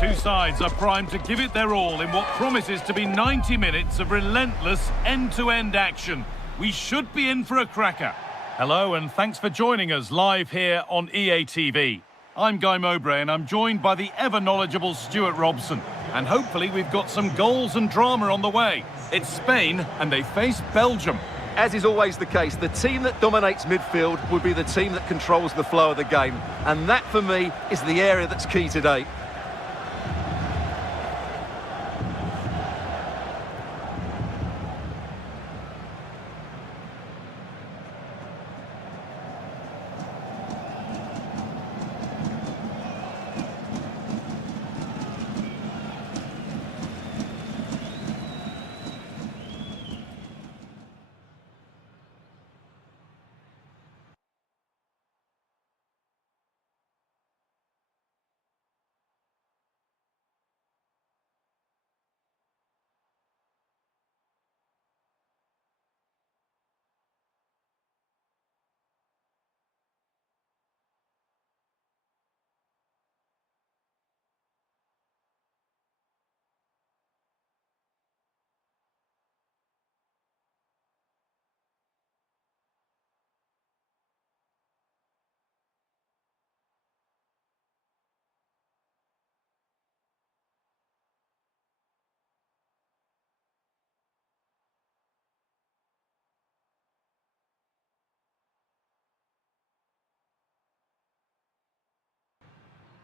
Two sides are primed to give it their all in what promises to be 90 minutes of relentless end-to-end action. We should be in for a cracker. Hello and thanks for joining us live here on EA TV. I'm Guy Mowbray and I'm joined by the ever-knowledgeable Stuart Robson. And hopefully we've got some goals and drama on the way. It's Spain and they face Belgium. As is always the case, the team that dominates midfield would be the team that controls the flow of the game. And that, for me, is the area that's key today.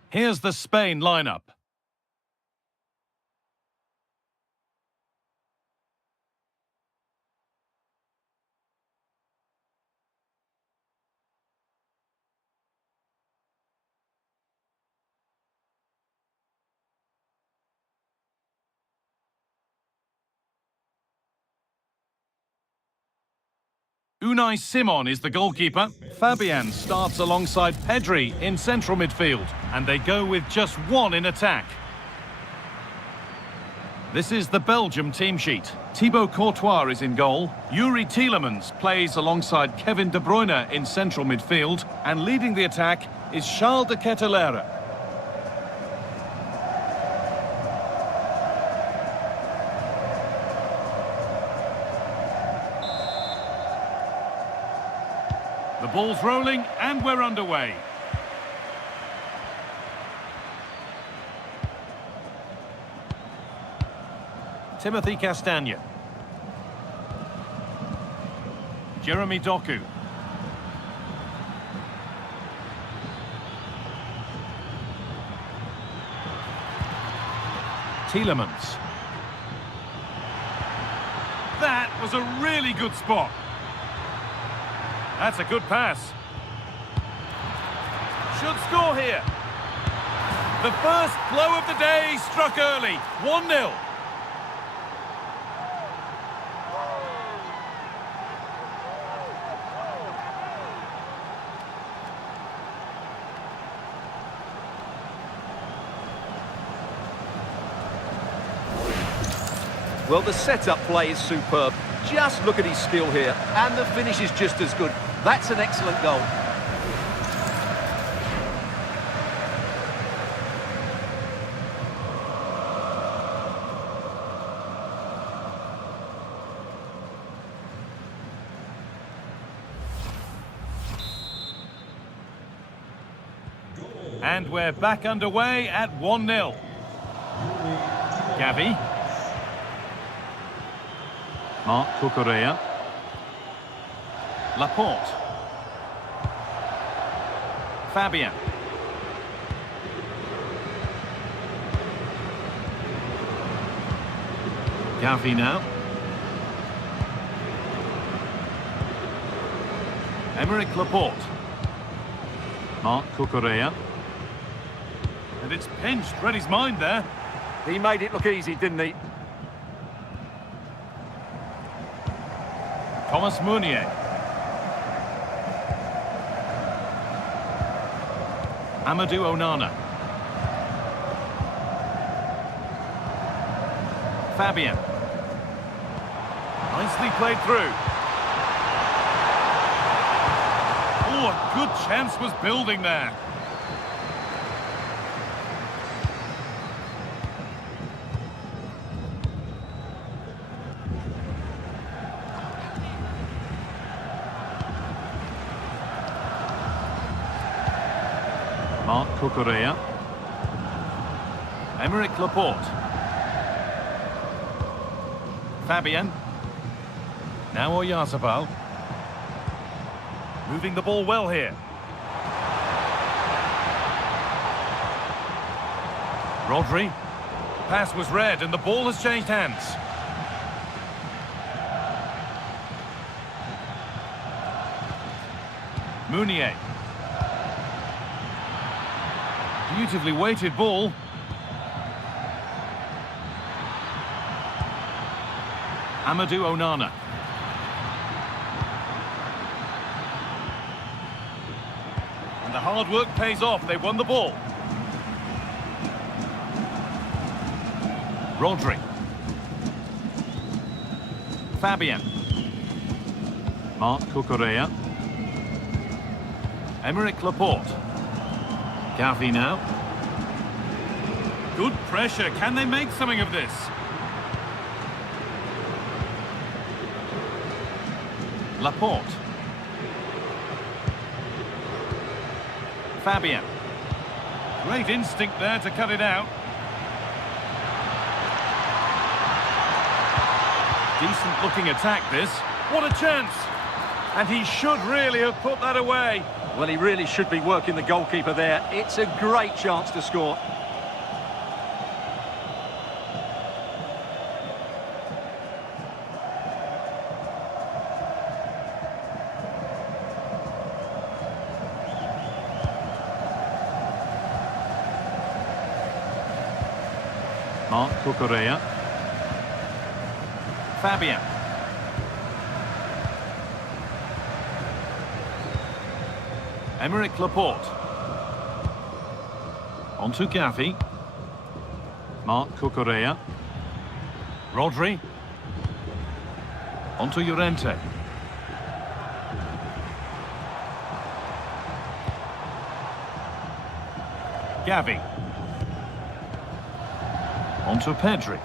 Here's the Spain lineup. Unai Simon is the goalkeeper. Fabian starts alongside Pedri in central midfield. And they go with just one in attack. This is the Belgium team sheet. Thibaut Courtois is in goal. Yuri Tielemans plays alongside Kevin De Bruyne in central midfield. And leading the attack is Charles de Ketelaere. The ball's rolling and we're underway. Timothy Castagne. Jeremy Doku. Tielemans. That was a really good spot. That's a good pass. Should score here. The first blow of the day struck early. 1-0. Well, the setup play is superb. Just look at his skill here. And the finish is just as good. That's an excellent goal. And we're back underway at 1-0. Gavi. Marc Cucurella. Laporte. Fabian. Gavi now. Aymeric Laporte. Marc Cucurella. And it's pinched, read his mind there. He made it look easy, didn't he? Thomas Meunier. Amadou Onana. Fabian. Nicely played through. Oh, a good chance was building there. Marc Cucurella. Emerick Laporte. Fabian. Now Oyarzabal. Moving the ball well here. Rodri. Pass was read and the ball has changed hands. Meunier. Beautifully weighted ball. Amadou Onana. And the hard work pays off. They won the ball. Rodri. Fabian. Marc Cucurella. Emerick Laporte. Gavi now. Good pressure. Can they make something of this? Laporte. Fabian. Great instinct there to cut it out. Decent looking attack this. What a chance! And he should really have put that away. Well, he really should be working the goalkeeper there. It's a great chance to score. Marc Cucurella. Fabian. Emerick Laporte. On to Gavi. Marc Cucurella. Rodri. On to Llorente. Gavi. On to Pedri.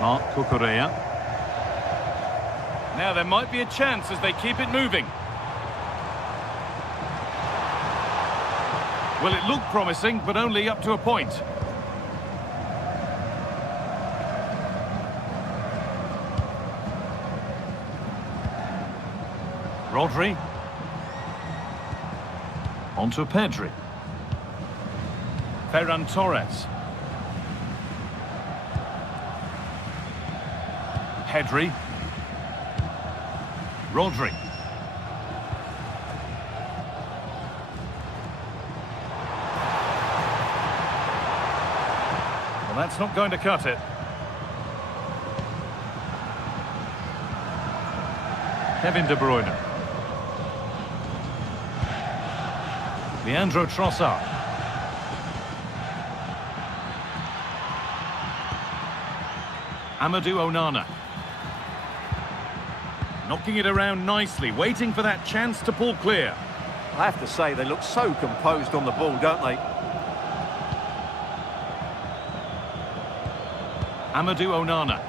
Marc Cucurella. Now there might be a chance as they keep it moving. Well, it looked promising, but only up to a point. Rodri. On to Pedri. Ferran Torres. Pedri. Rodri. Well, that's not going to cut it. Kevin De Bruyne. Leandro Trossard. Amadou Onana. Knocking it around nicely, waiting for that chance to pull clear. I have to say, they look so composed on the ball, don't they? Amadou Onana.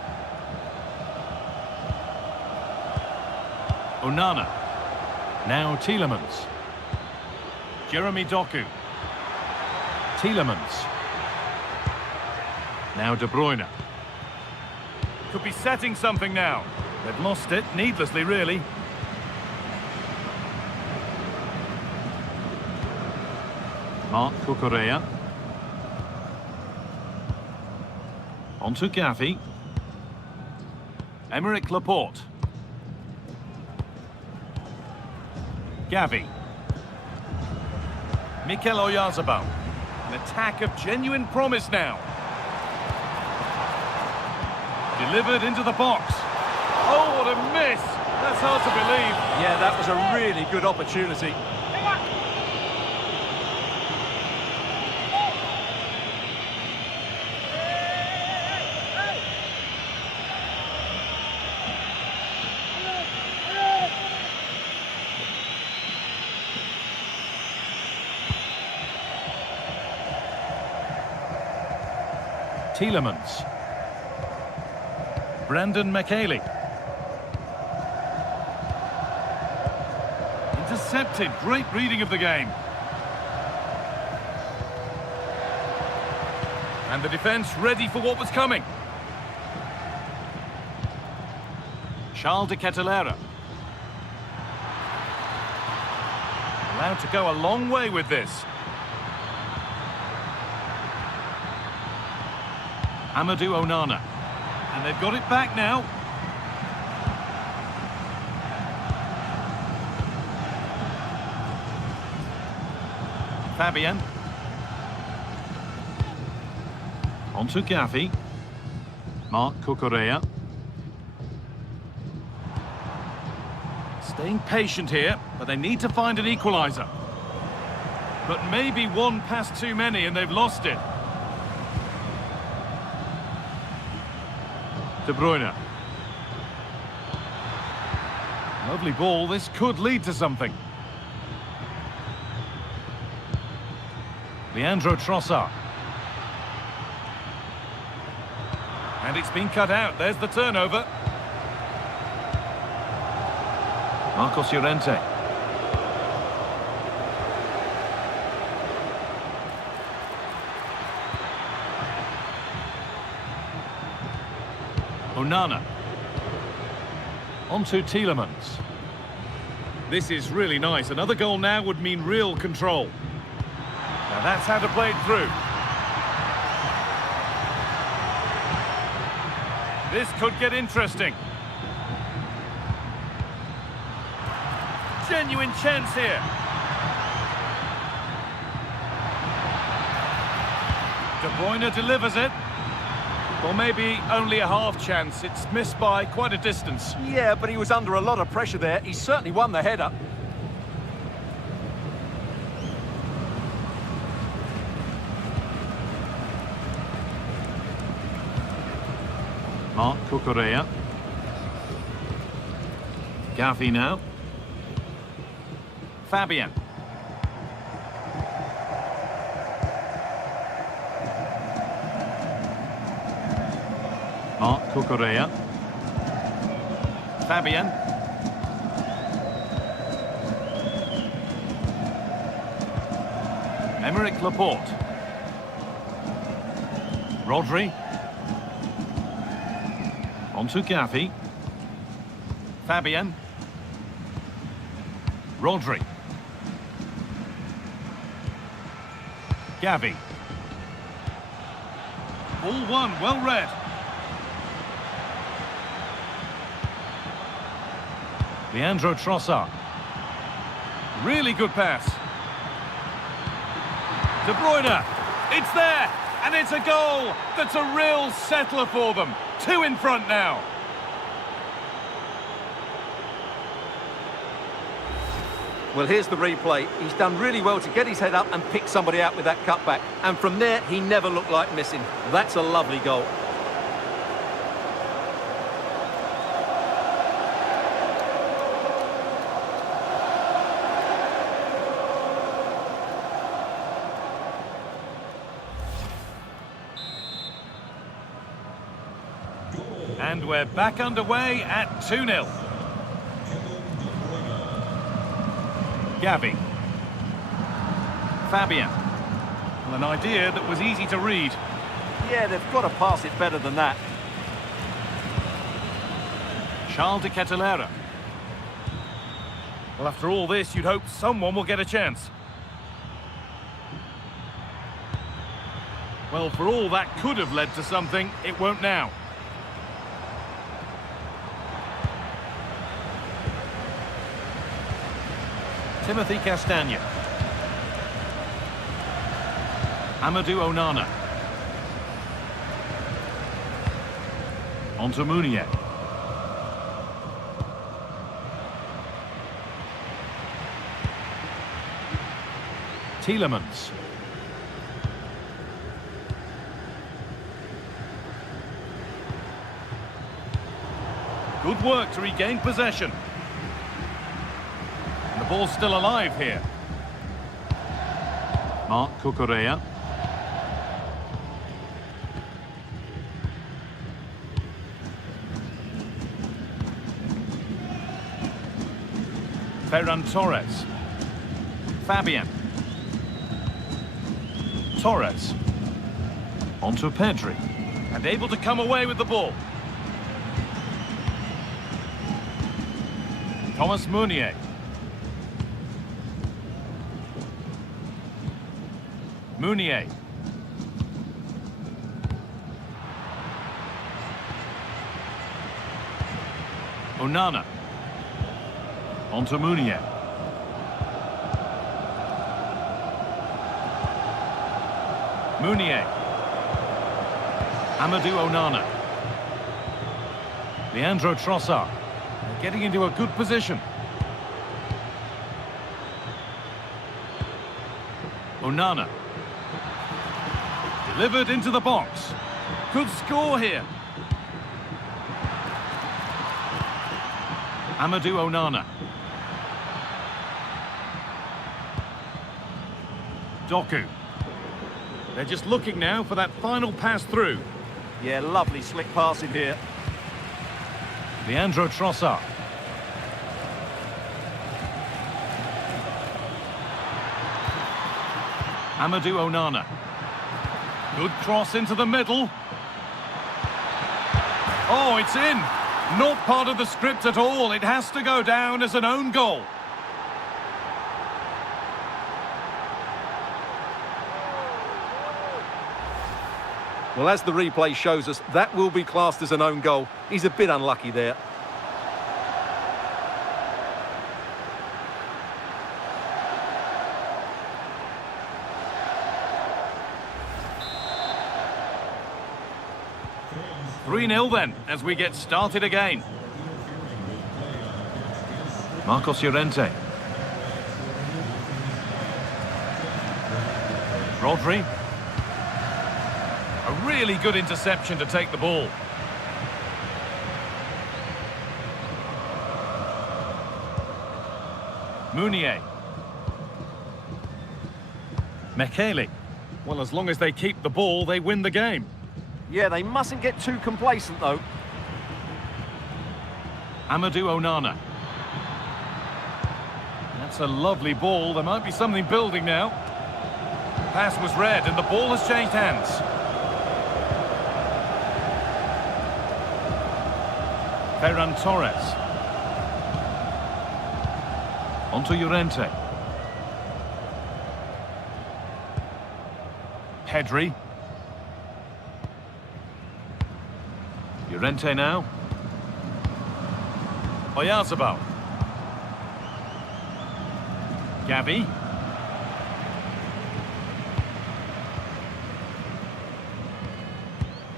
Onana. Now Tielemans. Jeremy Doku. Tielemans. Now De Bruyne. Could be setting something now. They've lost it, needlessly really. Marc Cucurella. On to Gavi. Emerick Laporte. Gavi. Mikel Oyarzabal. An attack of genuine promise now. Delivered into the box. Oh, what a miss! That's hard to believe. Yeah, that was a really good opportunity. Tielemans. Brandon McKaylee. Intercepted. Great reading of the game. And the defence ready for what was coming. Charles de Kettelera. Allowed to go a long way with this. Amadou Onana. And they've got it back now. Fabian. On to Gavi. Marc Cucurella. Staying patient here, but they need to find an equaliser. But maybe one pass too many and they've lost it. De Bruyne. Lovely ball, this could lead to something. Leandro Trossard. And it's been cut out, there's the turnover. Marcos Llorente. Onana. On to Tielemans. This is really nice. Another goal now would mean real control. Now that's how to play it through. This could get interesting. Genuine chance here. De Bruyne delivers it. Or maybe only a half chance. It's missed by quite a distance. Yeah, but he was under a lot of pressure there. He certainly won the header. Marc Cucurella. Gavi now. Fabian. Marc Cucurella. Fabian. Emerick Laporte. Rodri. On to Gavi. Fabian. Rodri. Gavi. All one, well read. Leandro Trossard. Really good pass. De Bruyne. It's there, and it's a goal that's a real settler for them. 2 in front now. Well, here's the replay. He's done really well to get his head up and pick somebody out with that cutback. And from there, he never looked like missing. That's a lovely goal. And we're back underway at 2-0. Gavi. Fabian. Well, an idea that was easy to read. Yeah, they've got to pass it better than that. Charles de Kettelera. Well, after all this, you'd hope someone will get a chance. Well, for all that could have led to something, it won't now. Timothy Castagne. Amadou Onana. On to Mounier. Tielemans. Good work to regain possession. And the ball's still alive here. Marc Cucurella. Ferran Torres. Fabian. Torres. Onto Pedri. And able to come away with the ball. Thomas Meunier. Meunier. Onana. Onto Meunier. Meunier. Amadou Onana. Leandro Trossard. Getting into a good position. Onana. Delivered into the box. Good score here. Amadou Onana. Doku. They're just looking now for that final pass through. Yeah, lovely slick passing here. Leandro Trossard. Amadou Onana. Good cross into the middle. Oh, it's in. Not part of the script at all. It has to go down as an own goal. Well, as the replay shows us, that will be classed as an own goal. He's a bit unlucky there. Three-nil then, as we get started again. Marcos Llorente. Rodri. A really good interception to take the ball. Meunier. Mekele. Well, as long as they keep the ball, they win the game. Yeah, they mustn't get too complacent, though. Amadou Onana. That's a lovely ball. There might be something building now. Pass was read and the ball has changed hands. Ferran Torres. Onto Llorente. Pedri. Llorente now. Oyarzabal. Gavi.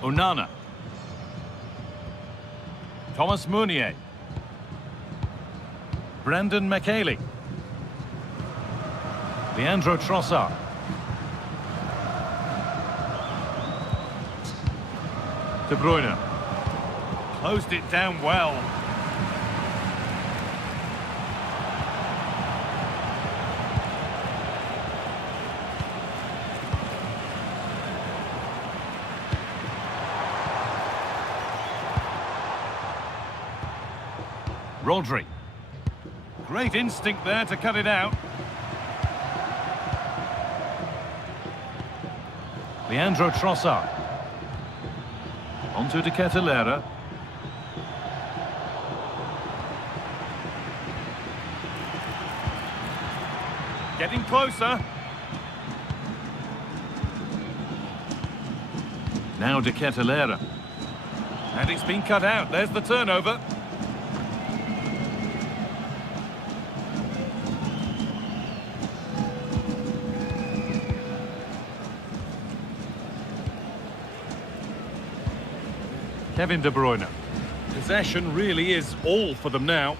Onana. Thomas Meunier. Brandon Mekele. Leandro Trossard. De Bruyne. Closed it down well. Rodri. Great instinct there to cut it out. Leandro Trossard. Onto De Ketelaere. Getting closer. Now De Ketelaere. And it's been cut out. There's the turnover. Kevin De Bruyne. Possession really is all for them now.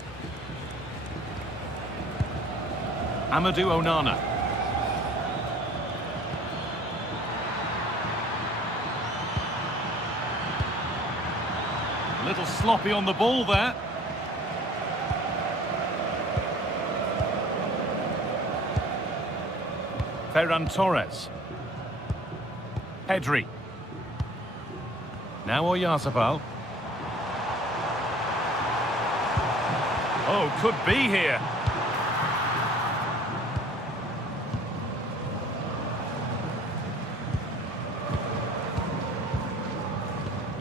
Amadou Onana. A little sloppy on the ball there. Ferran Torres. Pedri. Now Oyarzabal. Oh, could be here.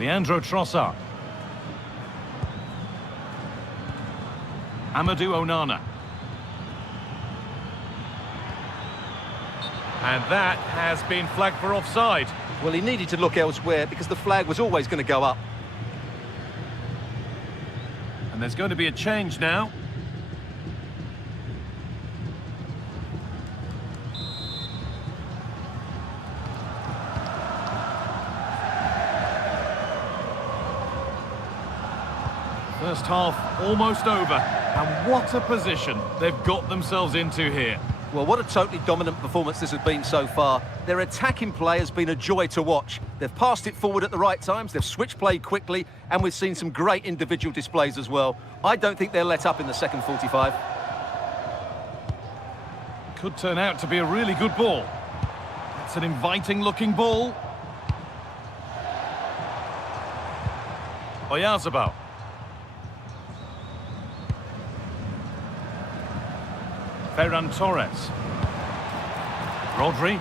Leandro Trossard. Amadou Onana. And that has been flagged for offside. Well, he needed to look elsewhere because the flag was always going to go up. And there's going to be a change now. First half almost over, and what a position they've got themselves into here. Well, what a totally dominant performance this has been so far. Their attacking play has been a joy to watch. They've passed it forward at the right times, they've switched play quickly, and we've seen some great individual displays as well. I don't think they'll let up in the second 45. Could turn out to be a really good ball. It's an inviting-looking ball. Oyarzabal. Ferran Torres. Rodri.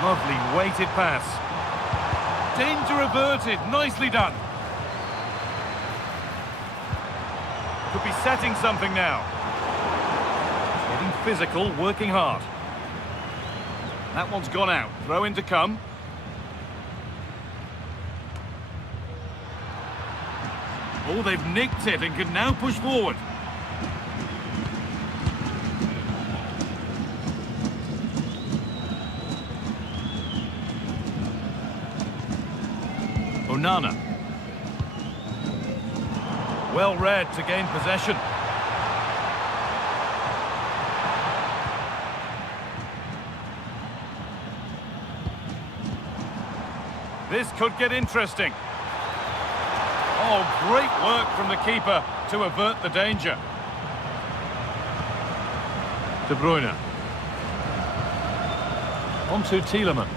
Lovely weighted pass. Danger averted. Nicely done. Could be setting something now. Getting physical, working hard. That one's gone out. Throw in to come. Oh, they've nicked it and can now push forward. Onana. Well read to gain possession. This could get interesting. Oh, great work from the keeper to avert the danger. De Bruyne. On to Tielemans.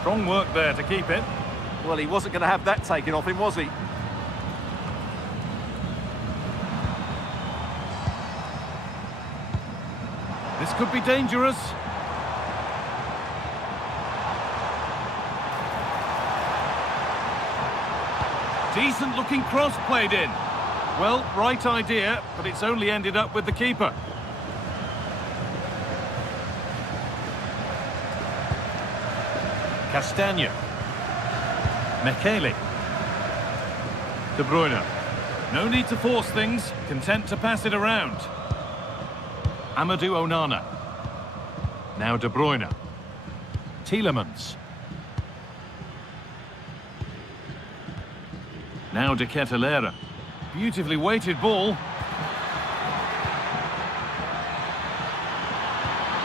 Strong work there to keep it. Well, he wasn't going to have that taken off him, was he? This could be dangerous. Decent looking cross played in. Well, right idea, but it's only ended up with the keeper. Castagna. Mekele. De Bruyne. No need to force things, content to pass it around. Amadou Onana. Now De Bruyne. Tielemans. Now De Ketelaere. Beautifully weighted ball.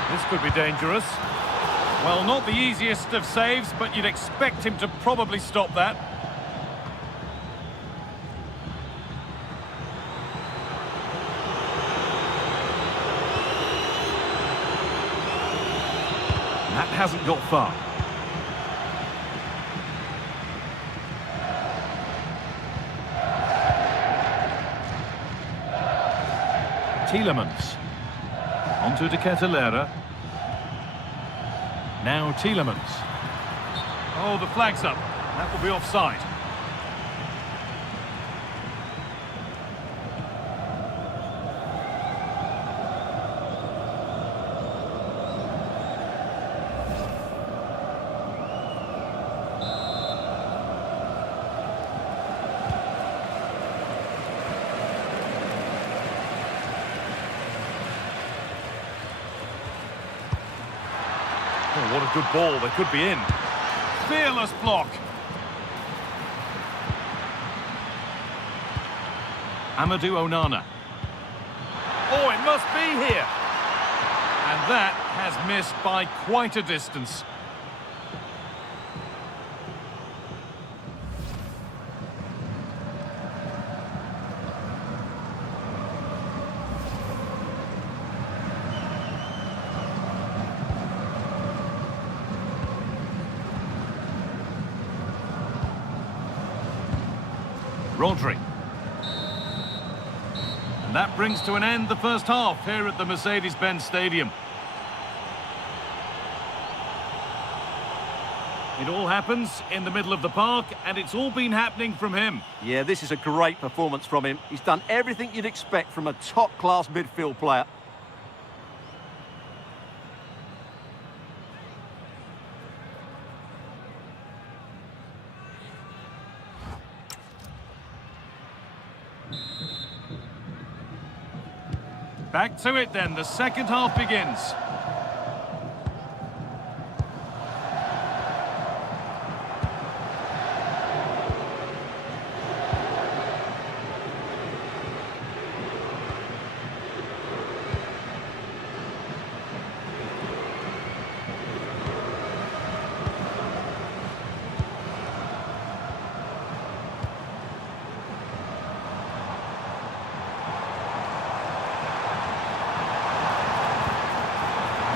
This could be dangerous. Well, not the easiest of saves, but you'd expect him to probably stop that. That hasn't got far. Tielemans. On to De Ketelaere. Now Tielemans. Oh, the flag's up. That will be offside. Oh, what a good ball. They could be in. Fearless block. Amadou Onana. Oh, it must be here. And that has missed by quite a distance. Rodri. And that brings to an end the first half here at the Mercedes-Benz Stadium. It all happens in the middle of the park, and it's all been happening from him. Yeah, this is a great performance from him. He's done everything you'd expect from a top-class midfield player. Back to it then, the second half begins.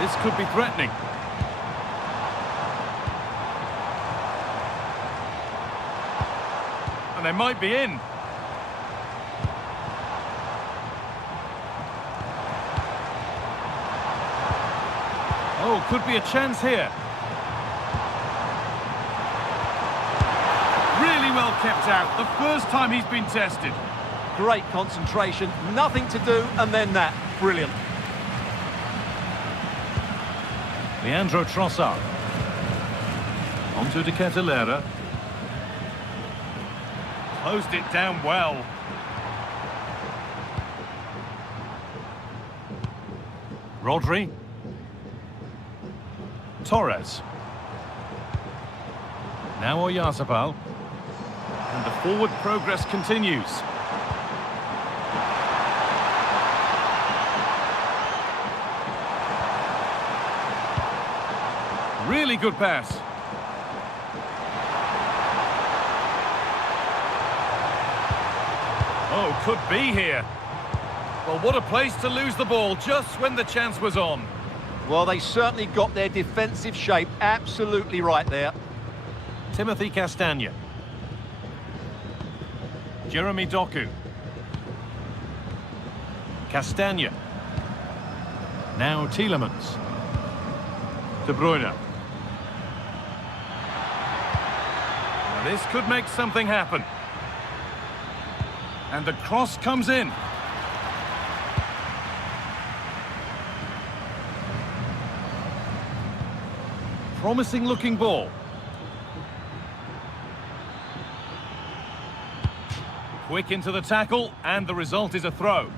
This could be threatening. And they might be in. Oh, could be a chance here. Really well kept out. The first time he's been tested. Great concentration, nothing to do, and then that. Brilliant. Leandro Trossard. Onto De Ketelaere. Closed it down well. Rodri. Torres. Now Oyarzabal. And the forward progress continues. Really good pass. Oh, could be here. Well, what a place to lose the ball just when the chance was on. Well, they certainly got their defensive shape absolutely right there. Timothy Castagne. Jeremy Doku. Castagne. Now Tielemans. De Bruyne. Now this could make something happen. And the cross comes in. Promising looking ball. Quick into the tackle, and the result is a throw.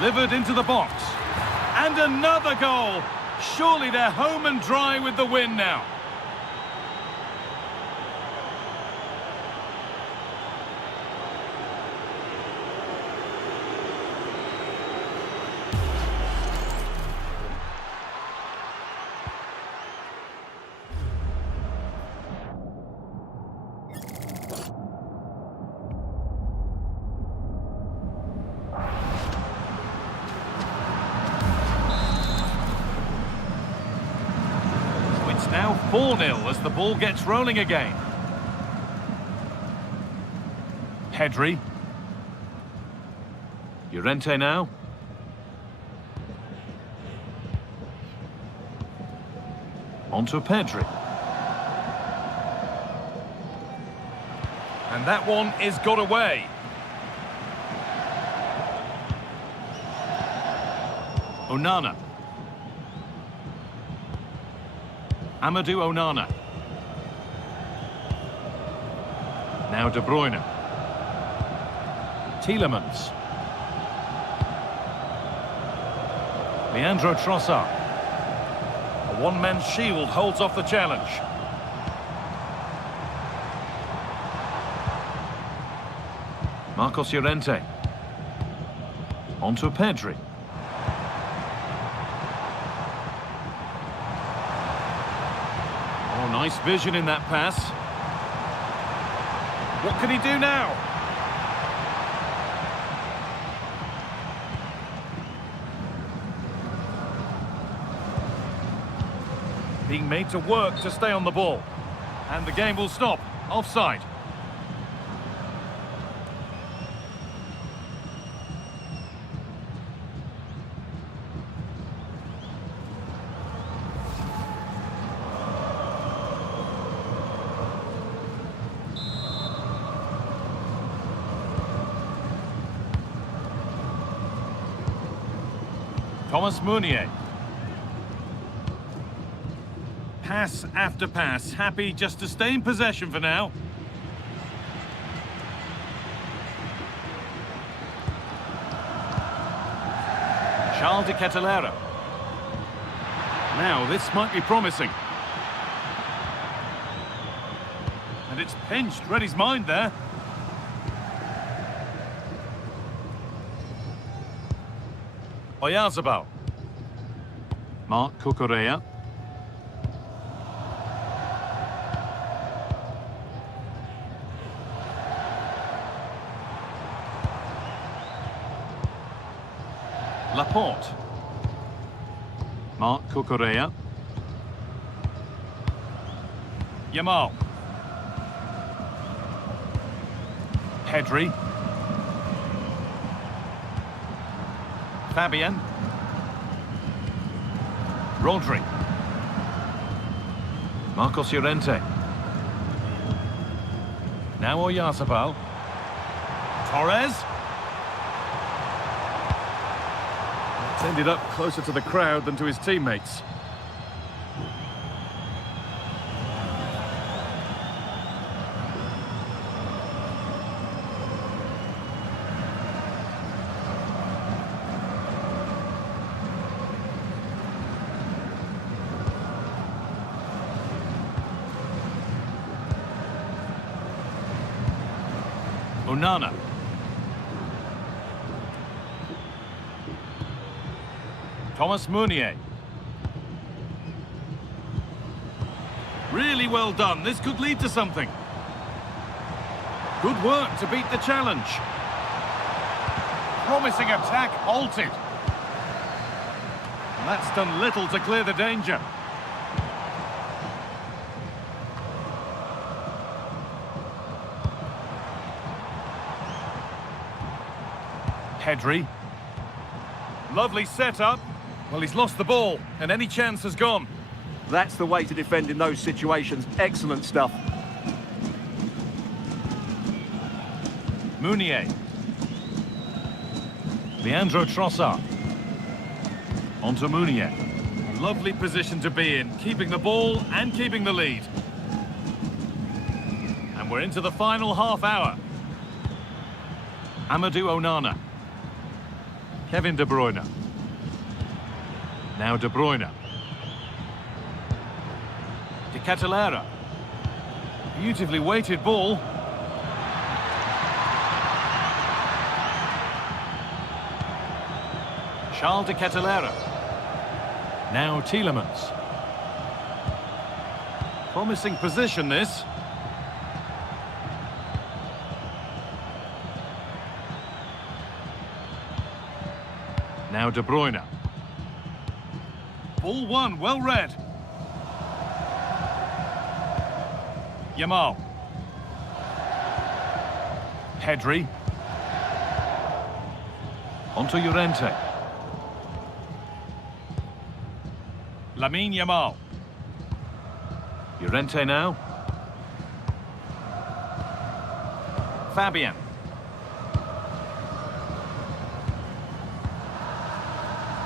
Delivered into the box. And another goal. Surely they're home and dry with the win now. Now 4-0 as the ball gets rolling again. Pedri. Llorente now. Onto Pedri. And that one is got away. Onana. Amadou Onana. Now De Bruyne. Tielemans. Leandro Trossard. A one-man shield holds off the challenge. Marcos Llorente. Onto Pedri. Nice vision in that pass. What can he do now? Being made to work to stay on the ball. And the game will stop. Offside. Thomas Meunier. Pass after pass, happy just to stay in possession for now. Charles de Kettelera. Now, this might be promising. And it's pinched, read his mind there. Oyarzabal. Marc Cucurella. Laporte. Marc Cucurella. Yamal. Pedri. Fabian. Rodri. Marcos Llorente. Now Oyarzabal. Torres. It's ended up closer to the crowd than to his teammates. Onana. Thomas Meunier. Really well done. This could lead to something. Good work to beat the challenge. Promising attack halted. And that's done little to clear the danger. Pedri. Lovely setup. Well, he's lost the ball, and any chance has gone. That's the way to defend in those situations. Excellent stuff. Meunier. Leandro Trossard. Onto Meunier. A lovely position to be in, keeping the ball and keeping the lead. And we're into the final half hour. Amadou Onana. Kevin De Bruyne. Now De Bruyne. De Kettelera. Beautifully weighted ball. Charles de Kettelera. Now Tielemans. Promising position this. Now De Bruyne. Ball one, well read. Yamal. Pedri. Onto Llorente. Lamine Yamal. Llorente now. Fabian.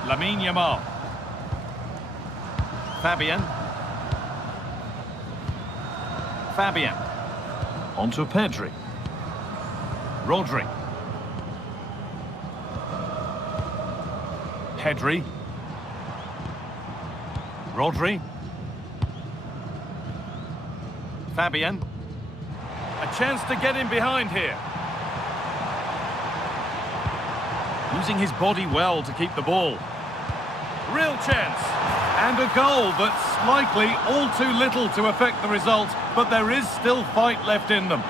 Lamine Yamal. Fabian. Fabian. Onto Pedri. Rodri. Pedri. Rodri. Fabian. A chance to get in behind here. Using his body well to keep the ball. Real chance. And a goal, but likely all too little to affect the result, but there is still fight left in them.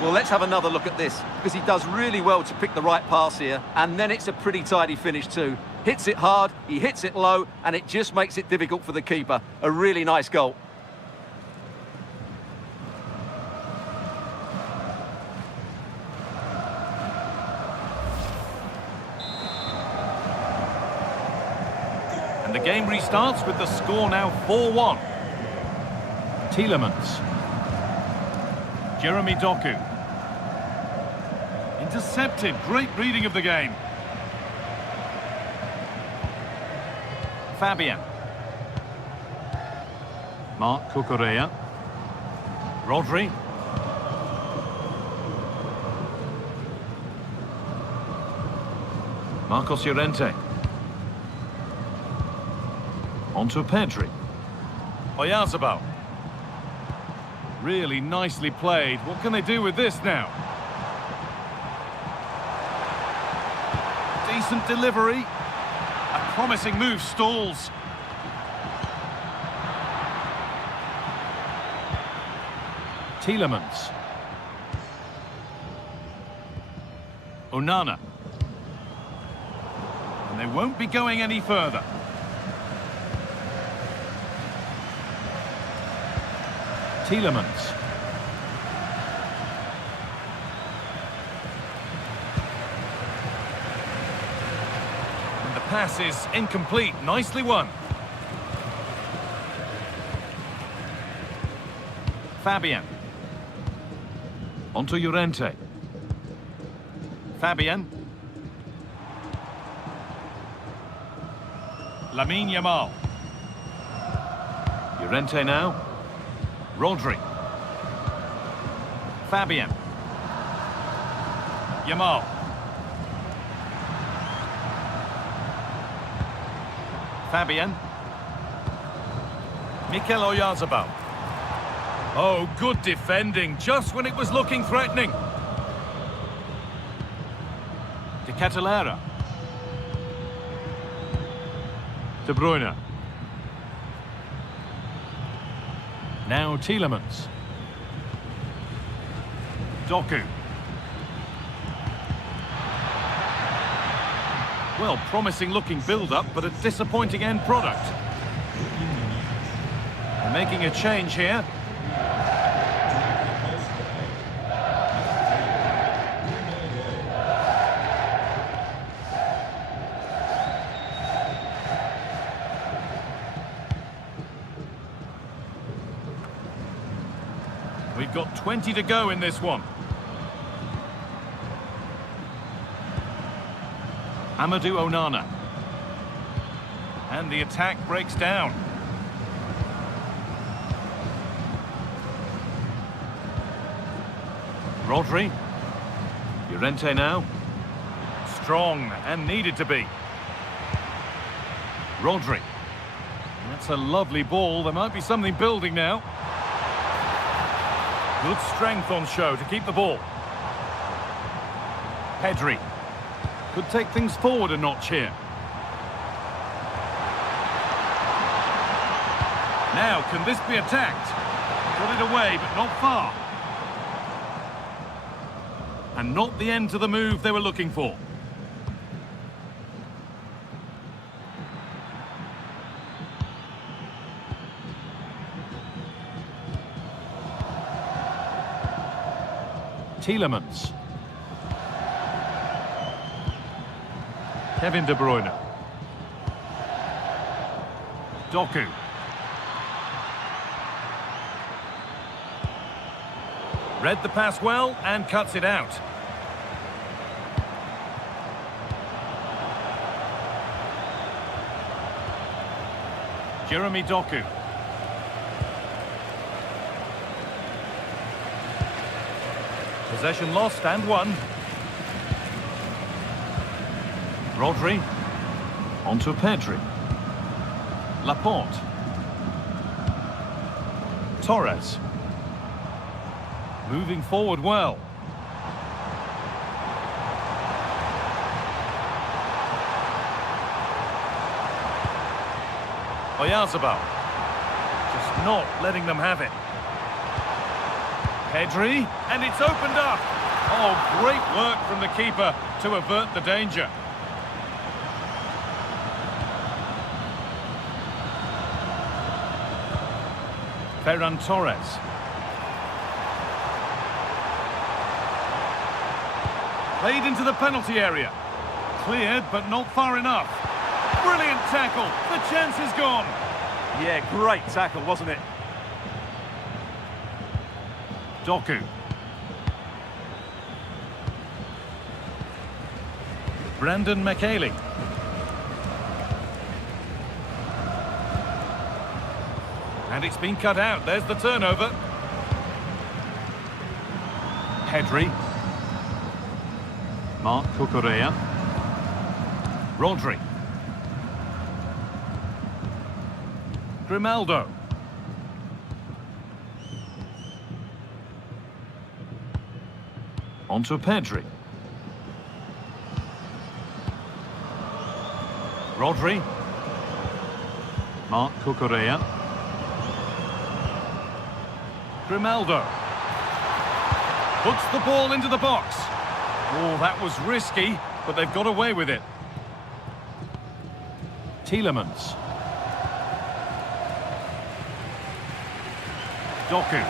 Well, let's have another look at this, because he does really well to pick the right pass here, and then it's a pretty tidy finish too. Hits it hard, he hits it low, and it just makes it difficult for the keeper. A really nice goal. And the game restarts with the score now 4-1. Tielemans. Jeremy Doku. Intercepted. Great reading of the game. Fabian. Marc Cucurella. Rodri. Marcos Llorente. Onto Pedri. Oyarzabal. Really nicely played. What can they do with this now? Decent delivery. A promising move stalls. Tielemans. Onana. And they won't be going any further. Tielemans. And the pass is incomplete. Nicely won. Fabian. Onto Llorente. Fabian. Lamine Yamal. Llorente now. Rodri. Fabian. Yamal. Fabian. Mikel Oyarzabal. Oh, good defending, just when it was looking threatening. De Catalera. De Bruyne. Now Tielemans. Doku. Well, promising looking build-up, but a disappointing end product. They're making a change here. We've got 20 to go in this one. Amadou Onana. And the attack breaks down. Rodri. Llorente now. Strong and needed to be. Rodri. That's a lovely ball. There might be something building now. Good strength on show to keep the ball. Pedri. Could take things forward a notch here. Now, can this be attacked? Got it away, but not far. And not the end to the move they were looking for. Tielemans. Kevin De Bruyne. Doku. Read the pass well and cuts it out. Jeremy Doku. Possession lost and won. Rodri. Onto Pedri. Laporte. Torres. Moving forward well. Oyarzabal. Just not letting them have it. Pedri, and it's opened up. Oh, great work from the keeper to avert the danger. Ferran Torres. Played into the penalty area. Cleared, but not far enough. Brilliant tackle. The chance is gone. Yeah, great tackle, wasn't it? Doku. Brandon McHaley. And it's been cut out. There's the turnover. Pedri. Marc Cucurella. Rodri. Grimaldo. Onto Pedri. Rodri. Marc Cucurella. Grimaldo. Puts the ball into the box. Oh, that was risky, but they've got away with it. Tielemans. Doku.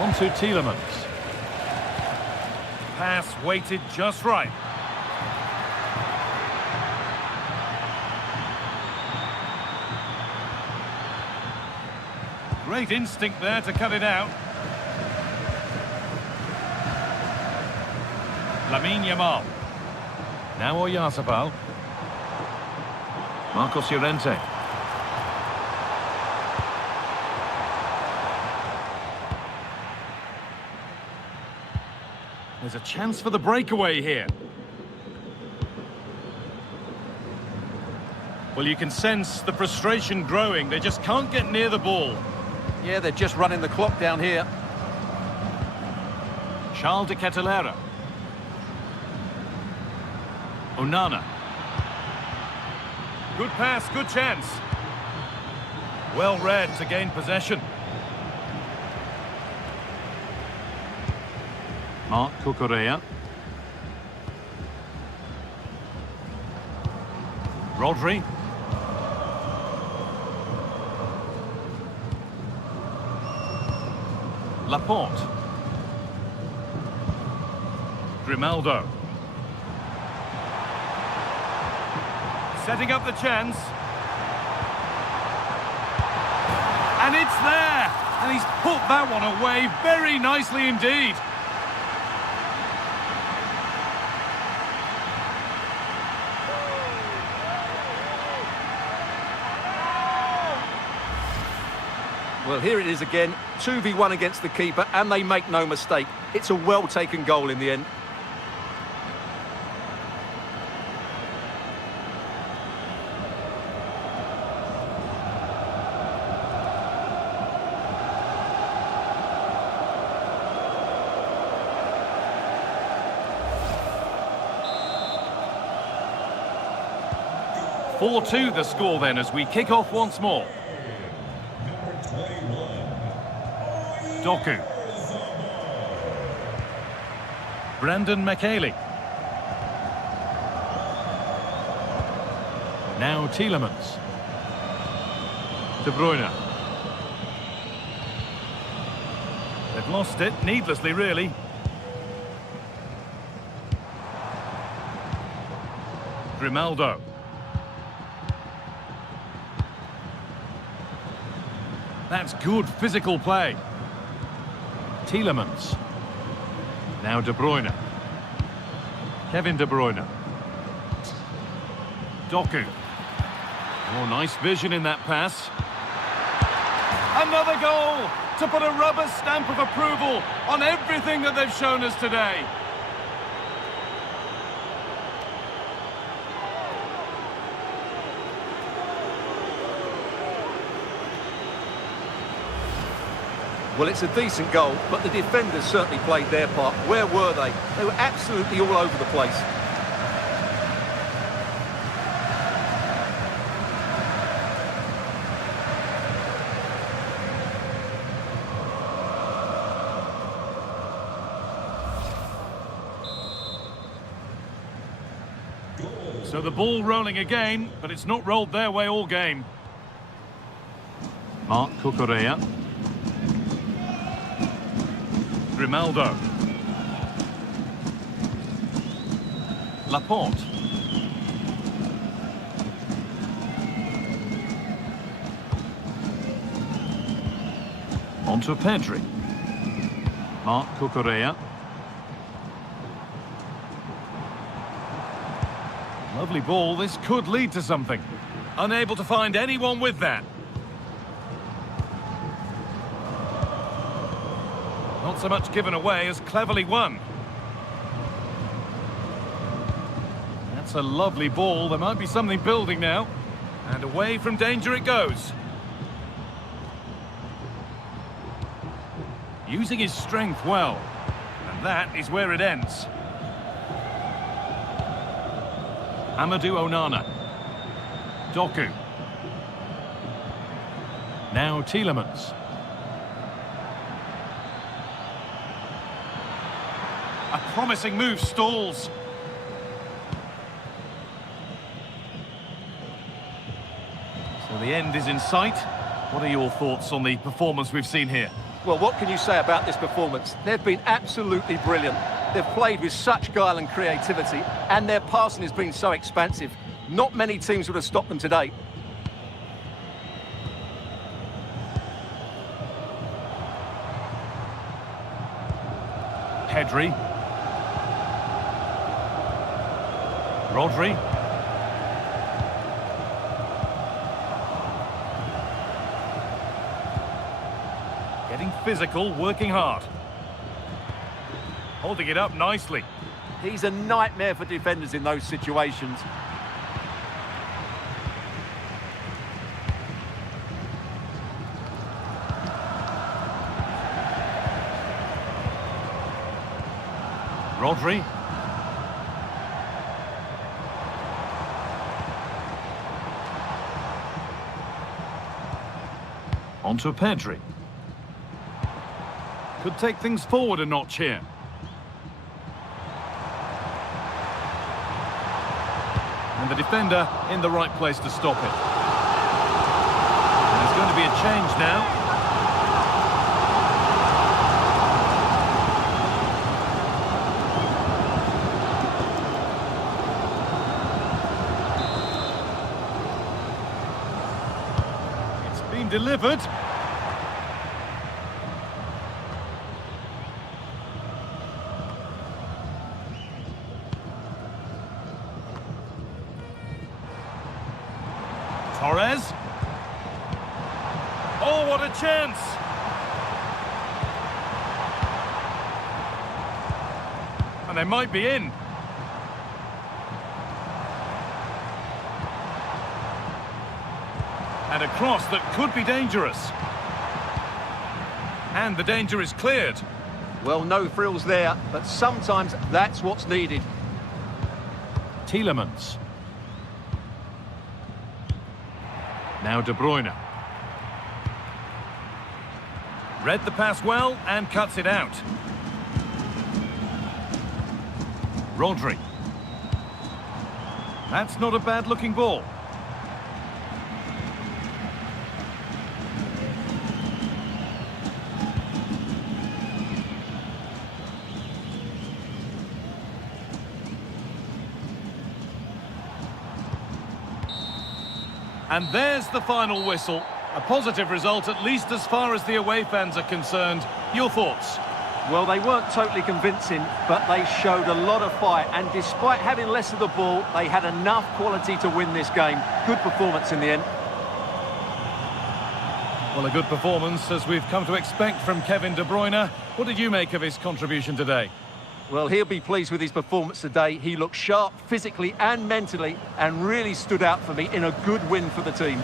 Onto Tielemans. Pass weighted just right. Great instinct there to cut it out. Lamine Yamal. Now Oyarzabal. Marcos Llorente. There's a chance for the breakaway here. Well, you can sense the frustration growing. They just can't get near the ball. Yeah, they're just running the clock down here. Charles de Kettelera. Onana. Good pass, good chance. Well read to gain possession. Marc Cucurella. Rodri. Laporte. Grimaldo. Setting up the chance. And it's there! And he's put that one away very nicely indeed. Well, here it is again, 2v1 against the keeper, and they make no mistake. It's a well-taken goal in the end. (4-2) the score then as we kick off once more. Doku. Brandon McHaley. Now Tielemans. De Bruyne. They've lost it, needlessly really. Grimaldo. That's good physical play. Tielemans. Now De Bruyne. Kevin De Bruyne. Doku. Oh, nice vision in that pass. Another goal to put a rubber stamp of approval on everything that they've shown us today. Well, it's a decent goal, but the defenders certainly played their part. Where were they? They were absolutely all over the place. So the ball rolling again, but it's not rolled their way all game. Marc Cucurella. Grimaldo. Laporte. Onto Pedri. Marc Cucurella. Lovely ball, this could lead to something. Unable to find anyone with that. Not so much given away as cleverly won. That's a lovely ball, there might be something building now. And away from danger it goes. Using his strength well. And that is where it ends. Amadou Onana. Doku. Now Tielemans. A promising move stalls. So the end is in sight. What are your thoughts on the performance we've seen here? Well, what can you say about this performance? They've been absolutely brilliant. They've played with such guile and creativity, and their passing has been so expansive. Not many teams would have stopped them today. Pedri. Rodri. Getting physical, working hard. Holding it up nicely. He's a nightmare for defenders in those situations. Rodri. Onto Pedri. Could take things forward a notch here. And the defender in the right place to stop it. And there's going to be a change now. It's been delivered. Torres. Oh, what a chance! And they might be in. And a cross that could be dangerous. And the danger is cleared. Well, no frills there, but sometimes that's what's needed. Tielemans. Now De Bruyne. Read the pass well and cuts it out. Rodri. That's not a bad-looking ball. And there's the final whistle. A positive result, at least as far as the away fans are concerned. Your thoughts? Well, they weren't totally convincing, but they showed a lot of fight. And despite having less of the ball, they had enough quality to win this game. Good performance in the end. Well, a good performance, as we've come to expect from Kevin De Bruyne. What did you make of his contribution today? Well, he'll be pleased with his performance today. He looked sharp physically and mentally and really stood out for me in a good win for the team.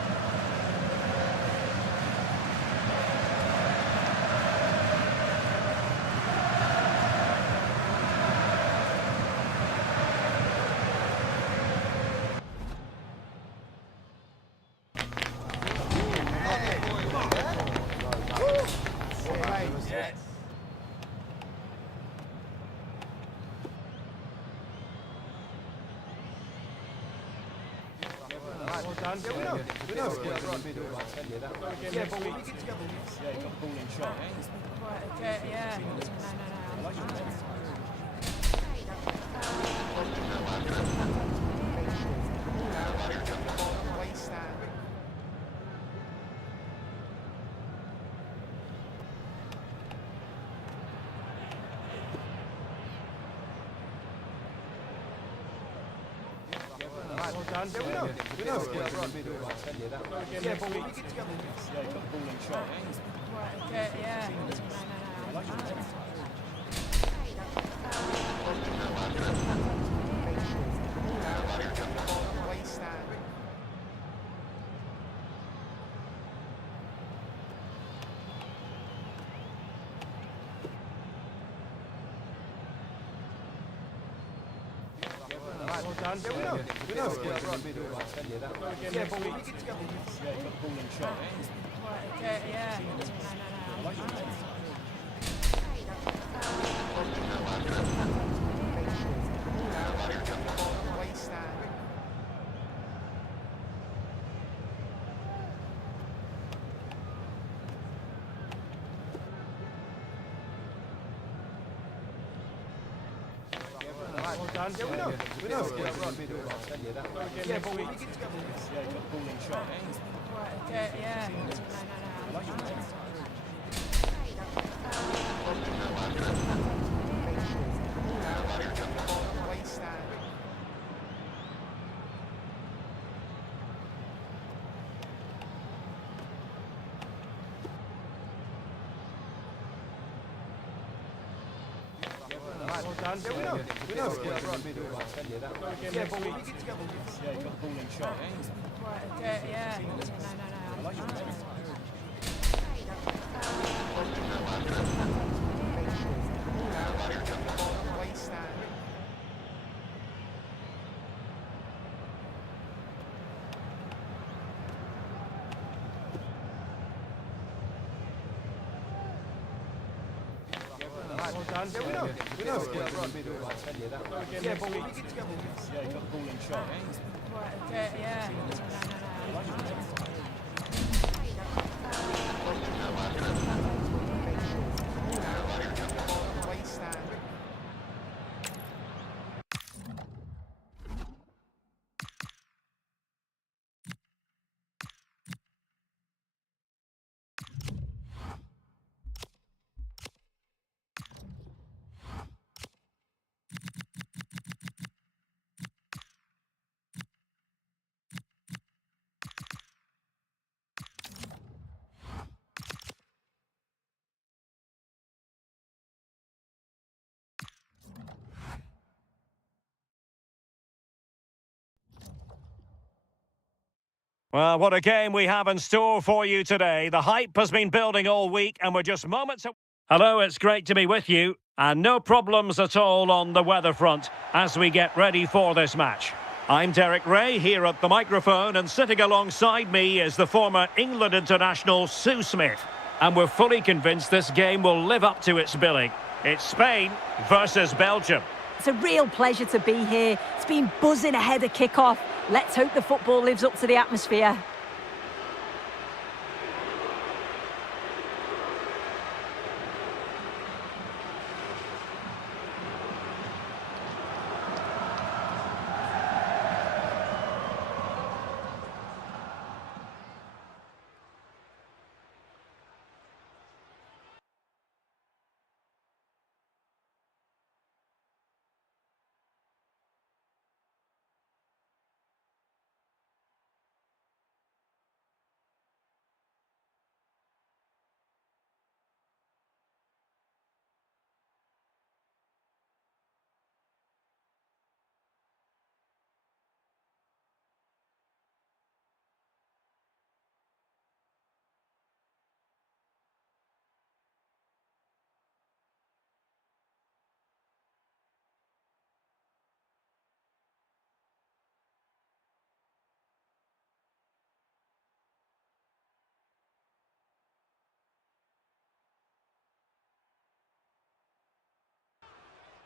Well, what a game we have in store for you today. The hype has been building all week and we're just moments away. Hello, it's great to be with you. And no problems at all on the weather front as we get ready for this match. I'm Derek Ray here at the microphone, and sitting alongside me is the former England international Sue Smith. And we're fully convinced this game will live up to its billing. It's Spain versus Belgium. It's a real pleasure to be here. It's been buzzing ahead of kick-off. Let's hope the football lives up to the atmosphere.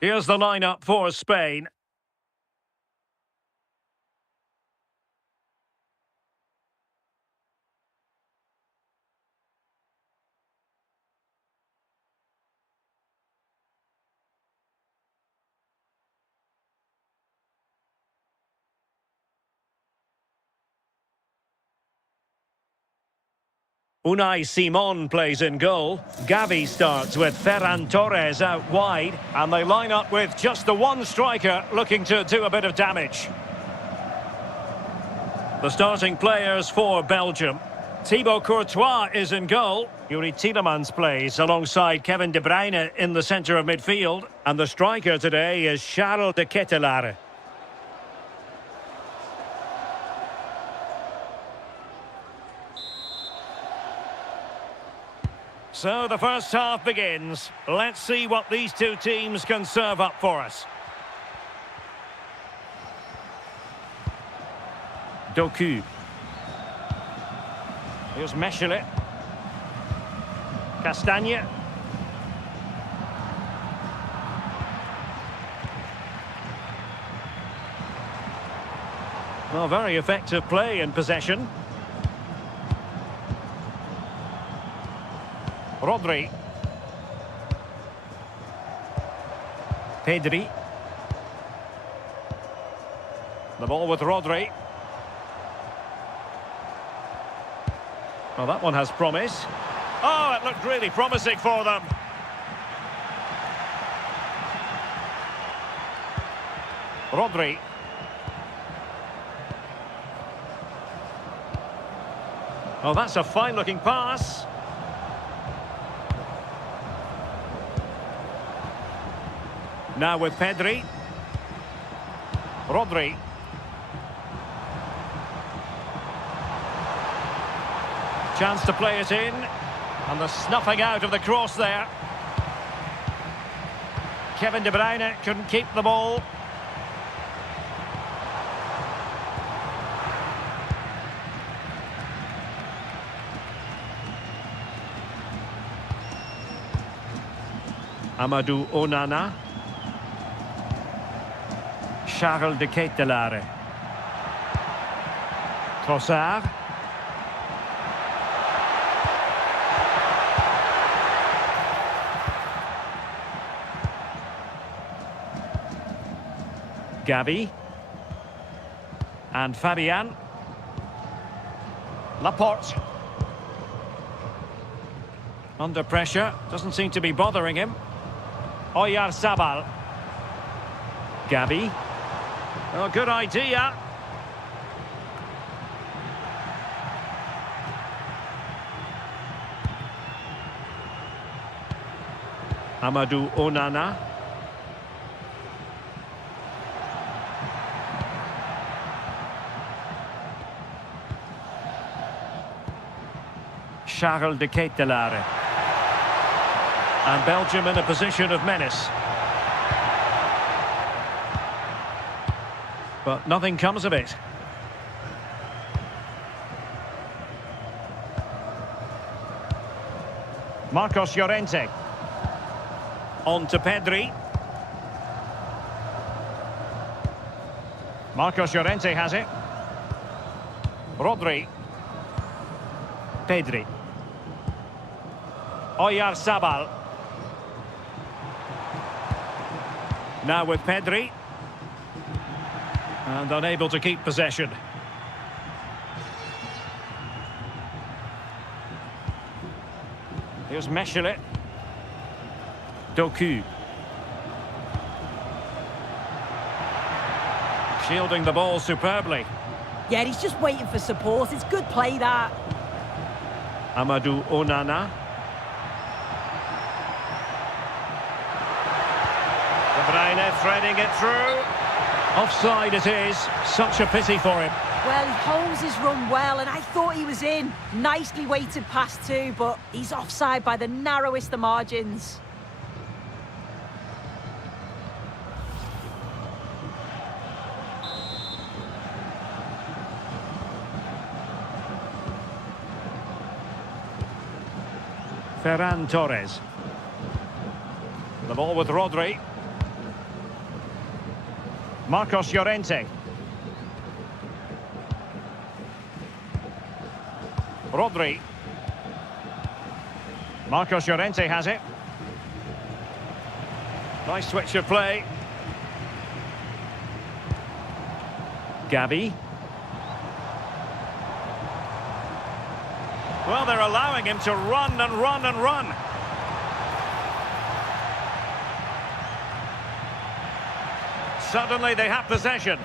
Here's the lineup for Spain. Unai Simon plays in goal. Gavi starts with Ferran Torres out wide. And they line up with just the one striker looking to do a bit of damage. The starting players for Belgium. Thibaut Courtois is in goal. Yuri Tielemans plays alongside Kevin De Bruyne in the centre of midfield. And the striker today is Charles de Ketelaere. So the first half begins. Let's see what these two teams can serve up for us. Doku. Here's Mechelet. Castagne. Well, very effective play in possession. Rodri. Pedri. The ball with Rodri. Well, that one has promise. Oh, it looked really promising for them. Rodri. Oh, that's a fine-looking pass. Now with Pedri. Rodri. Chance to play it in. And the snuffing out of the cross there. Kevin De Bruyne couldn't keep the ball. Amadou Onana. Charles de Ketelaere. Trossard. Gavi. And Fabian. Laporte. Under pressure. Doesn't seem to be bothering him. Oyarzabal. Gavi. Oh, good idea. Amadou Onana. Charles de Ketelaere. And Belgium in a position of menace. But nothing comes of it. Marcos Llorente. On to Pedri. Marcos Llorente has it. Rodri. Pedri. Oyarzabal. Now with Pedri. And unable to keep possession. Here's Mechelet. Doku. Shielding the ball superbly. Yeah, he's just waiting for support. It's good play, that. Amadou Onana. De Bruyne threading it through. Offside it is. Such a pity for him. Well, he holds his run well, and I thought he was in. Nicely weighted pass too, but he's offside by the narrowest of margins. Ferran Torres. The ball with Rodri. Marcos Llorente. Rodri. Marcos Llorente has it. Nice switch of play. Gavi. Well, they're allowing him to run and run and run. Suddenly they have possession.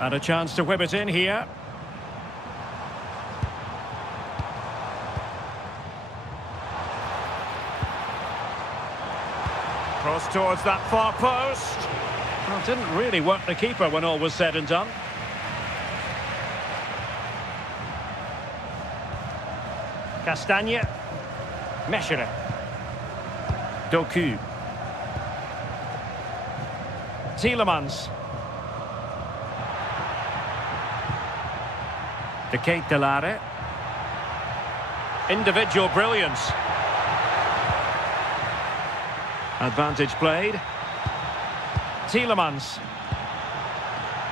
And a chance to whip it in here. Cross towards that far post. Well, didn't really work the keeper when all was said and done. Castagne. Meschere. Doku. Tielemans. De Ketelare. Individual brilliance. Advantage played. Tielemans.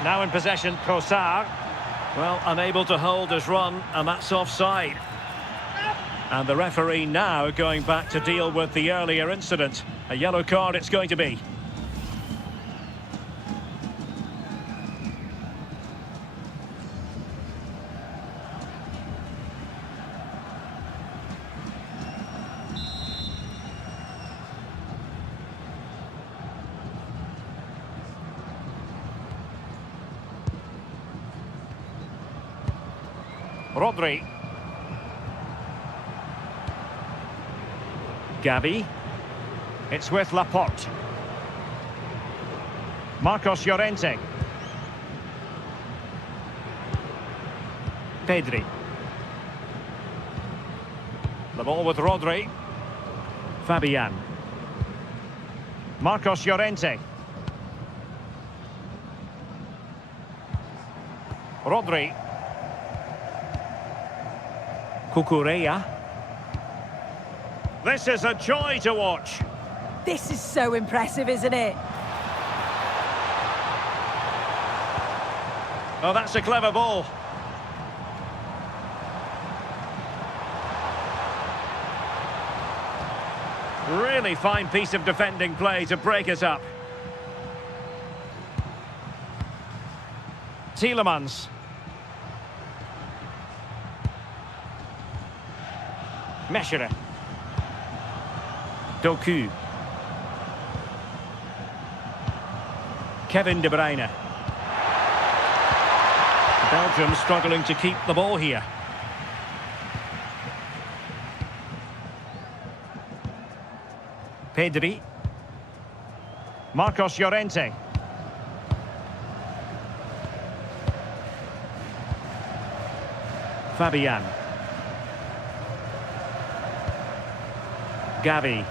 Now in possession, Trossard. Well, unable to hold his run, and that's offside. And the referee now going back to deal with the earlier incident. A yellow card it's going to be. Rodri. Gavi. It's with Laporte. Marcos Llorente. Pedri. The ball with Rodri. Fabian. Marcos Llorente. Rodri. Cucurella. This is a joy to watch. This is so impressive, isn't it? Oh, that's a clever ball. Really fine piece of defending play to break it up. Tielemans. Meschere. Doku. Kevin De Bruyne. Belgium struggling to keep the ball here. Pedri. Marcos Llorente. Fabian. Gavi.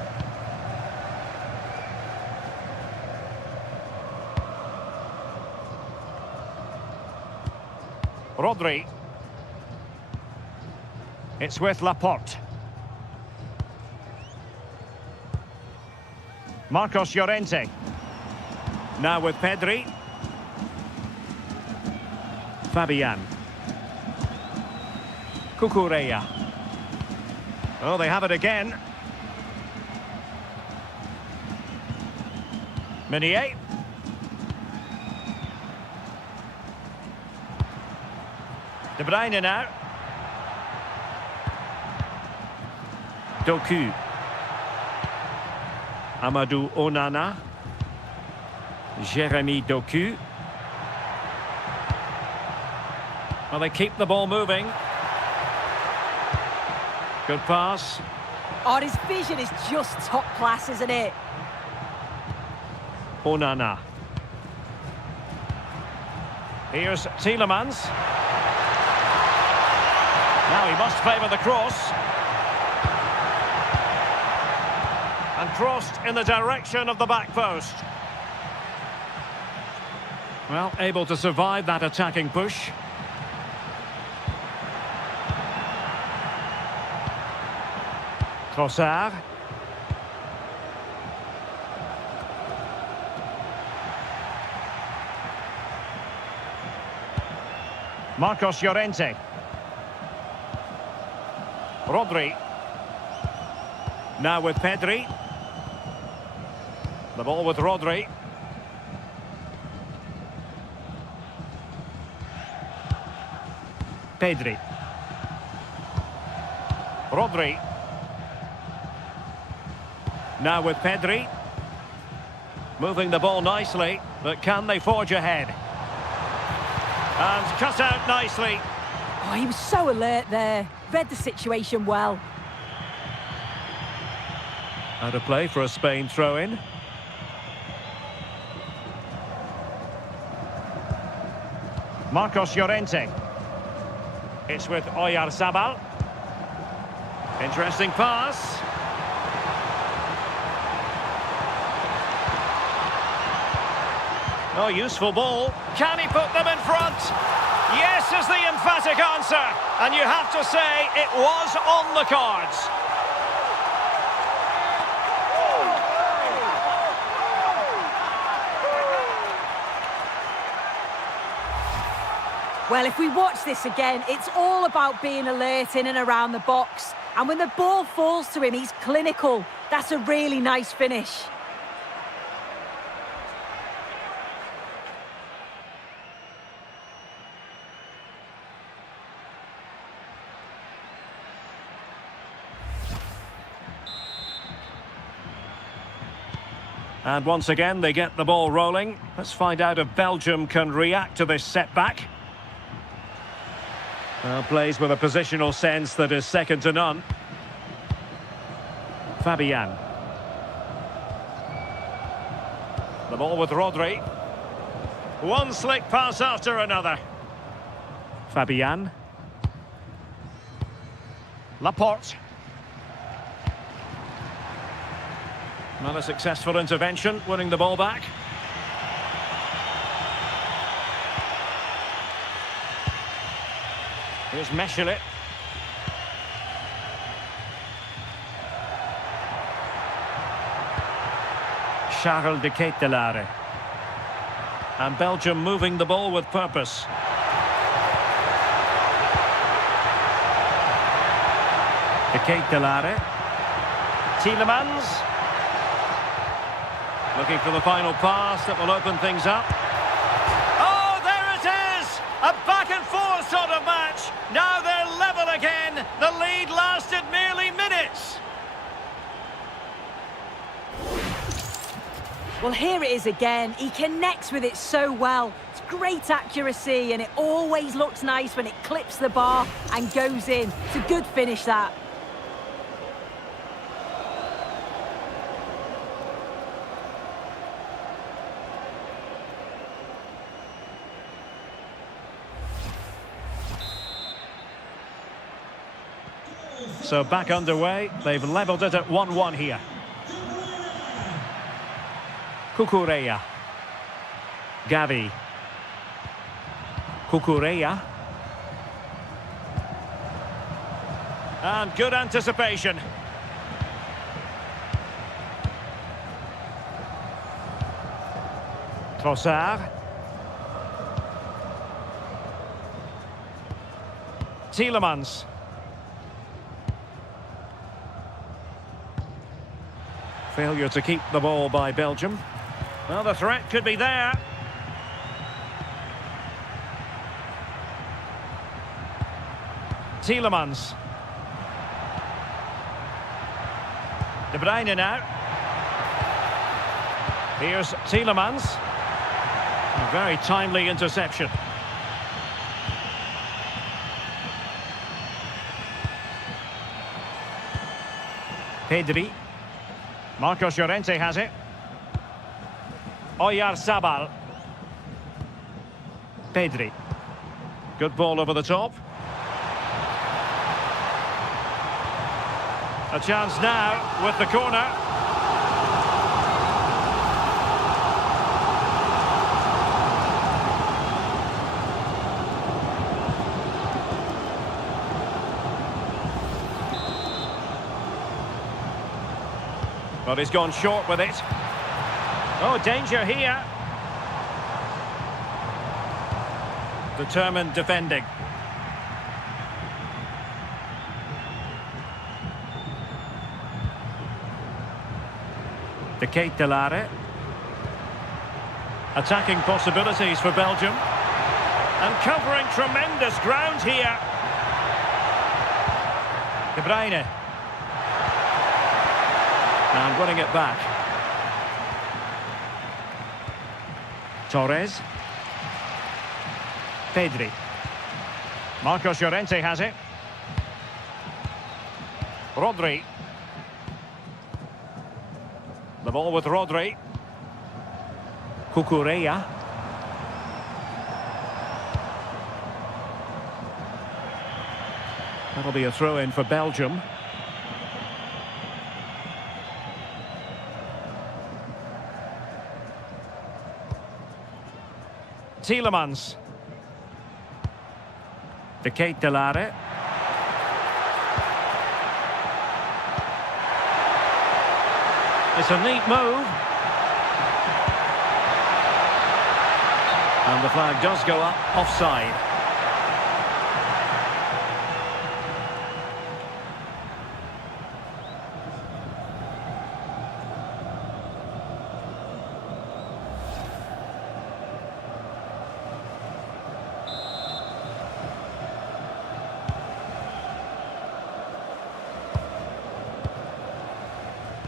Rodri. It's with Laporte. Marcos Llorente. Now with Pedri. Fabian. Cucurella. Oh, they have it again. Meunier. De Bruyne now. Doku. Amadou Onana. Jeremy Doku. Well, they keep the ball moving. Good pass. Oh, his vision is just top class, isn't it? Onana. Here's Tielemans. Now he must favour the cross. And crossed in the direction of the back post. Well, able to survive that attacking push. Trossard. Marcos Llorente. Rodri. Now with Pedri. The ball with Rodri. Pedri. Rodri. Now with Pedri. Moving the ball nicely, but can they forge ahead? And cut out nicely. Oh, he was so alert there. Read the situation well. Out of play for a Spain throw-in. Marcos Llorente. It's with Oyarzabal. Interesting pass. Oh, useful ball. Can he put them in front? Yes is the emphatic answer. And you have to say it was on the cards. Well, if we watch this again, it's all about being alert in and around the box. And when the ball falls to him, he's clinical. That's a really nice finish. And once again, they get the ball rolling. Let's find out if Belgium can react to this setback. Plays with a positional sense that is second to none. Fabian. The ball with Rodri. One slick pass after another. Fabian. Laporte. Not a successful intervention, winning the ball back. Here's Meschelet. Charles de Ketelaere. And Belgium moving the ball with purpose. De Ketelaere. Tielemans. Looking for the final pass that will open things up. Oh, there it is! A back-and-forth sort of match. Now they're level again. The lead lasted merely minutes. Well, here it is again. He connects with it so well. It's great accuracy, and it always looks nice when it clips the bar and goes in. It's a good finish, that. So back underway. They've levelled it at 1-1 here. Cucurella. Gavi. Cucurella. And good anticipation. Trossard. Tielemans. Failure to keep the ball by Belgium. Well, the threat could be there. Tielemans. De Bruyne now. Here's Tielemans. A very timely interception. Pedri. Marcos Llorente has it. Oyarzabal. Pedri. Good ball over the top. A chance now with the corner. But he's gone short with it. Oh, danger here. Determined defending. De Ketelaere. Attacking possibilities for Belgium. And covering tremendous ground here. De Bruyne. And winning it back. Torres. Pedri. Marcos Llorente has it. Rodri. The ball with Rodri. Cucurella. That'll be a throw-in for Belgium. Tielemans. De Ketelare. It's a neat move. And the flag does go up offside.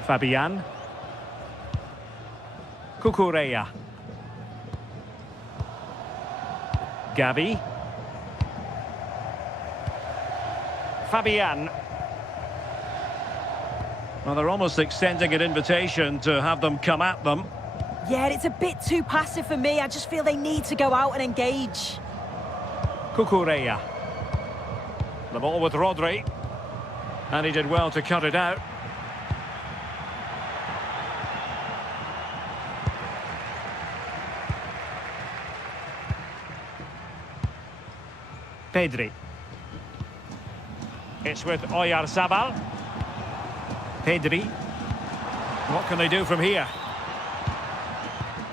Fabian. Cucurella. Gavi. Fabian. Well, they're almost extending an invitation to have them come at them. Yeah, it's a bit too passive for me. I just feel they need to go out and engage. Cucurella. The ball with Rodri. And he did well to cut it out. Pedri. It's with Oyarzabal. Pedri. What can they do from here?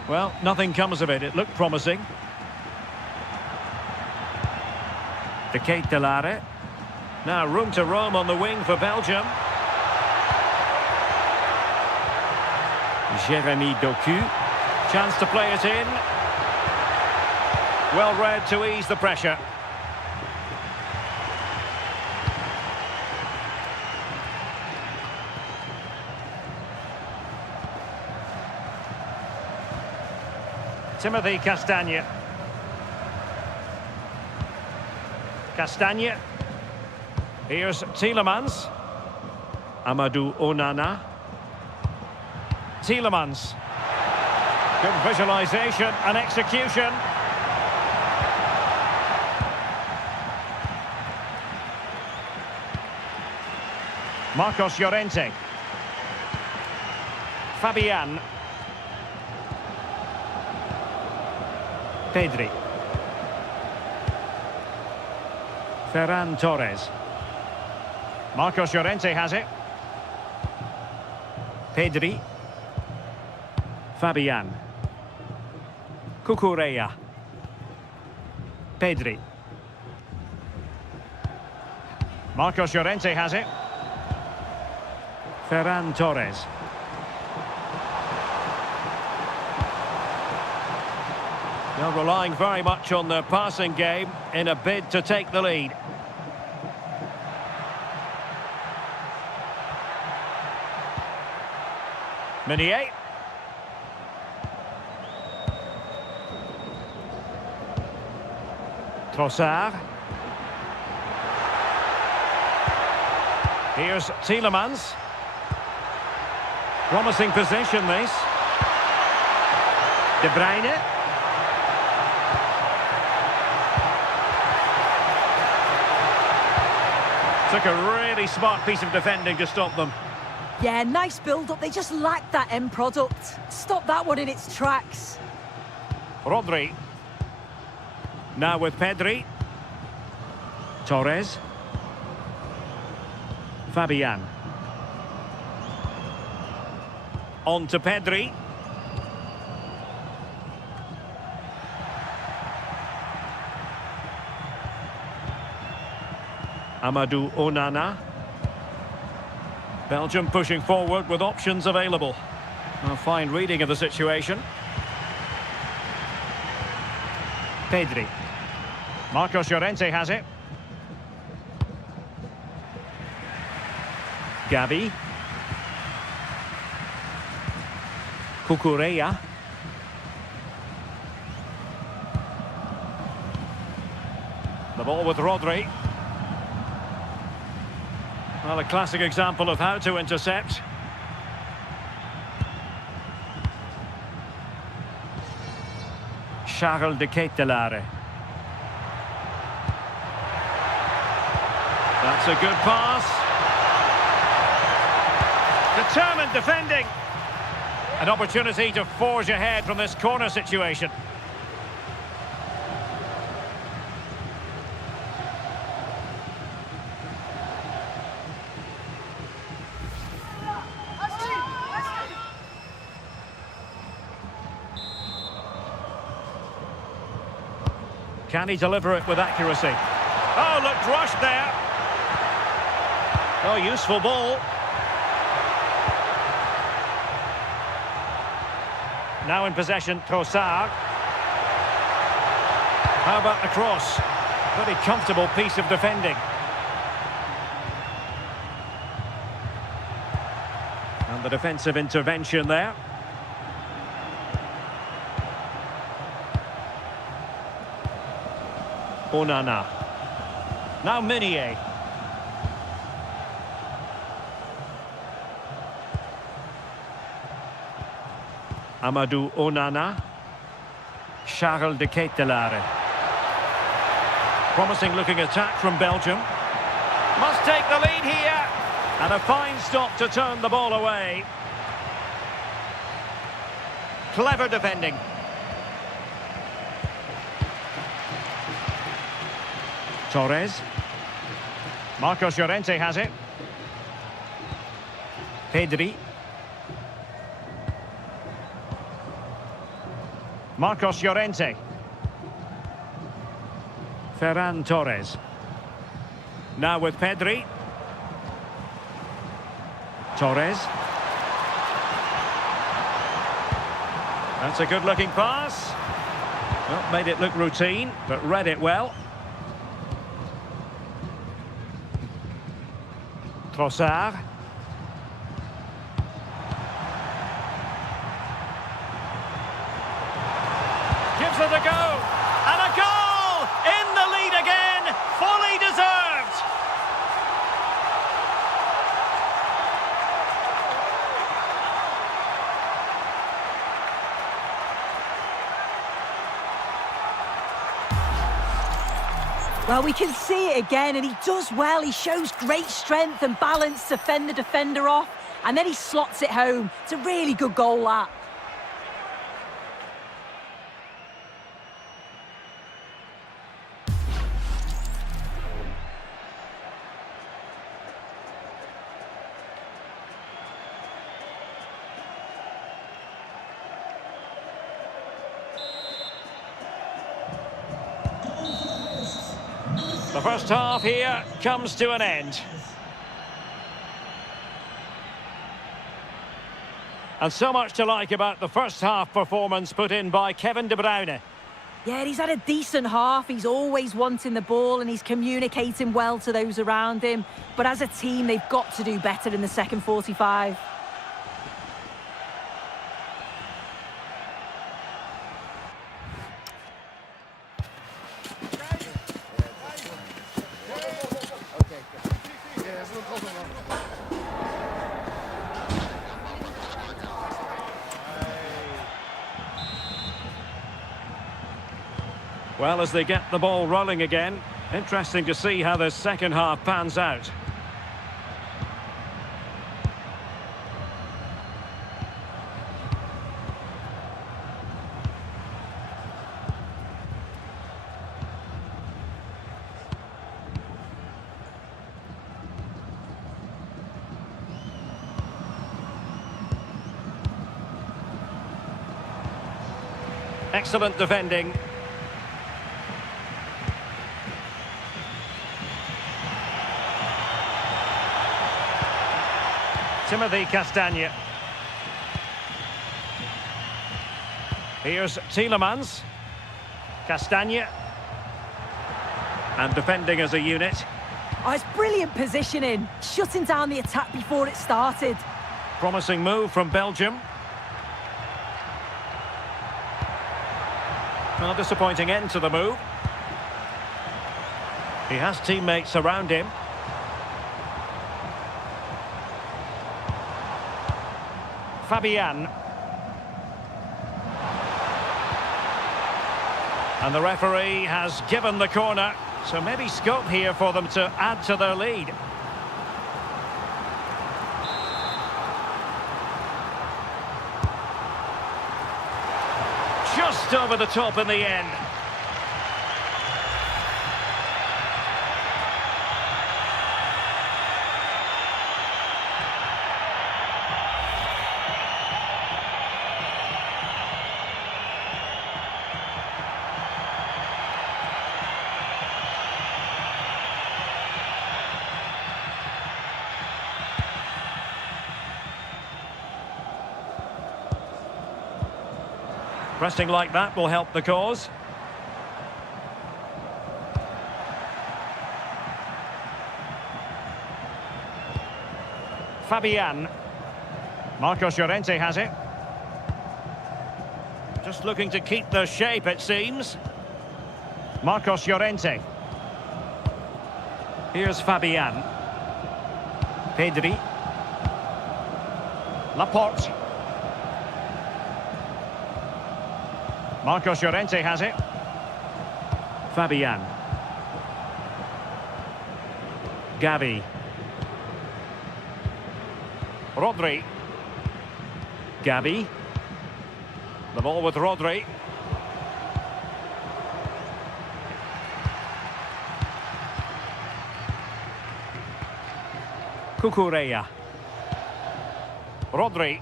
Well, nothing comes of it. It looked promising. De Ketelare. Now room to roam on the wing for Belgium. Jérémy Doku. Chance to play it in. Well read to ease the pressure. Timothy Castagne. Castagne. Here's Tielemans. Amadou Onana. Tielemans. Good visualisation and execution. Marcos Llorente. Fabian. Pedri. Ferran Torres. Marcos Llorente has it. Pedri. Fabian. Cucurella. Pedri. Marcos Llorente has it. Ferran Torres. They're relying very much on their passing game in a bid to take the lead. Meunier. Trossard. Here's Tielemans. Promising position, this. De Bruyne. Took a really smart piece of defending to stop them. Yeah, nice build-up. They just lacked that end product. Stop that one in its tracks. Rodri. Now with Pedri. Torres. Fabian. On to Pedri. Amadou Onana. Belgium pushing forward with options available. A fine reading of the situation. Pedri. Marcos Llorente has it. Gavi. Cucurella. The ball with Rodri. Well, a classic example of how to intercept. Charles de Ketelare. That's a good pass. Determined defending. An opportunity to forge ahead from this corner situation. Can he deliver it with accuracy? Oh, looked rushed there. Oh, useful ball. Now in possession, Trossard. How about the cross? Very comfortable piece of defending. And the defensive intervention there. Onana. Now Meunier. Amadou Onana. Charles de Ketelare. Promising looking attack from Belgium. Must take the lead here. And a fine stop to turn the ball away. Clever defending. Torres. Marcos Llorente has it. Pedri. Marcos Llorente. Ferran Torres. Now with Pedri. Torres. That's a good-looking pass. Well, made it look routine, but read it well. Trossard. Gives it a go. And a goal! In the lead again. Fully deserved. Well, we can see it again, and he does well. He shows great strength and balance to fend the defender off, and then he slots it home. It's a really good goal, that. The first half here comes to an end. And so much to like about the first half performance put in by Kevin De Bruyne. Yeah, he's had a decent half. He's always wanting the ball and he's communicating well to those around him. But as a team, they've got to do better in the second 45. Well, as they get the ball rolling again, interesting to see how the second half pans out. Excellent defending. Timothy Castagne. Here's Tielemans. Castagne. And defending as a unit. Oh, it's brilliant positioning. Shutting down the attack before it started. Promising move from Belgium. Well, disappointing end to the move. He has teammates around him. Fabian. And the referee has given the corner, so maybe scope here for them to add to their lead. Just over the top in the end. Pressing like that will help the cause. Fabian. Marcos Llorente has it. Just looking to keep the shape, it seems. Marcos Llorente. Here's Fabian. Pedri. Laporte. Marcos Llorente has it. Fabian. Gavi. Rodri. Gavi. The ball with Rodri. Cucurella. Rodri.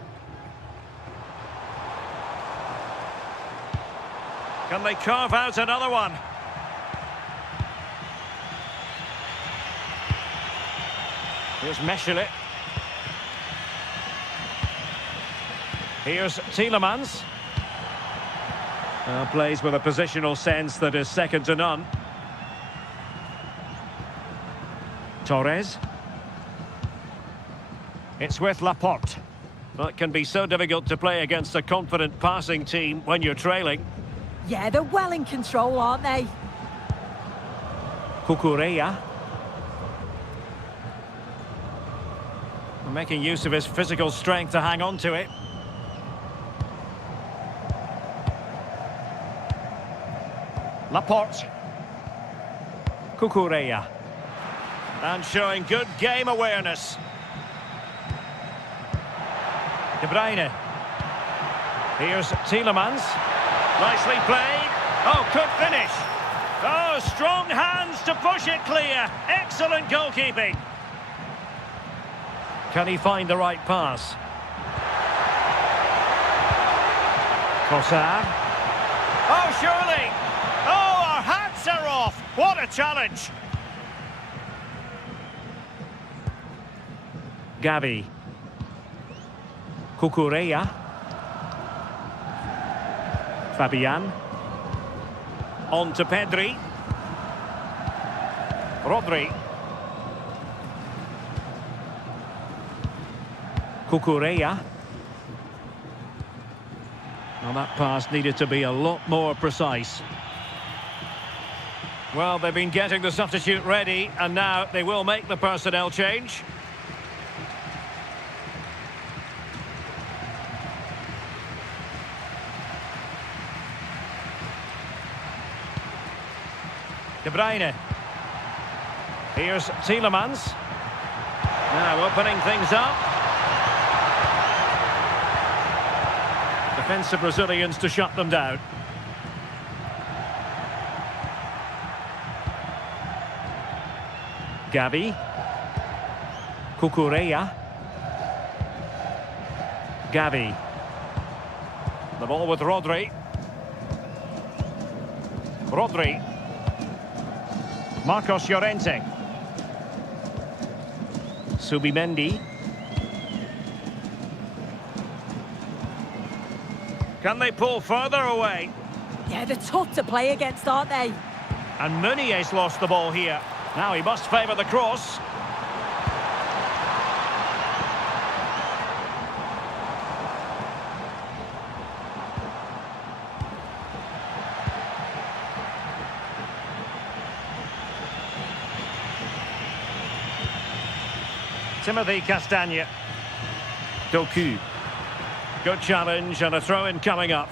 Can they carve out another one? Here's Meschelet. Here's Tielemans. Plays with a positional sense that is second to none. Torres. It's with Laporte. That can be so difficult to play against a confident passing team when you're trailing. Yeah, they're well in control, aren't they? Cucurella. Making use of his physical strength to hang on to it. Laporte. Cucurella. And showing good game awareness. De Bruyne. Here's Tielemans. Nicely played. Oh, could finish. Oh, strong hands to push it clear. Excellent goalkeeping. Can he find the right pass? Trossard. Oh, surely. Oh, our hats are off. What a challenge. Gavi. Cucurella. Fabian. On to Pedri. Rodri. Cucurella. Well, that pass needed to be a lot more precise. Well, they've been getting the substitute ready, and now they will make the personnel change. De Bruyne. Here's Tielemans. Now opening things up. Defensive Brazilians to shut them down. Gavi. Cucurella. Gavi. The ball with Rodri. Rodri. Marcos Llorente. Subimendi. Can they pull further away? Yeah, they're tough to play against, aren't they? And Meunier's lost the ball here. Now he must favour the cross. Timothy Castagne. Doku. Good challenge and a throw-in coming up.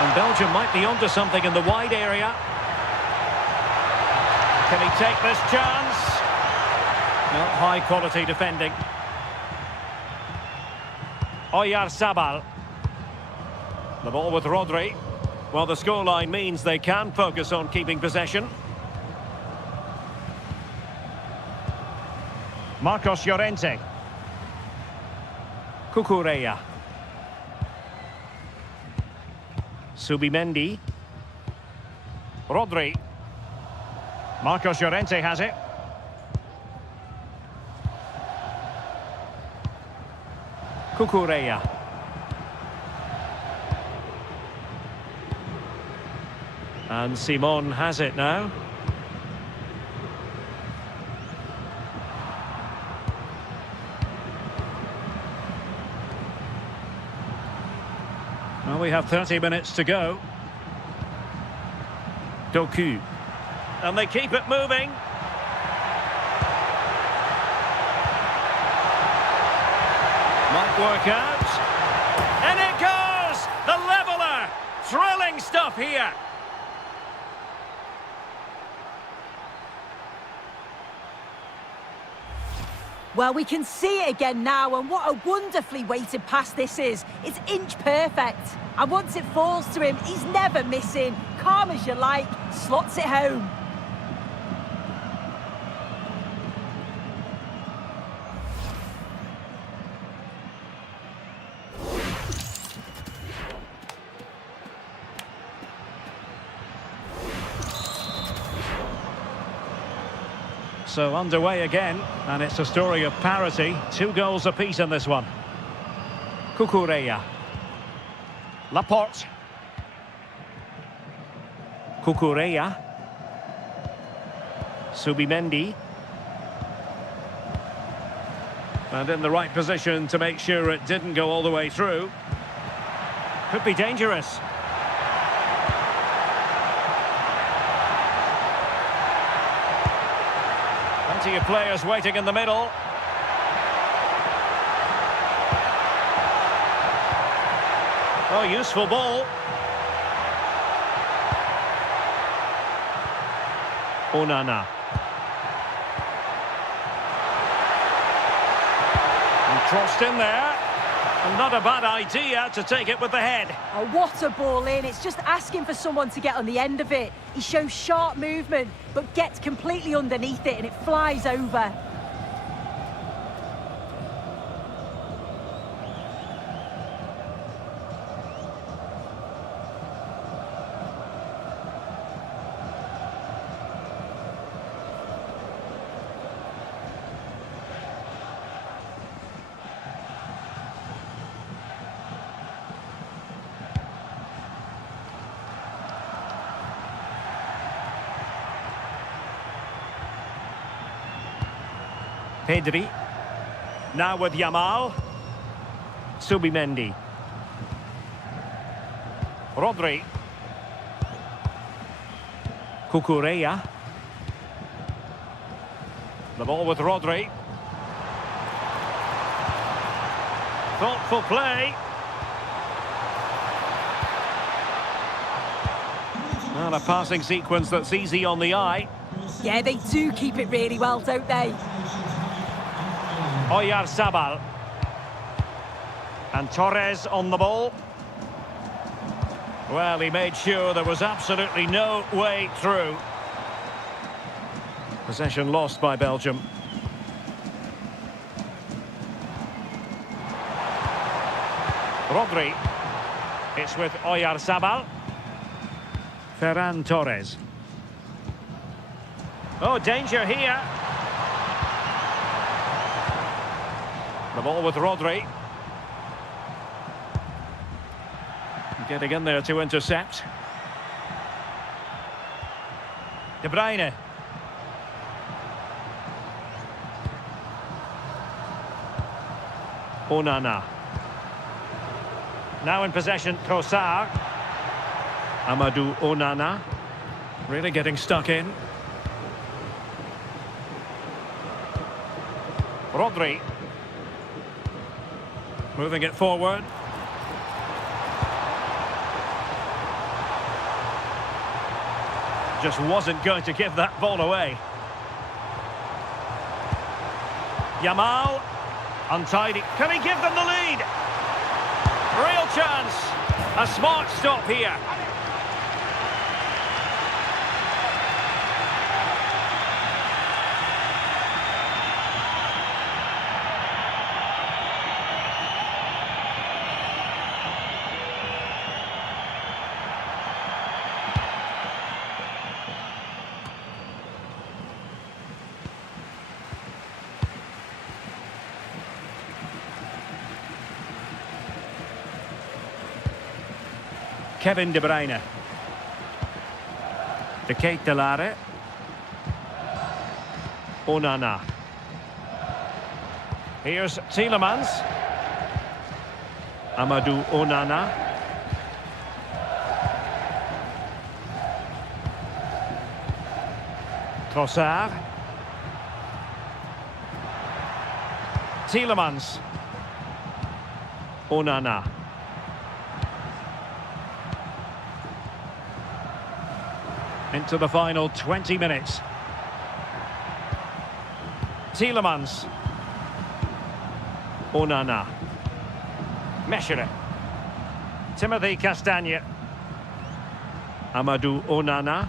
And Belgium might be onto something in the wide area. Can he take this chance? Not high quality defending. Oyarzabal. The ball with Rodri. Well, the scoreline means they can focus on keeping possession. Marcos Llorente. Cucurella. Subimendi. Rodri. Marcos Llorente has it. Cucurella. And Simon has it now. Well, we have 30 minutes to go. Doku. And they keep it moving. Might work out. And it goes! The leveller! Thrilling stuff here. Well, we can see it again now, and what a wonderfully weighted pass this is. It's inch perfect. And once it falls to him, he's never missing. Calm as you like, slots it home. So underway again, and it's a story of parity. 2 goals apiece in this one. Cucurella. Laporte. Cucurella. Subimendi. And in the right position to make sure it didn't go all the way through. Could be dangerous. Plenty of players waiting in the middle. Oh, useful ball. Onana. And crossed in there. And not a bad idea to take it with the head. Oh, what a ball in. It's just asking for someone to get on the end of it. He shows sharp movement, but gets completely underneath it and it flies over. Pedri. Now with Yamal. Subimendi. Rodri. Cucurella. The ball with Rodri. Thoughtful play. Well, a passing sequence that's easy on the eye. Yeah, they do keep it really well, don't they? Oyarzabal. And Torres on the ball. Well, he made sure there was absolutely no way through. Possession lost by Belgium. Rodri. It's with Oyarzabal. Ferran Torres. Oh, danger here. The ball with Rodri. Getting in there to intercept. De Bruyne. Onana. Now in possession, Trossard. Amadou Onana. Really getting stuck in. Rodri. Moving it forward. Just wasn't going to give that ball away. Yamal. Untidy. Can he give them the lead? Real chance. A smart stop here. Kevin De Bruyne. De Ketelare. Onana. Here's Tielemans. Amadou Onana. Trossard. Tielemans. Onana. Into the final 20 minutes. Tielemans. Onana. Meshere. Timothy Castagne. Amadou Onana.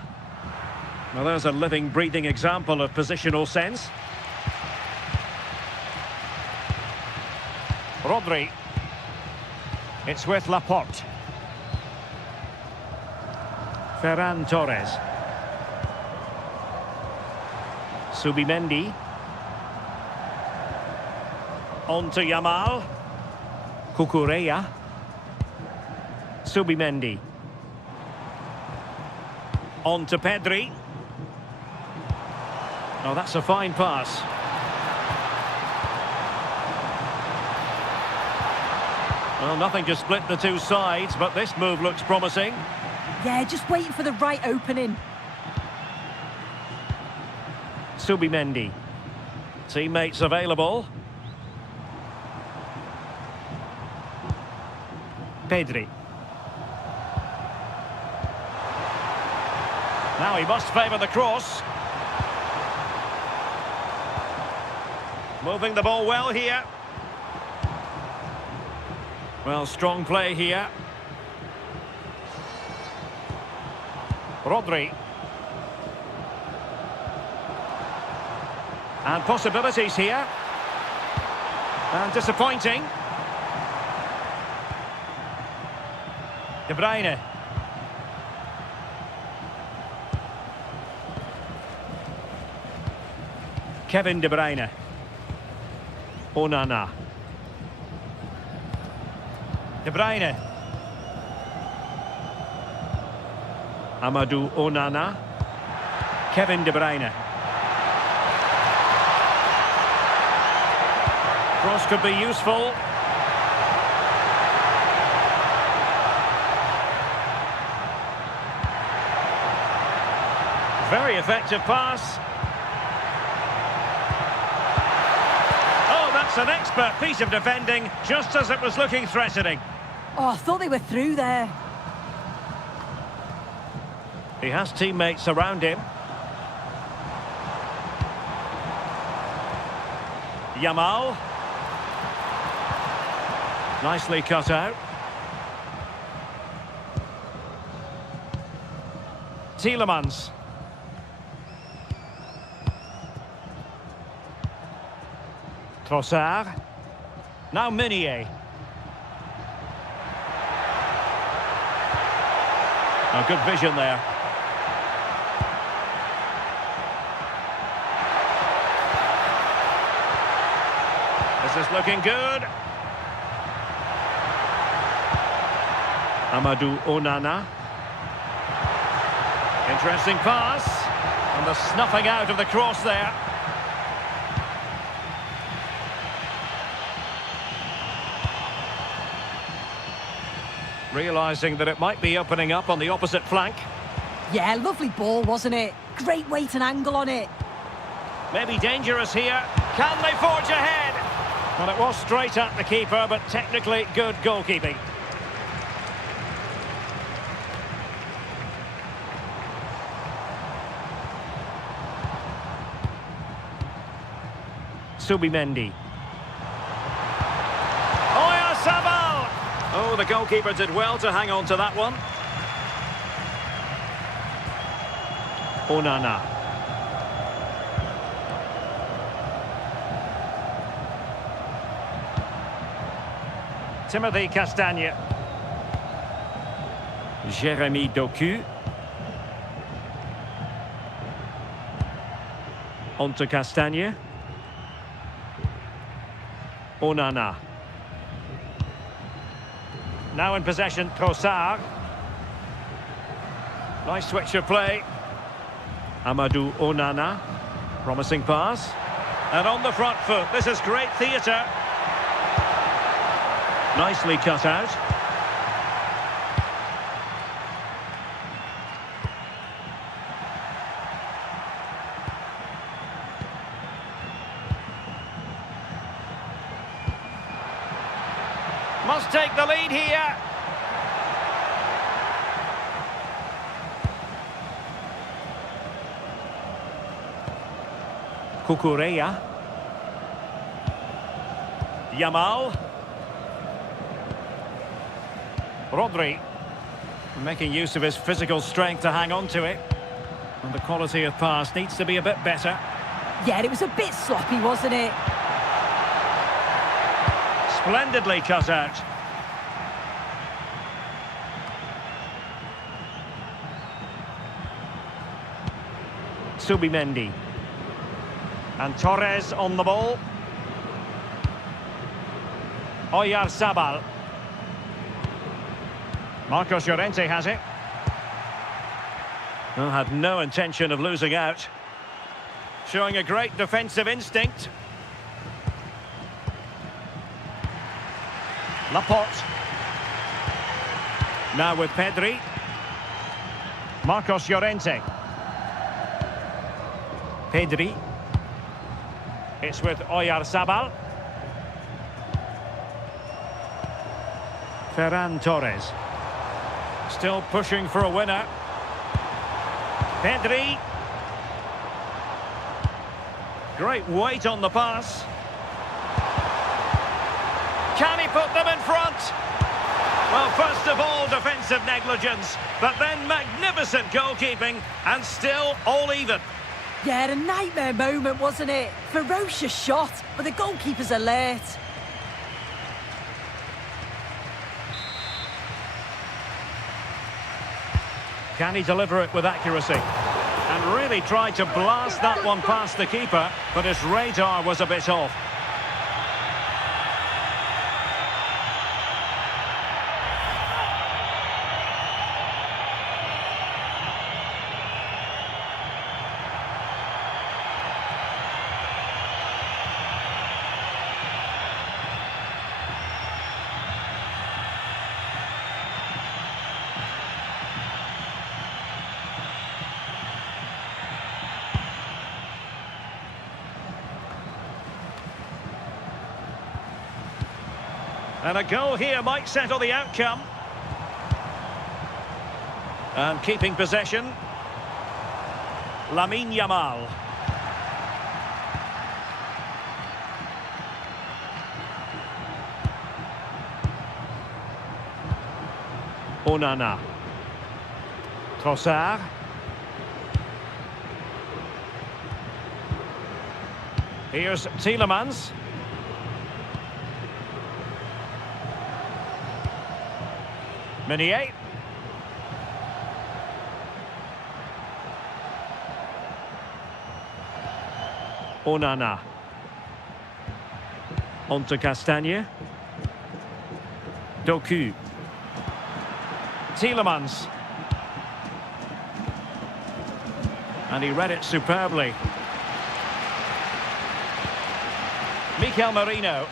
Well, there's a living, breathing example of positional sense. Rodri. It's with Laporte. Ferran Torres. Subimendi. On to Yamal. Cucurella. Subimendi. On to Pedri. Oh, that's a fine pass. Well, nothing to split the two sides, but this move looks promising. Yeah, just waiting for the right opening. Subimendi. Teammates available. Pedri. Now he must favour the cross. Moving the ball well here. Well, strong play here. Rodri. And possibilities here. And disappointing. De Bruyne. Kevin De Bruyne. Onana. De Bruyne. Amadou Onana. Kevin De Bruyne. Cross could be useful. Very effective pass. Oh, that's an expert piece of defending, just as it was looking threatening. Oh, I thought they were through there. He has teammates around him. Yamal. Nicely cut out. Tielemans. Trossard. Now Meunier. Oh, good vision there. This is looking good. Amadou Onana. Interesting pass. And the snuffing out of the cross there. Realising that it might be opening up on the opposite flank. Yeah, lovely ball, wasn't it? Great weight and angle on it. Maybe dangerous here. Can they forge ahead? Well, it was straight at the keeper, but technically good goalkeeping. Subimendi. Oyarzabal! Oh, the goalkeeper did well to hang on to that one. Onana. Timothy Castagne. Jérémy Doku. On to Castagne. Onana. Now in possession, Trossard. Nice switch of play. Amadou Onana. Promising pass. And on the front foot, this is great theatre. Nicely cut out. Must take the lead here. Cucurella. Yamal. Rodri. Making use of his physical strength to hang on to it. And the quality of pass needs to be a bit better. Yeah, it was a bit sloppy, wasn't it? Splendidly cut out. Subimendi. And Torres on the ball. Oyarzabal. Marcos Llorente has it. Well, had no intention of losing out. Showing a great defensive instinct. Laporte. Now with Pedri. Marcos Llorente. Pedri. It's with Oyarzabal. Ferran Torres. Still pushing for a winner. Pedri. Great weight on the pass. Can he put them in front? Well, first of all, defensive negligence, but then magnificent goalkeeping, and still all even. Yeah, a nightmare moment, wasn't it? Ferocious shot, but the goalkeeper's alert. Can he deliver it with accuracy? And really tried to blast that one past the keeper, but his radar was a bit off. And a goal here might settle the outcome. And keeping possession. Lamine Yamal. Onana. Trossard. Here's Tielemans. Meunier. Onana. On to Castagne. Doku. Tielemans. And he read it superbly. Mikel Merino.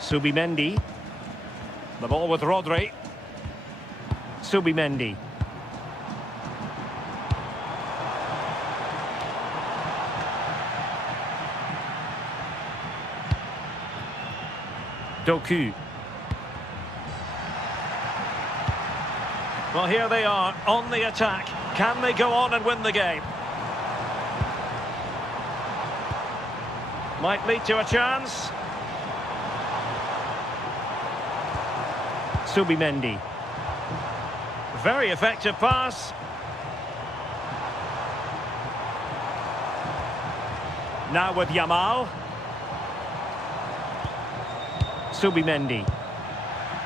Subimendi. The ball with Rodri. Subimendi. Doku. Well, here they are on the attack. Can they go on and win the game? Might lead to a chance. Subimendi. Very effective pass. Now with Yamal. Subimendi.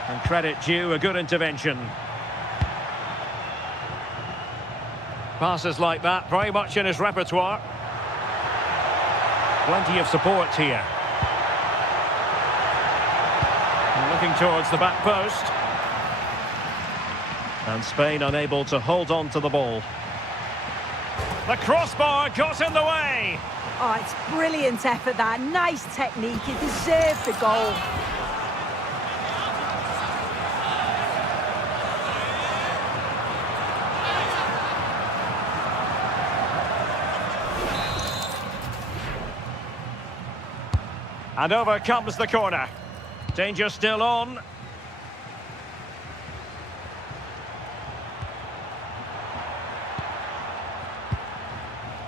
And credit due, a good intervention. Passes like that, very much in his repertoire. Plenty of support here. And looking towards the back post. And Spain unable to hold on to the ball. The crossbar got in the way. Oh, it's brilliant effort, that. Nice technique. He deserved the goal. And over comes the corner. Danger still on.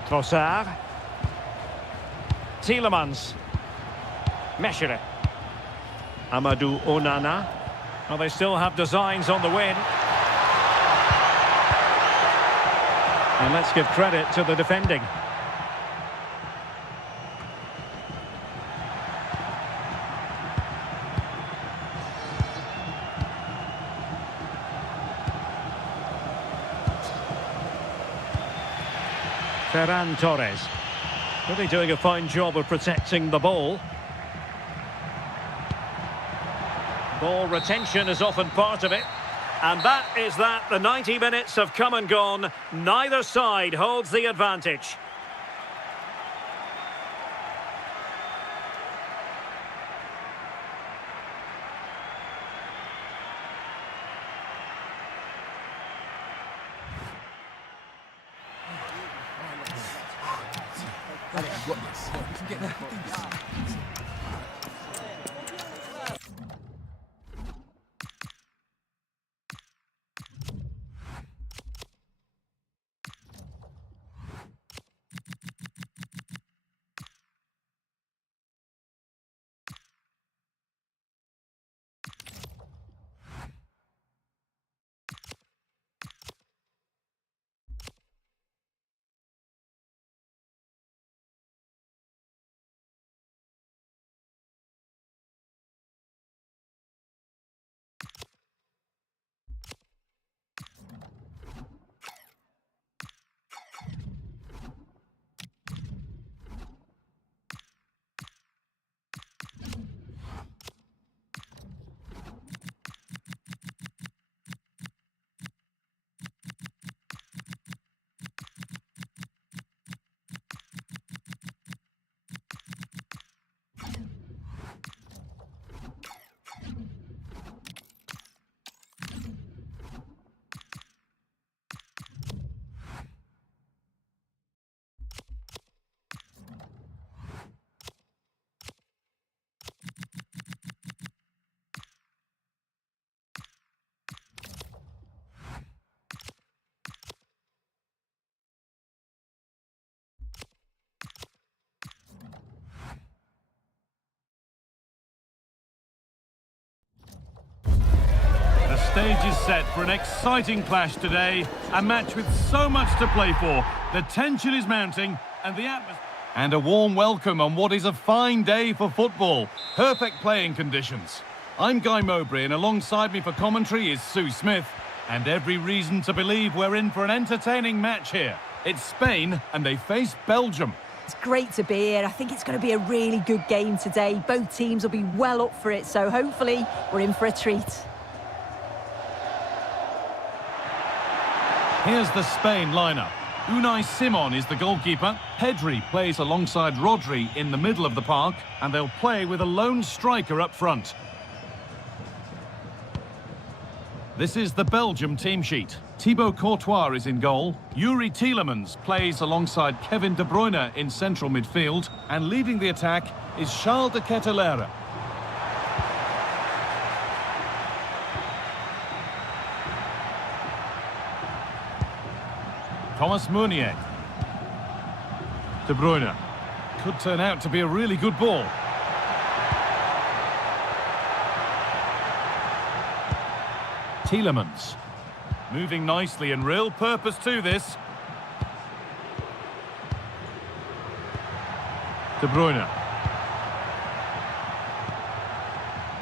Trossard. Tielemans. Meshere. Amadou Onana. Well, they still have designs on the win. And let's give credit to the defending. Ferran Torres. Really doing a fine job of protecting the ball. Ball retention is often part of it. And that is that. The 90 minutes have come and gone. Neither side holds the advantage. The stage is set for an exciting clash today. A match with so much to play for. The tension is mounting and the atmosphere. And a warm welcome on what is a fine day for football. Perfect playing conditions. I'm Guy Mowbray and alongside me for commentary is Sue Smith. And every reason to believe we're in for an entertaining match here. It's Spain and they face Belgium. It's great to be here. I think it's going to be a really good game today. Both teams will be well up for it, so hopefully we're in for a treat. Here's the Spain lineup. Unai Simon is the goalkeeper. Pedri plays alongside Rodri in the middle of the park, and they'll play with a lone striker up front. This is the Belgium team sheet. Thibaut Courtois is in goal. Yuri Tielemans plays alongside Kevin De Bruyne in central midfield. And leading the attack is Charles de Ketelaere. Thomas Meunier. De Bruyne. Could turn out to be a really good ball. Tielemans. Moving nicely and real purpose to this. De Bruyne.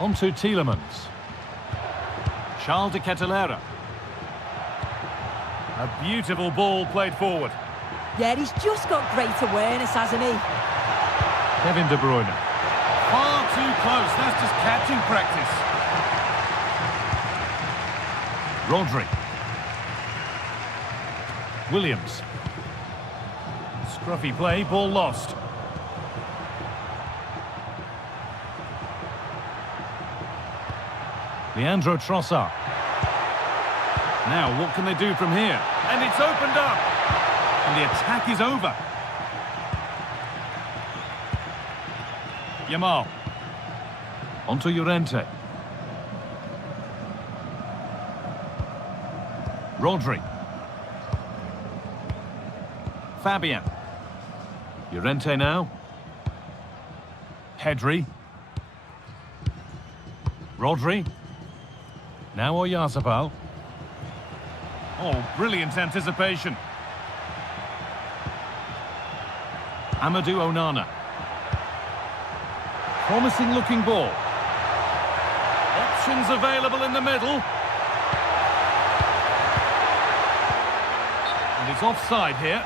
On to Tielemans. Charles de Ketelaere. A beautiful ball played forward. Yeah, he's just got great awareness, hasn't he? Kevin De Bruyne. Far too close. That's just catching practice. Rodri. Williams. Scruffy play, ball lost. Leandro Trossard. Now, what can they do from here? And it's opened up. And the attack is over. Yamal. Onto Llorente. Rodri. Fabian. Llorente now. Pedri. Rodri. Now Oyarzabal. Oh, brilliant anticipation. Amadou Onana. Promising looking ball. Options available in the middle. And it's offside here.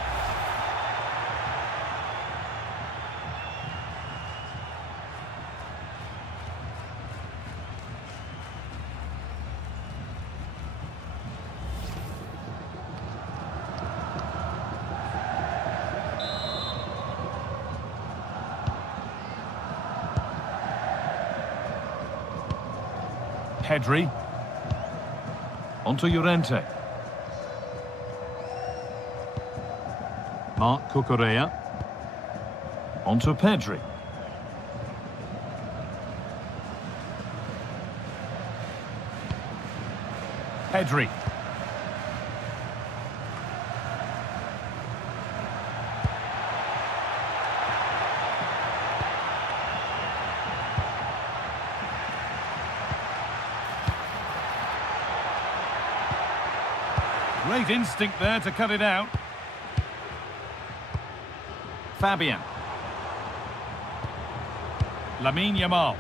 Pedri. Onto Llorente. Marc Cucurella. Onto Pedri. Pedri. Great instinct there to cut it out. Fabian. Lamine Yamal.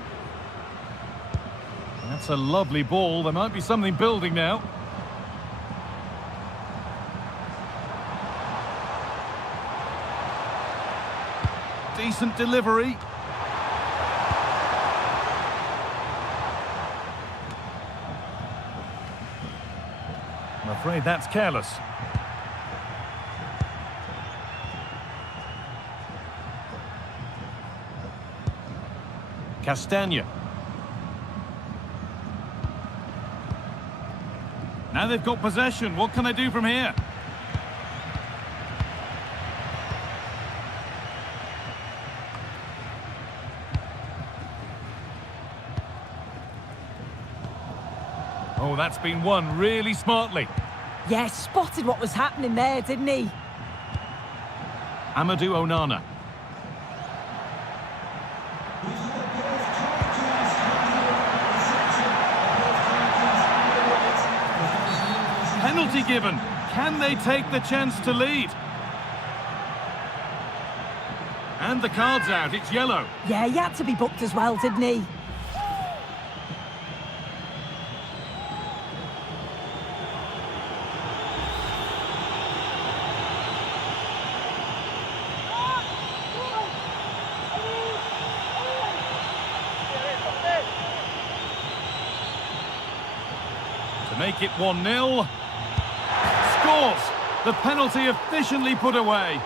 That's a lovely ball. There might be something building now. Decent delivery. I'm afraid that's careless. Castagna. Now they've got possession. What can they do from here? Oh, that's been won really smartly. Yeah, spotted what was happening there, didn't he? Amadou Onana. Penalty given. Can they take the chance to lead? And the card's out. It's yellow. Yeah, he had to be booked as well, didn't he? To make it 1-0. Scores! The penalty efficiently put away.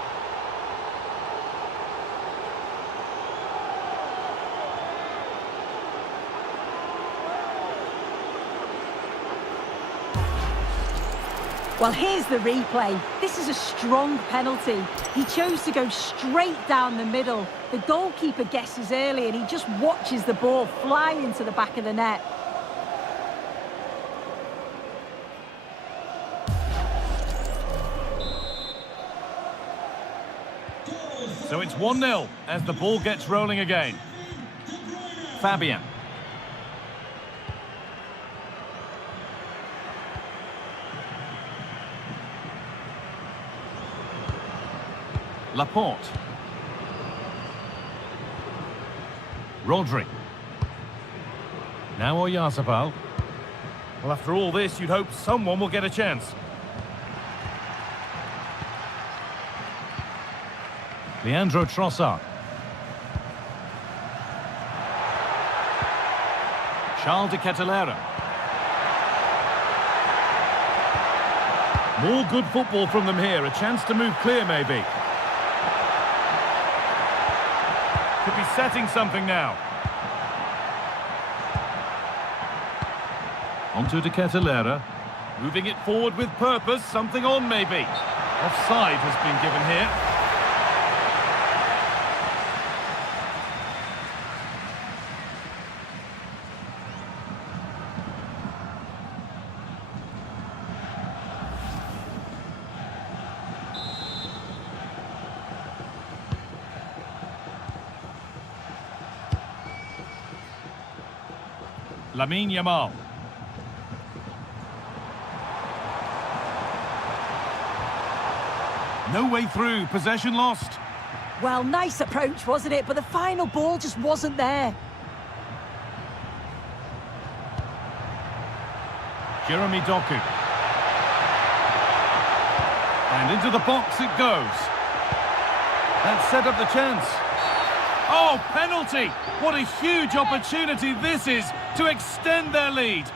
Well, here's the replay. This is a strong penalty. He chose to go straight down the middle. The goalkeeper guesses early and he just watches the ball fly into the back of the net. So it's 1-0 as the ball gets rolling again. Fabian. Laporte. Rodri. Now Oyarzabal. Well, after all this, you'd hope someone will get a chance. Leandro Trossard. Charles de Kettelera. More good football from them here. A chance to move clear, maybe. Could be setting something now. Onto de Kettelera. Moving it forward with purpose. Something on, maybe. Offside has been given here. Lamine Yamal. No way through, possession lost. Well, nice approach, wasn't it? But the final ball just wasn't there. Jeremy Doku. And into the box it goes. That set up the chance. Oh, penalty! What a huge opportunity this is to extend their lead.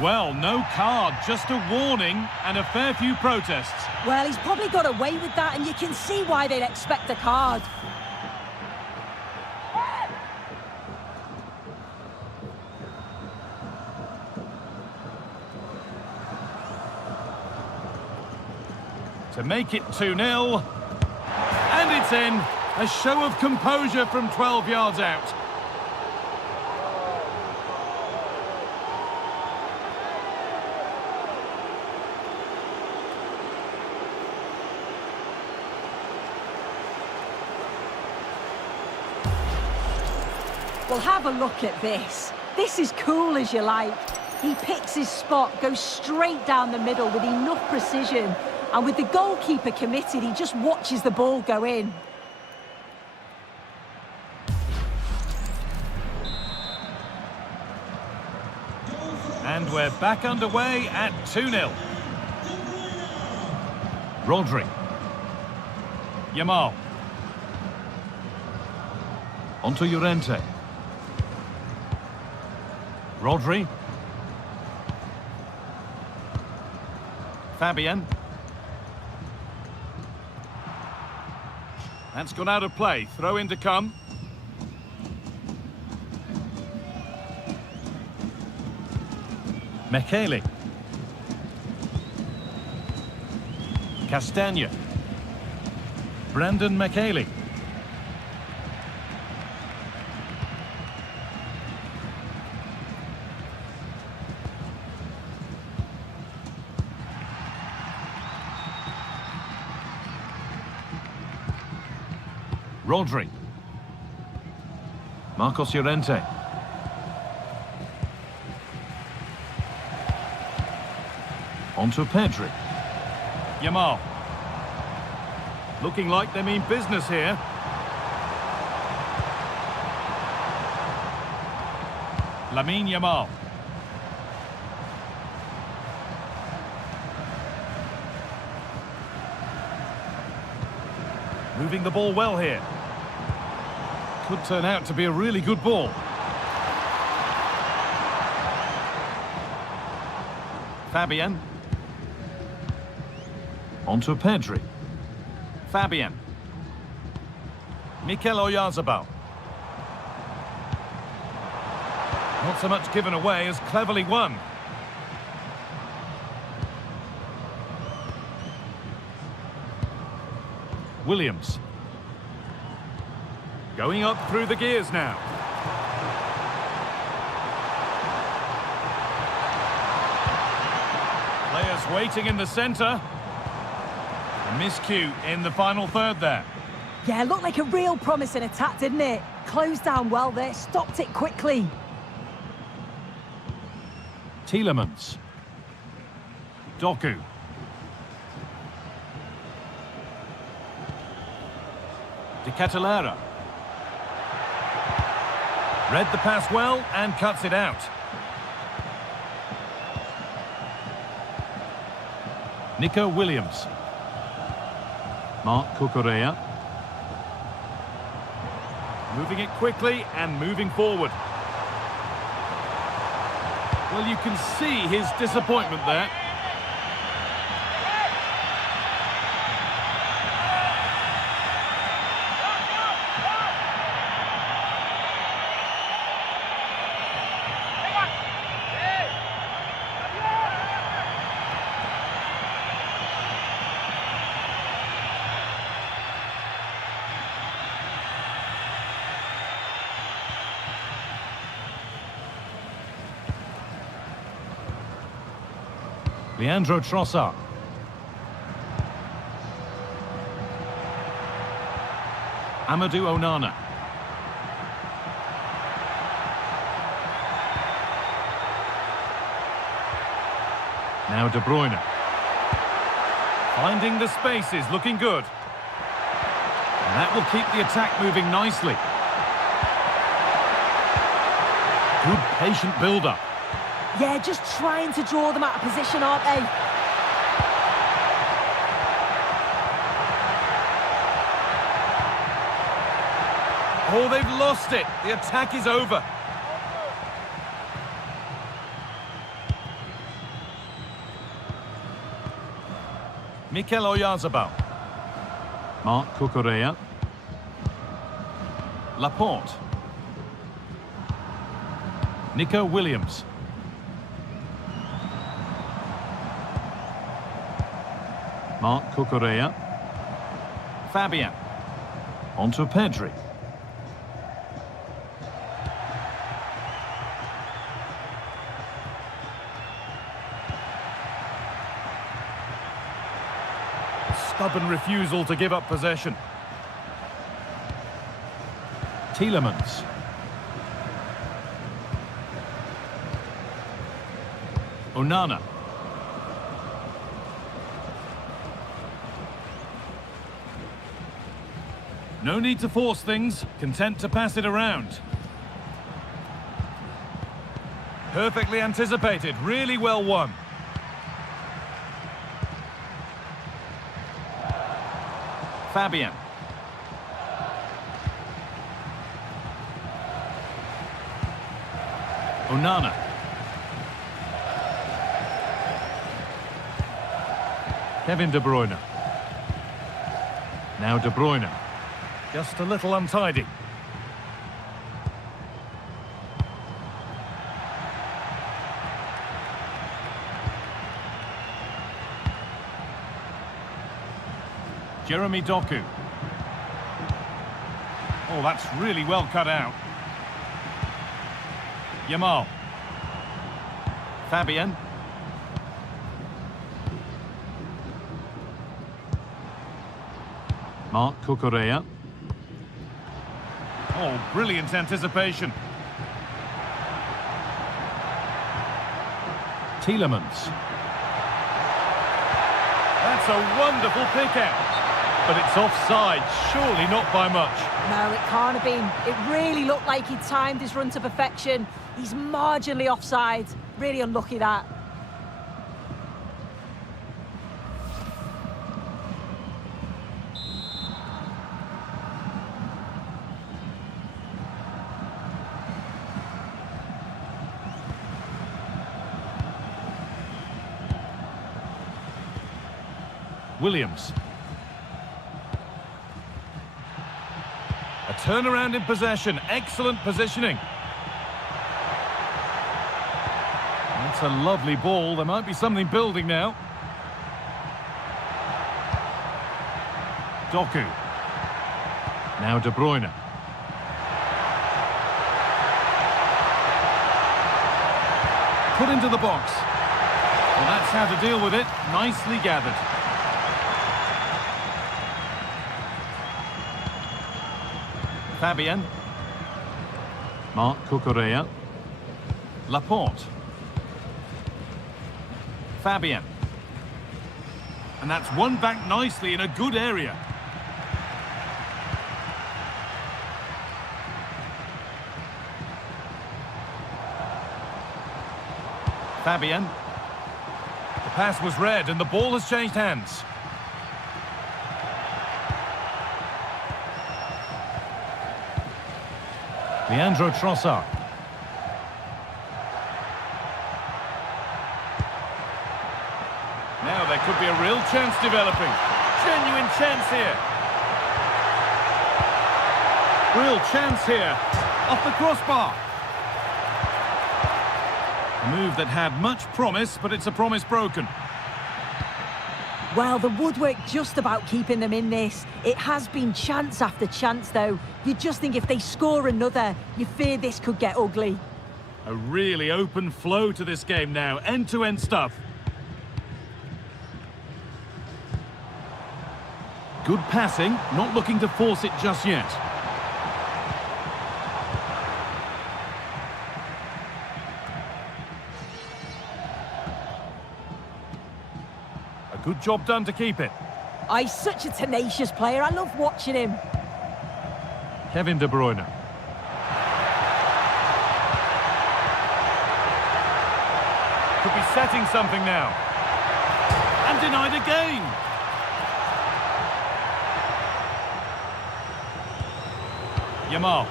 Well, no card, just a warning and a fair few protests. Well, he's probably got away with that, and you can see why they'd expect a card. To make it 2-0. And it's in. A show of composure from 12 yards out. Well, have a look at this. This is cool as you like. He picks his spot, goes straight down the middle with enough precision. And with the goalkeeper committed, he just watches the ball go in. And we're back underway at 2-0. Rodri. Yamal. Onto Llorente. Rodri. Fabian. That's gone out of play. Throw in to come. Mekele. Castagna. Brandon Mekele. Rodri. Marcos Llorente. Onto Pedri. Yamal. Looking like they mean business here. Lamine Yamal. Moving the ball well here. Could turn out to be a really good ball. Fabian. Onto Pedri. Fabian. Mikel Oyarzabal. Not so much given away as cleverly won. Williams. Going up through the gears now. Players waiting in the centre. A miscue in the final third there. Yeah, looked like a real promising attack, didn't it? Closed down well there, stopped it quickly. Tielemans. Doku. De Ketelaere. Read the pass well and cuts it out. Nico Williams. Mark Cucurella. Moving it quickly and moving forward. Well, you can see his disappointment there. Leandro Trossard. Amadou Onana. Now De Bruyne. Finding the spaces, looking good. And that will keep the attack moving nicely. Good patient build-up. Yeah, just trying to draw them out of position, aren't they? Oh, they've lost it. The attack is over. Mikel Oyarzabal. Mark Cucurella. Laporte. Nico Williams. Mark Cucurella. Fabian. Onto Pedri. Stubborn refusal to give up possession. Tielemans. Onana. No need to force things, content to pass it around. Perfectly anticipated, really well won. Fabian. Onana. Kevin De Bruyne. Now De Bruyne. Just a little untidy. Jeremy Doku. Oh, that's really well cut out. Yamal. Fabian. Mark Cucurella. Oh, brilliant anticipation. Tielemans. That's a wonderful pick out. But it's offside, surely not by much. No, it can't have been. It really looked like he timed his run to perfection. He's marginally offside. Really unlucky, that. Williams. A turnaround in possession, excellent positioning. That's a lovely ball, there might be something building now. Doku. Now De Bruyne. Put into the box. Well, that's how to deal with it. Nicely gathered. Fabian. Marc Cucurella. Laporte. Fabian. And that's won back nicely in a good area. Fabian. The pass was read and the ball has changed hands. Leandro Trossard. Now there could be a real chance developing. Genuine chance here. Real chance here. Off the crossbar. A move that had much promise, but it's a promise broken. Well, the woodwork just about keeping them in this. It has been chance after chance, though. You just think if they score another, you fear this could get ugly. A really open flow to this game now. End-to-end stuff. Good passing, not looking to force it just yet. A good job done to keep it. He's such a tenacious player. I love watching him. Kevin De Bruyne. Could be setting something now. And denied again. Yamal.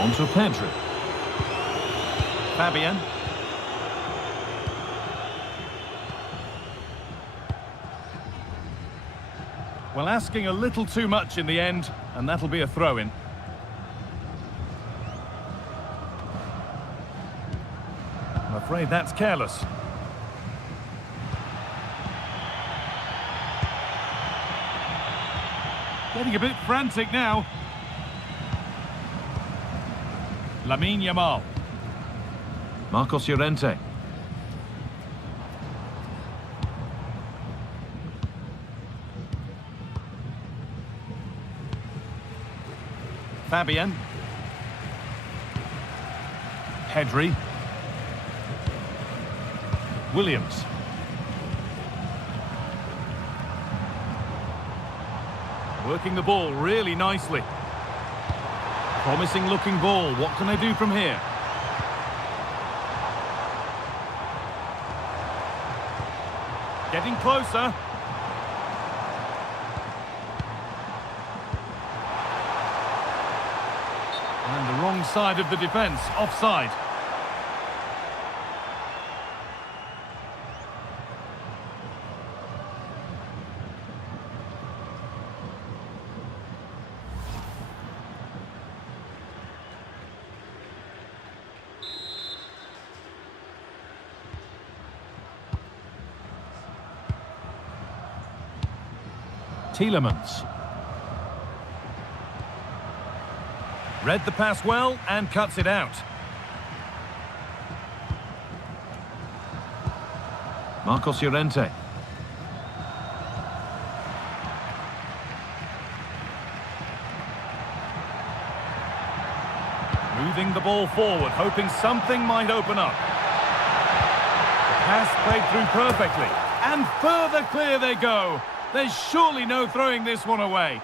On to Pedri. Fabian. Well, asking a little too much in the end, and that'll be a throw-in. I'm afraid that's careless. Getting a bit frantic now. Lamine Yamal. Marcos Llorente. Fabian. Pedri. Williams. Working the ball really nicely. Promising looking ball. What can they do from here? Getting closer. And the wrong side of the defence, offside. Tielemans. Read the pass well and cuts it out. Marcos Llorente. Moving the ball forward, hoping something might open up. The pass played through perfectly. And further clear they go. There's surely no throwing this one away.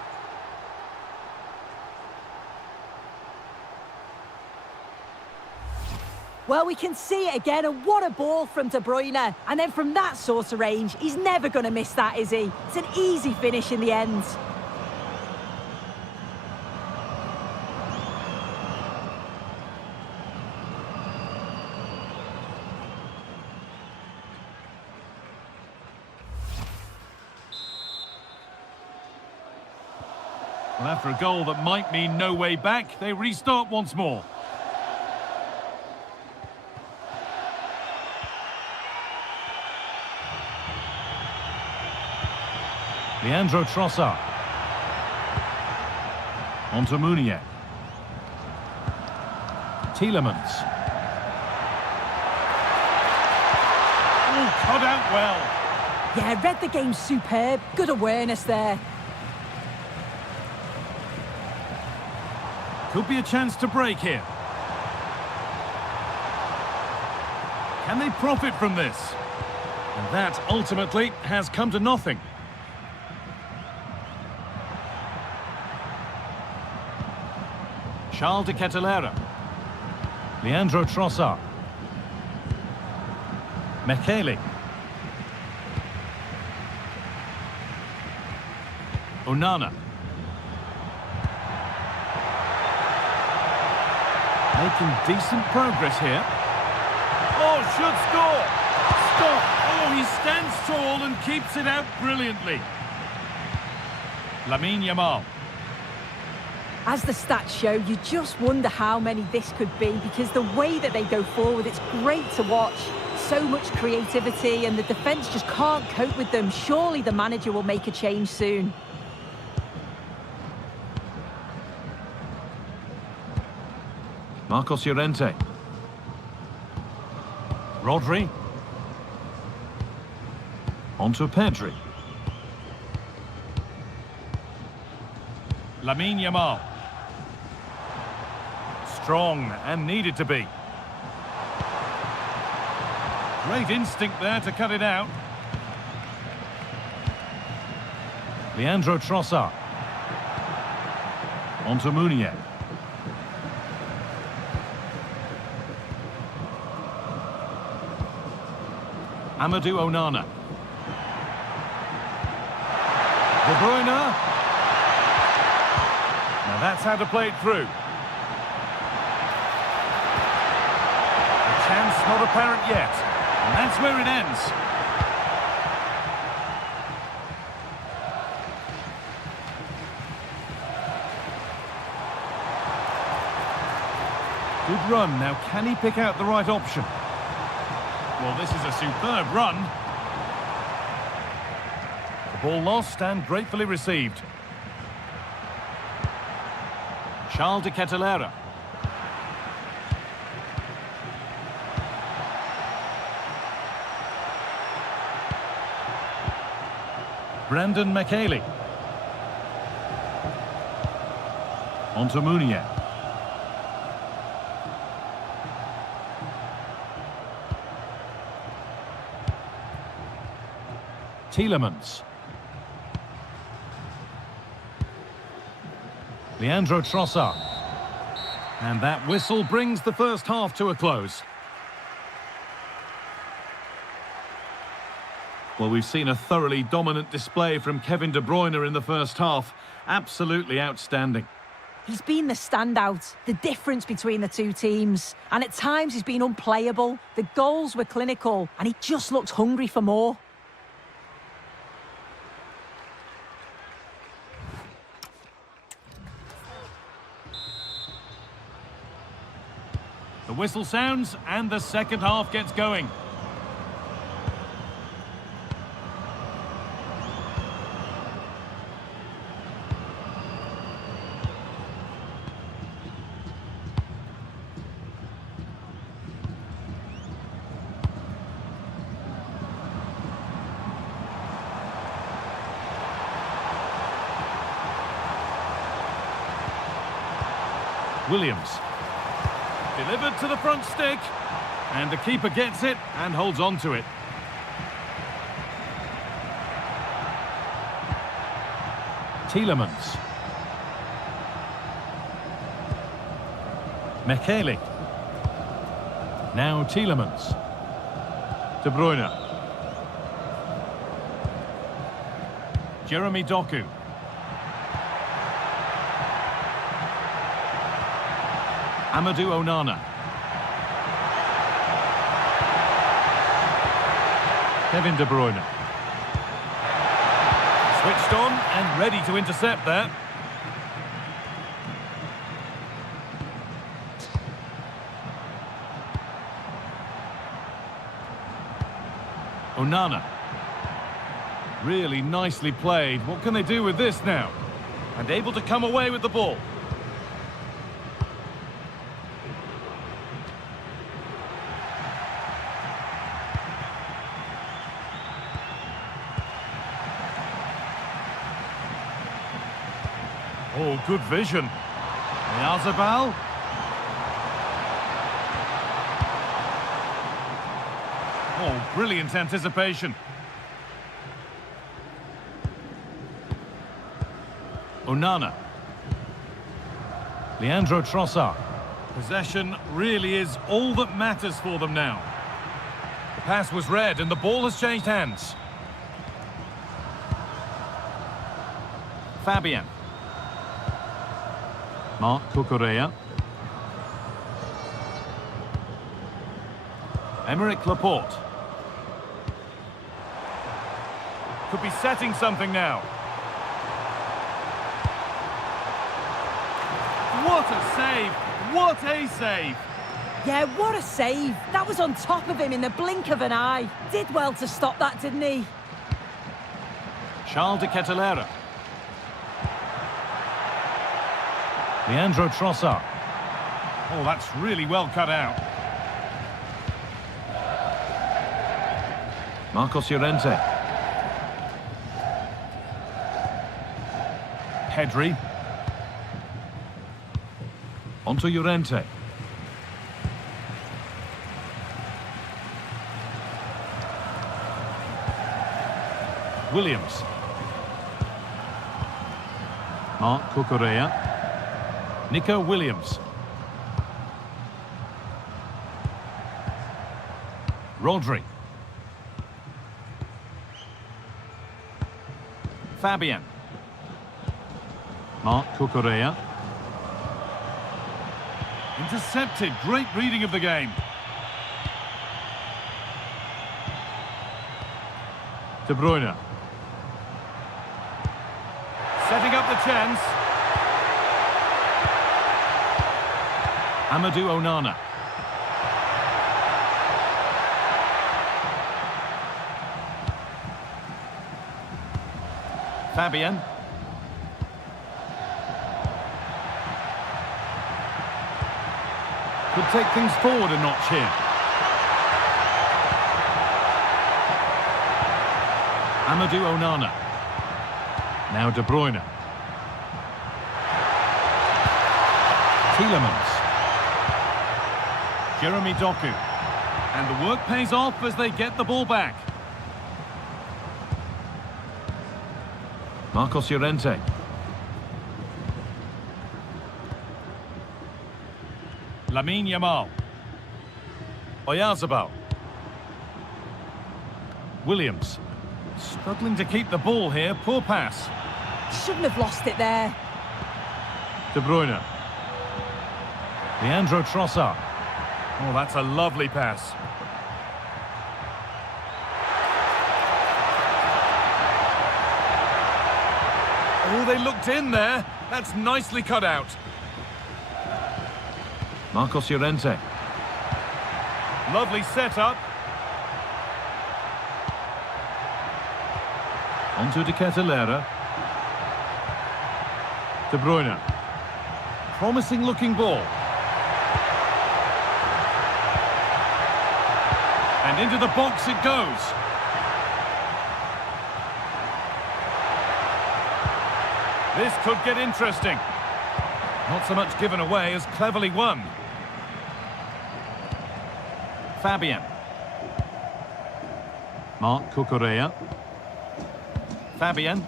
Well, we can see it again, and what a ball from De Bruyne. And then from that sort of range, he's never going to miss that, is he? It's an easy finish in the end. Well, after a goal that might mean no way back, they restart once more. Leandro Trossard. On to Munier. Tielemans. Oh, cut out well. Yeah, read the game superb. Good awareness there. Could be a chance to break here. Can they profit from this? And that ultimately has come to nothing. Charles de Kettelera. Leandro Trossard. Mekele. Onana. Making decent progress here. Oh, should score. Stop. Oh, he stands tall and keeps it out brilliantly. Lamine Yamal. As the stats show, you just wonder how many this could be, because the way that they go forward, it's great to watch. So much creativity, and the defence just can't cope with them. Surely the manager will make a change soon. Marcos Llorente. Rodri. On to Pedri. Lamine Yamal. Strong and needed to be. Great instinct there to cut it out. Leandro Trossard. On to Munier. Amadou Onana. De Bruyne. Now that's how to play it through. The chance not apparent yet. And that's where it ends. Good run. Now, can he pick out the right option? Well, this is a superb run. The ball lost and gratefully received. Charles de Kettelera. Brandon Mekele. On to Munier. Tielemans. Leandro Trossard. And that whistle brings the first half to a close. Well, we've seen a thoroughly dominant display from Kevin De Bruyne in the first half. Absolutely outstanding. He's been the standout, the difference between the two teams. And at times he's been unplayable. The goals were clinical, and he just looked hungry for more. The whistle sounds and the second half gets going. Williams. Delivered to the front stick. And the keeper gets it and holds on to it. Tielemans. Mekele. Now Tielemans. De Bruyne. Jeremy Doku. Amadou Onana. Kevin De Bruyne. Switched on and ready to intercept there. Onana. Really nicely played. What can they do with this now? And able to come away with the ball. Oh, good vision. Yazabal. Oh, brilliant anticipation. Onana. Leandro Trossard. Possession really is all that matters for them now. The pass was read and the ball has changed hands. Fabian. Marc Cucurella. Emerick Laporte. Could be setting something now. What a save! What a save! Yeah, what a save. That was on top of him in the blink of an eye. Did well to stop that, didn't he? Charles de Kettelera. Leandro Trossard. Oh, that's really well cut out. Marcos Llorente. Pedri. Onto Llorente. Williams. Marc Cucurella. Nico Williams. Rodri. Fabian. Marc Cucurella. Intercepted. Great reading of the game. De Bruyne. Setting up the chance. Amadou Onana. Fabian. Could take things forward a notch here. Amadou Onana. Now De Bruyne. Tielemans. Jeremy Doku. And the work pays off as they get the ball back. Marcos Llorente. Lamine Yamal. Oyarzabal. Williams. Struggling to keep the ball here. Poor pass. Shouldn't have lost it there. De Bruyne. Leandro Trossard. Oh, that's a lovely pass. Oh, they looked in there. That's nicely cut out. Marcos Llorente. Lovely setup. Onto De Kettelera. De Bruyne. Promising looking ball. And into the box it goes. This could get interesting. Not so much given away as cleverly won. Fabian. Marc Cucurella. Fabian.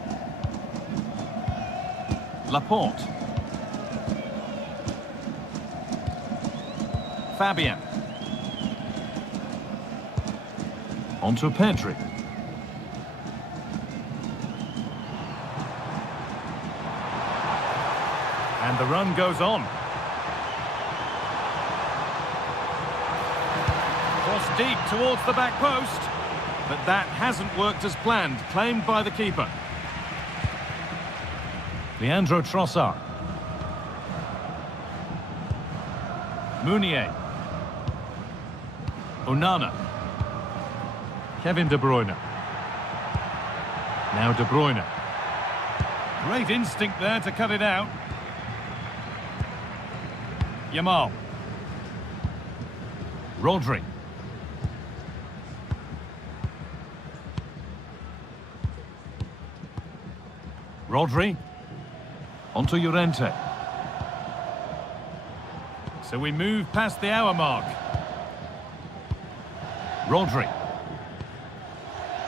Laporte. Fabian. Onto Pedri. And the run goes on. Cross deep towards the back post. But that hasn't worked as planned, claimed by the keeper. Leandro Trossard. Meunier. Onana. Kevin De Bruyne. Now De Bruyne. Great instinct there to cut it out. Yamal. Rodri. Rodri. Onto Llorente. So we move past the hour mark. Rodri.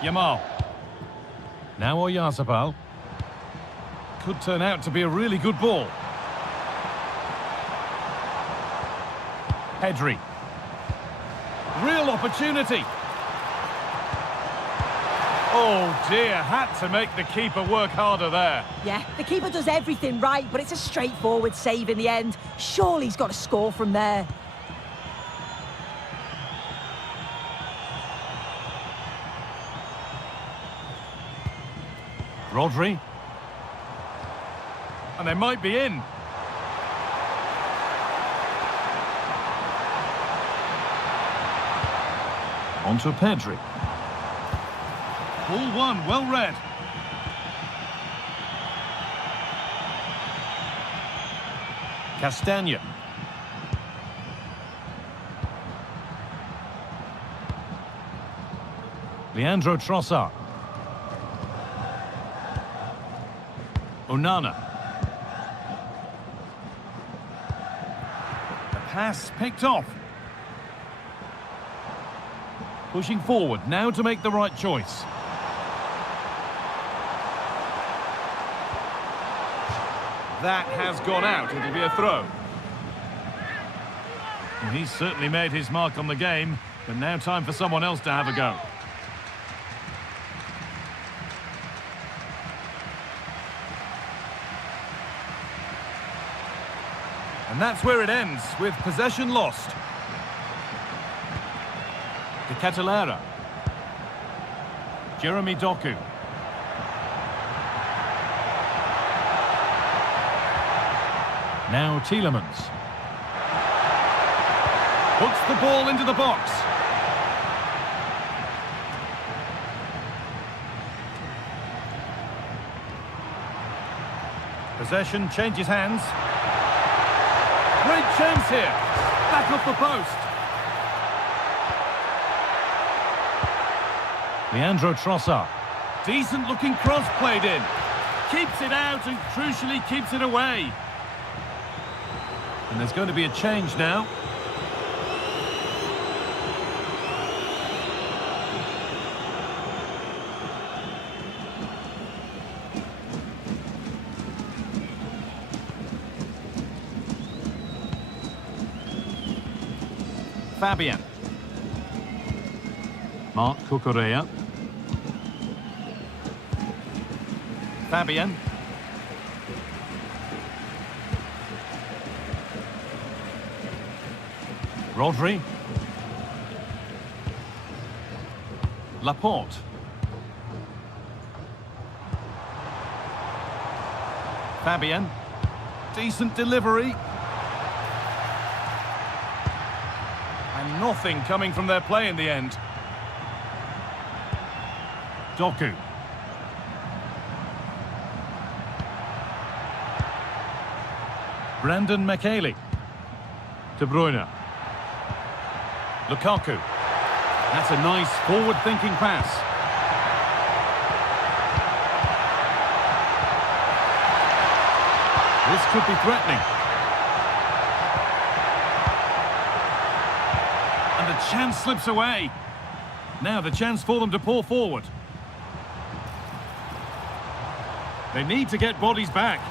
Yamal. Now Oyarzabal. Could turn out to be a really good ball. Pedri. Real opportunity. Oh dear, had to make the keeper work harder there. Yeah, the keeper does everything right, but it's a straightforward save in the end. Surely he's got to score from there. Rodri. And they might be in. Onto Pedri. Ball one, well read. Castagna. Leandro Trossard. Onana. The pass picked off. Pushing forward, now to make the right choice. That has gone out. It'll be a throw. Well, he's certainly made his mark on the game, but now time for someone else to have a go. And that's where it ends, with possession lost. De Catalera. Jeremy Doku. Now Tielemans. Puts the ball into the box. Possession changes hands. Great chance here. Back off the post. Leandro Trossard. Decent looking cross played in. Keeps it out and crucially keeps it away. And there's going to be a change now. Fabian. Marc Cucurella. Fabian. Rodri. Laporte. Fabian. Decent delivery. And nothing coming from their play in the end. Doku. Brandon McKaylee. De Bruyne. Lukaku. That's a nice forward-thinking pass. This could be threatening. And the chance slips away. Now the chance for them to pour forward. They need to get bodies back.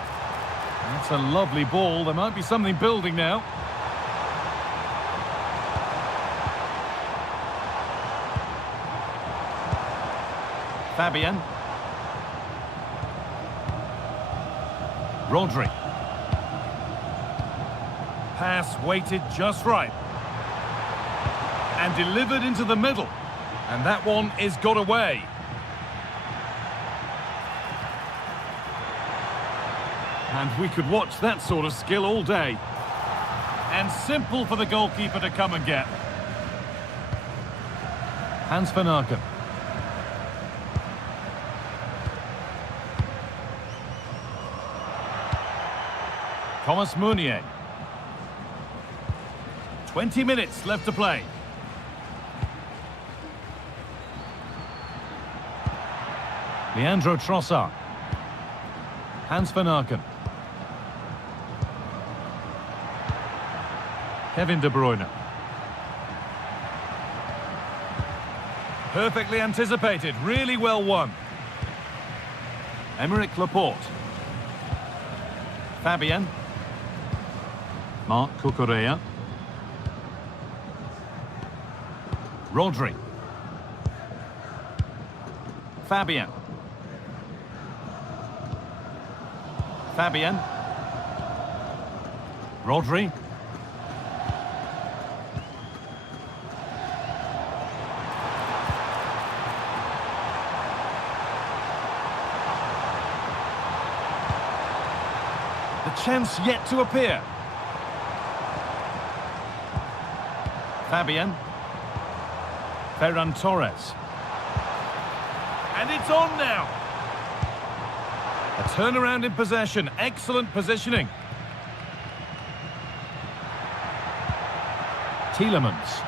That's a lovely ball. There might be something building now. Fabian. Rodri. Pass weighted just right. And delivered into the middle. And that one is got away. And we could watch that sort of skill all day. And simple for the goalkeeper to come and get. Hans van Aken. Thomas Meunier. 20 minutes left to play. Leandro Trossard. Hans van Aken. Kevin De Bruyne. Perfectly anticipated, really well won. Aymeric Laporte. Fabian. Marc Cucurella. Rodri. Fabian. Fabian. Rodri. The chance yet to appear. Fabian. Ferran Torres. And it's on now. A turnaround in possession. Excellent positioning. Tielemans.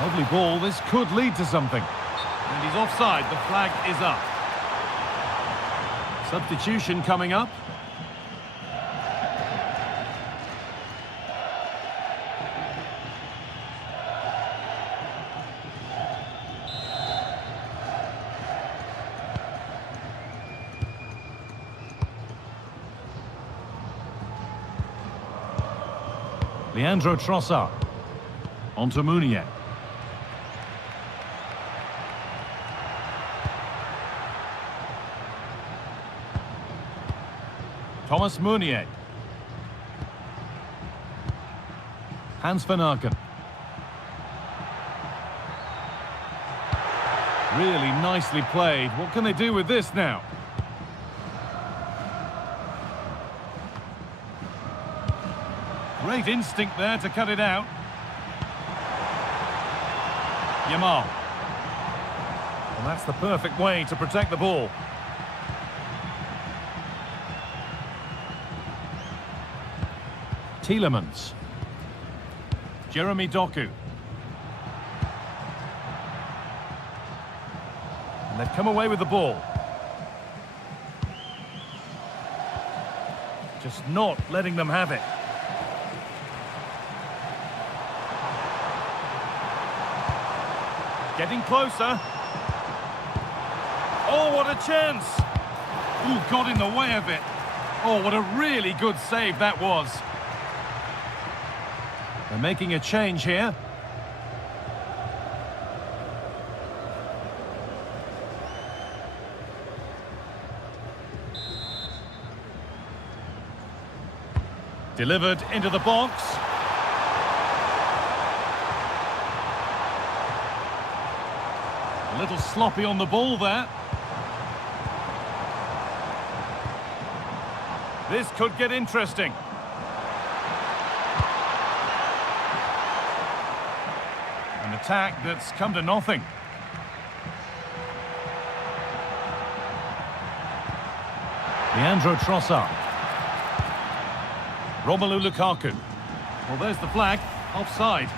Lovely ball. This could lead to something. And he's offside. The flag is up. Substitution coming up. Leandro Trossard. Onto Meunier. Thomas Meunier. Hans van Aken. Really nicely played. What can they do with this now? Great instinct there to cut it out. Yamal. And that's the perfect way to protect the ball. Tielemans. Jeremy Doku. And they've come away with the ball. Just not letting them have it. Getting closer. Oh, what a chance! Ooh, got in the way of it. Oh, what a really good save that was. They're making a change here. Delivered into the box. A little sloppy on the ball there. This could get interesting. An attack that's come to nothing. Leandro Trossard. Romelu Lukaku. Well, there's the flag. Offside.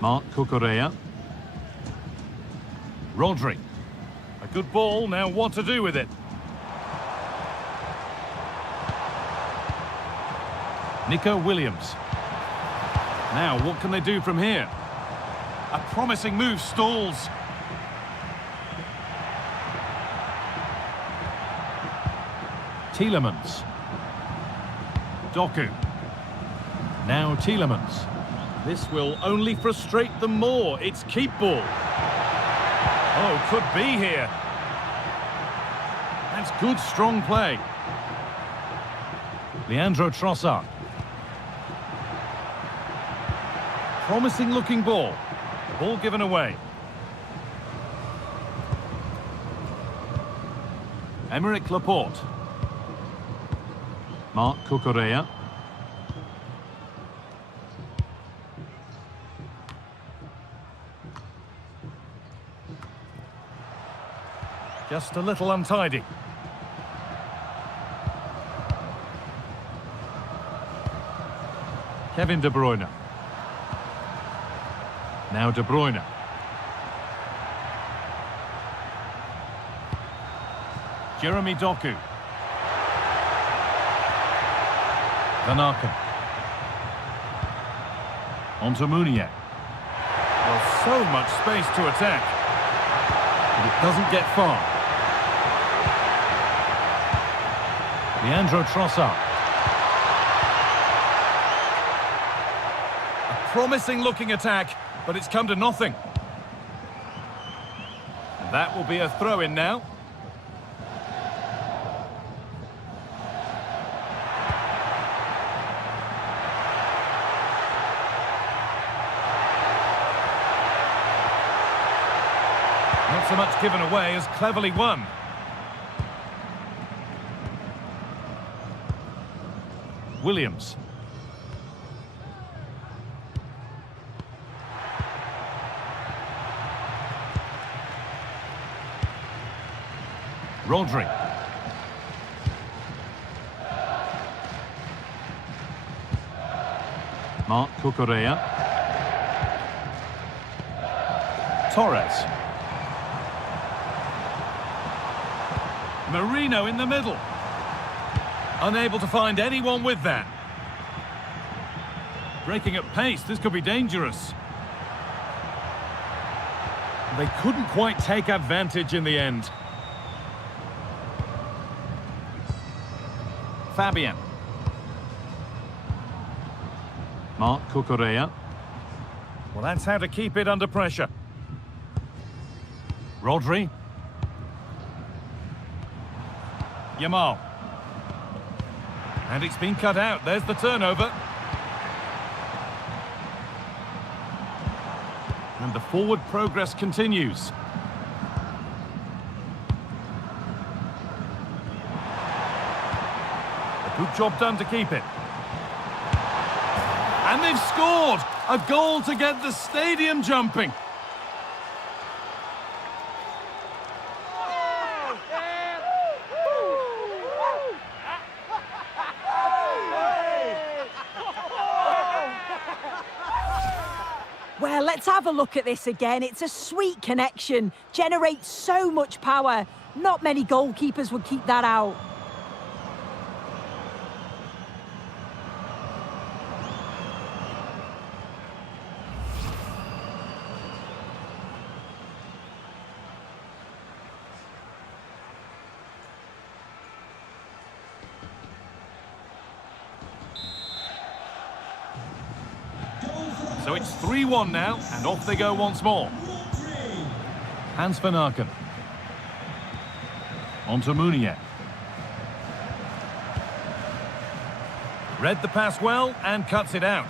Marc Cucurella. Rodri. A good ball, now what to do with it? Nico Williams. Now, what can they do from here? A promising move stalls. Tielemans. Doku. Now Tielemans. This will only frustrate them more. It's keep ball. Oh, could be here. That's good, strong play. Leandro Trossard. Promising looking ball. The ball given away. Aymeric Laporte. Marc Cucurella. Just a little untidy. Kevin De Bruyne. Now De Bruyne. Jeremy Doku. Van Aken. Onto Munier. Well, so much space to attack. But it doesn't get far. Leandro Trossard. A promising looking attack, but it's come to nothing. And that will be a throw-in now. Not so much given away as cleverly won. Williams. Rodri. Marc Cucurella. Torres. Marino in the middle. Unable to find anyone with that. Breaking at pace, this could be dangerous. They couldn't quite take advantage in the end. Fabian. Marc Cucurella. Well, that's how to keep it under pressure. Rodri. Yamal. And it's been cut out. There's the turnover. And the forward progress continues. A good job done to keep it. And they've scored! A goal to get the stadium jumping. Well, let's have a look at this again. It's a sweet connection, generates so much power. Not many goalkeepers would keep that out. So it's 3-1 now, and off they go once more. Hans Van Aken. Onto Munier. Read the pass well and cuts it out.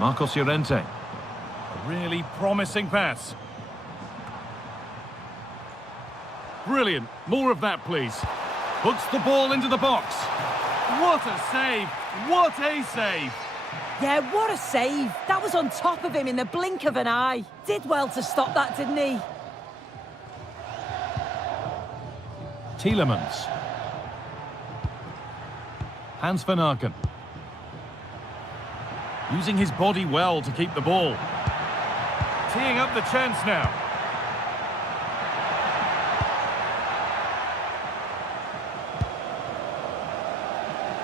Marcos Llorente. A really promising pass. Brilliant. More of that, please. Puts the ball into the box. What a save! What a save! Yeah, what a save. That was on top of him in the blink of an eye. Did well to stop that, didn't he? Tielemans. Hans Van Aken. Using his body well to keep the ball. Teeing up the chance now.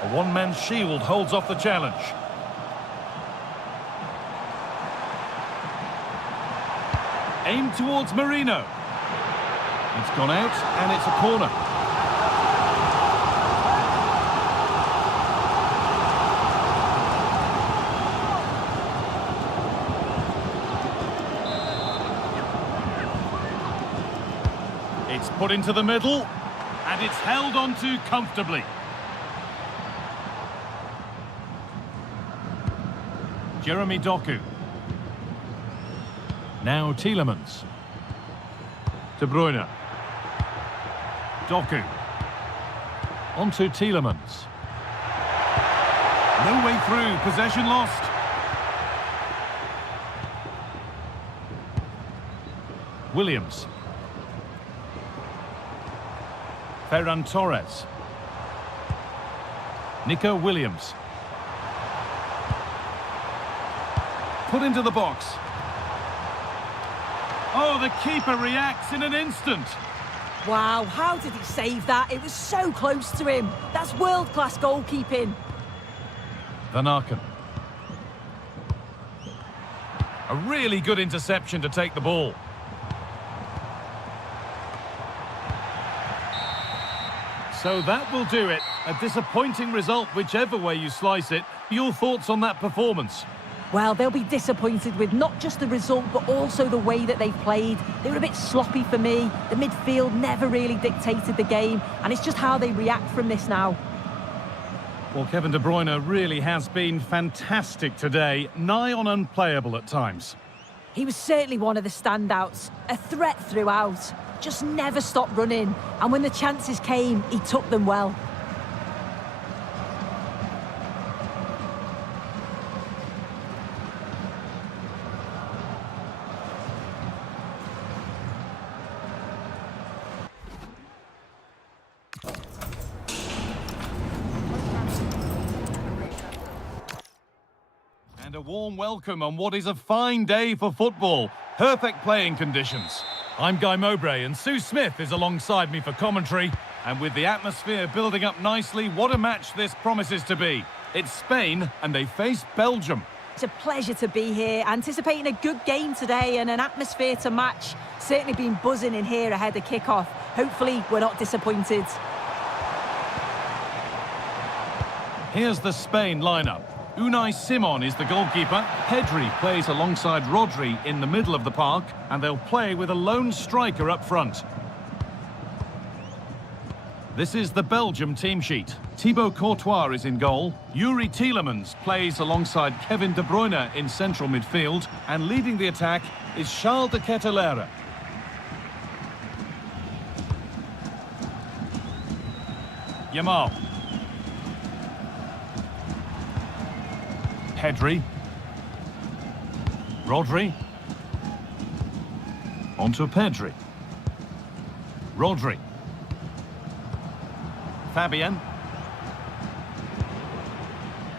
A one-man shield holds off the challenge. Aimed towards Marino. It's gone out and it's a corner. It's put into the middle and it's held onto comfortably. Jeremy Doku. Now Tielemans. De Bruyne. Doku. Onto Tielemans. No way through. Possession lost. Williams. Ferran Torres. Nico Williams. Put into the box. Oh, the keeper reacts in an instant. Wow, how did he save that? It was so close to him. That's world-class goalkeeping. Van Aken. A really good interception to take the ball. So that will do it. A disappointing result, whichever way you slice it. Your thoughts on that performance? Well, they'll be disappointed with not just the result, but also the way that they've played. They were a bit sloppy for me. The midfield never really dictated the game, and it's just how they react from this now. Well, Kevin De Bruyne really has been fantastic today, nigh on unplayable at times. He was certainly one of the standouts, a threat throughout, just never stopped running, and when the chances came, he took them well. And a warm welcome on what is a fine day for football. Perfect playing conditions. I'm Guy Mowbray and Sue Smith is alongside me for commentary. And with the atmosphere building up nicely, what a match this promises to be. It's Spain and they face Belgium. It's a pleasure to be here, anticipating a good game today and an atmosphere to match. Certainly been buzzing in here ahead of kick-off. Hopefully we're not disappointed. Here's the Spain lineup. Unai Simon is the goalkeeper. Pedri plays alongside Rodri in the middle of the park, and they'll play with a lone striker up front. This is the Belgium team sheet. Thibaut Courtois is in goal. Yuri Tielemans plays alongside Kevin De Bruyne in central midfield, and leading the attack is Charles de Ketelaere. Yamal. Pedri. Rodri. Onto Pedri. Rodri. Fabian.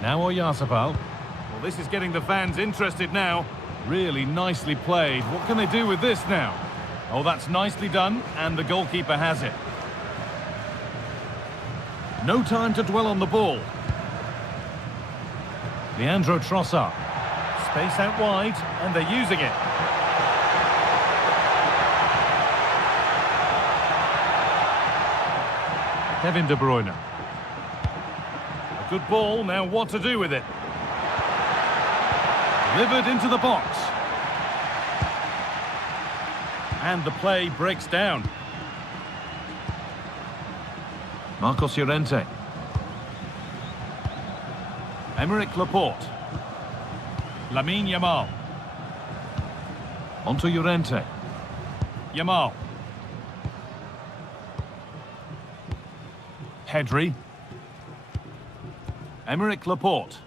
Now Oyarzabal. Well, this is getting the fans interested now. Really nicely played. What can they do with this now? Oh, that's nicely done, and the goalkeeper has it. No time to dwell on the ball. Leandro Trossard. Space out wide, and they're using it. Kevin De Bruyne. A good ball, now what to do with it? Delivered into the box. And the play breaks down. Marcos Llorente. Aymeric Laporte. Lamine Yamal. Onto Llorente. Yamal. Pedri. Aymeric Laporte.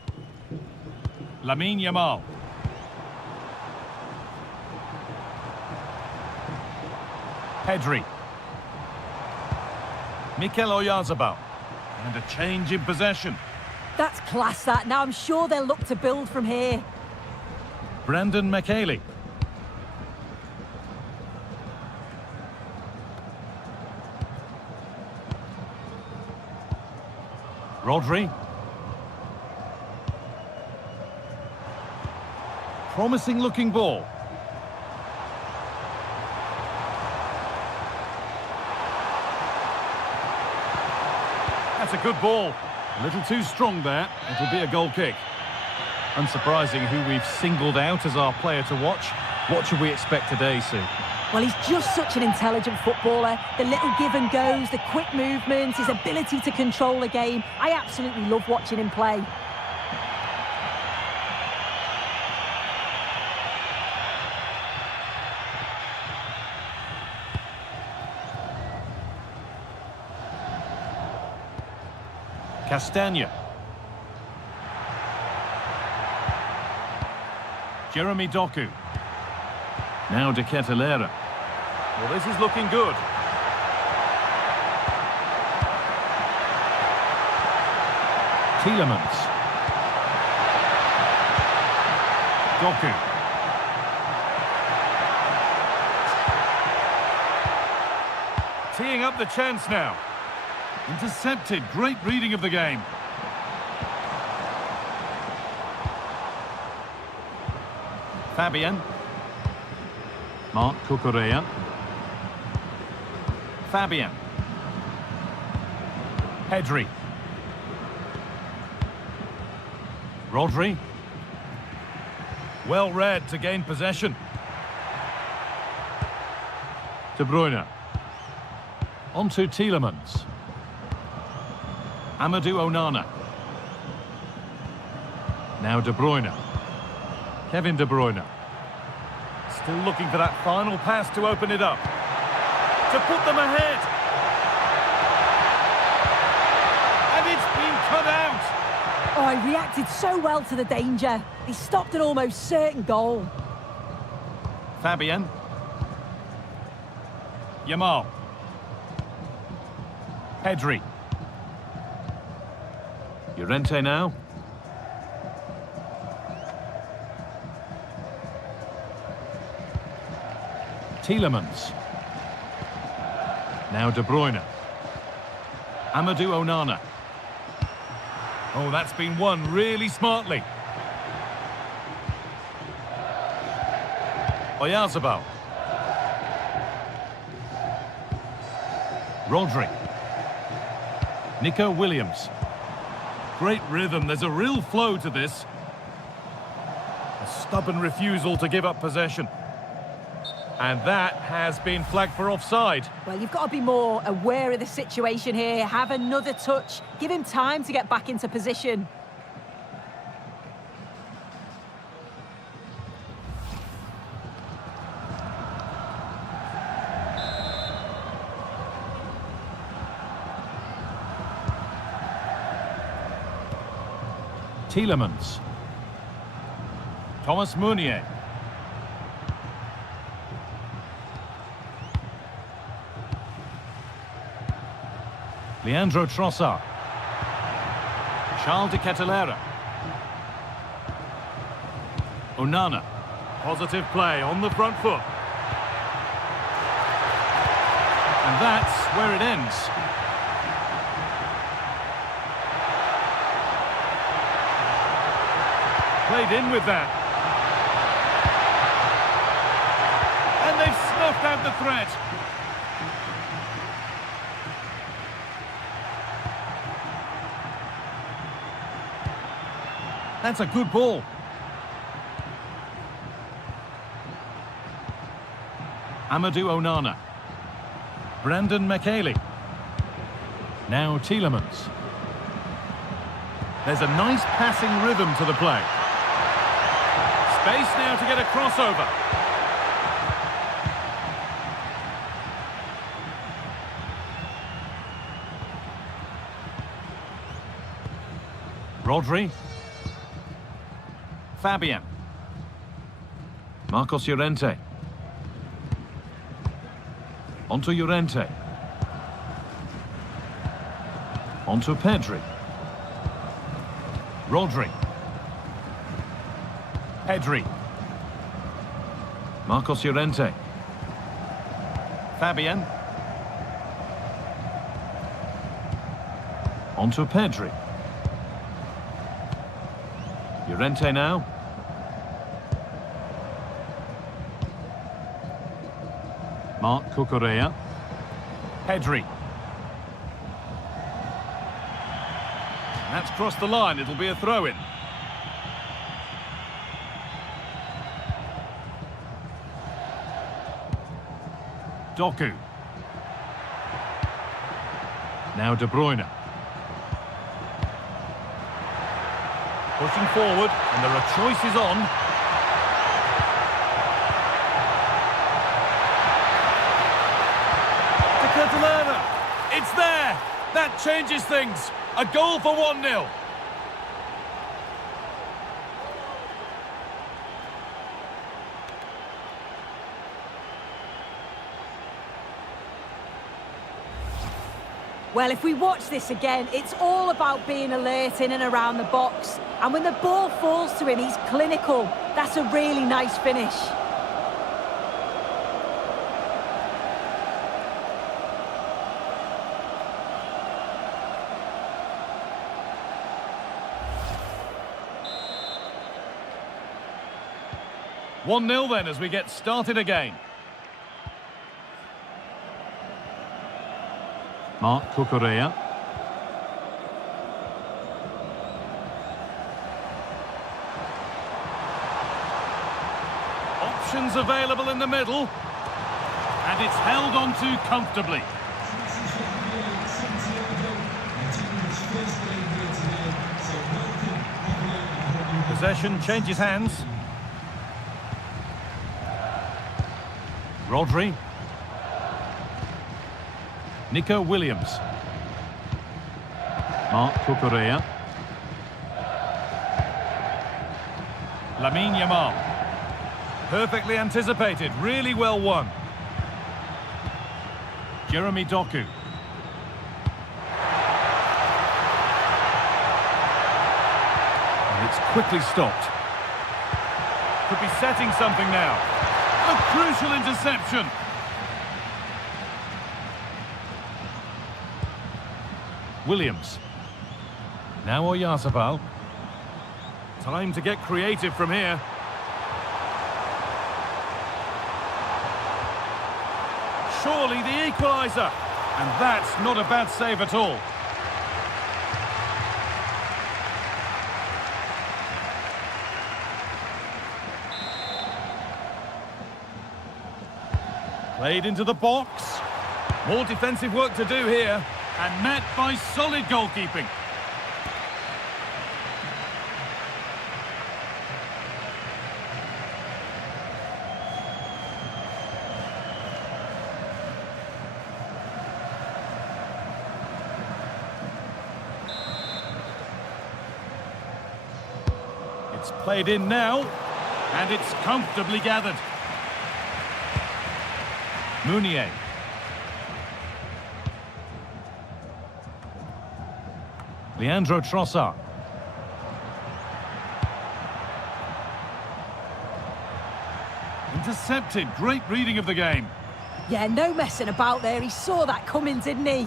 Lamine Yamal. Pedri. Mikel Oyarzabal. And a change in possession. That's class, that. Now I'm sure they'll look to build from here. Brandon McKaylee. Rodri. Promising looking ball. That's a good ball. A little too strong there. It'll be a goal kick. Unsurprising who we've singled out as our player to watch. What should we expect today, Sue? Well, he's just such an intelligent footballer. The little give and goes, the quick movements, his ability to control a game. I absolutely love watching him play. Castagna. Jeremy Doku. Now De Ketelaere. Well, this is looking good. Tielemans. Doku. Teeing up the chance now. Intercepted. Great reading of the game. Fabian. Marc Cucurella. Fabian. Pedri. Rodri. Well read to gain possession. De Bruyne. On to Tielemans. Amadou Onana. Now De Bruyne. Kevin De Bruyne. Still looking for that final pass to open it up. To put them ahead. And it's been cut out. Oh, he reacted so well to the danger. He stopped an almost certain goal. Fabian. Yamal. Pedri. Llorente now. Tielemans. Now De Bruyne. Amadou Onana. Oh, that's been won really smartly. Oyarzabal. Rodri. Nico Williams. Great rhythm. There's a real flow to this. A stubborn refusal to give up possession. And that has been flagged for offside. Well, you've got to be more aware of the situation here. Have another touch. Give him time to get back into position. Tielemans. Thomas Meunier. Leandro Trossard. Charles de Kettelera. Onana. Positive play on the front foot. And that's where it ends. Played in with that. And they've snuffed out the threat. That's a good ball. Amadou Onana. Brandon McKaylee. Now Tielemans. There's a nice passing rhythm to the play. Space now to get a crossover. Rodri. Fabian. Marcos Llorente. Onto Llorente. Onto Pedri. Rodri. Pedri. Marcos Llorente. Fabian. Onto Pedri. Llorente now. Marc Cucurella. Pedri. That's crossed the line. It'll be a throw-in. Doku. Now De Bruyne. Pushing forward, and there are choices on. To Catalana. It's there. That changes things. A goal for 1-0. Well, if we watch this again, it's all about being alert in and around the box. And when the ball falls to him, he's clinical. That's a really nice finish. One 0 then as we get started again. Mark Cucurella. Options available in the middle. And it's held on to comfortably. Possession changes hands. Rodri. Nico Williams. Mark Cucurella. Lamine Yamal. Perfectly anticipated, really well won. Jeremy Doku. And it's quickly stopped. Could be setting something now. A crucial interception. Williams. Now Oyarzabal. Time to get creative from here. Surely the equaliser. And that's not a bad save at all. Played into the box. More defensive work to do here. And met by solid goalkeeping. It's played in now. And it's comfortably gathered. Meunier. Leandro Trossard. Intercepted. Great reading of the game. Yeah, no messing about there. He saw that coming, didn't he?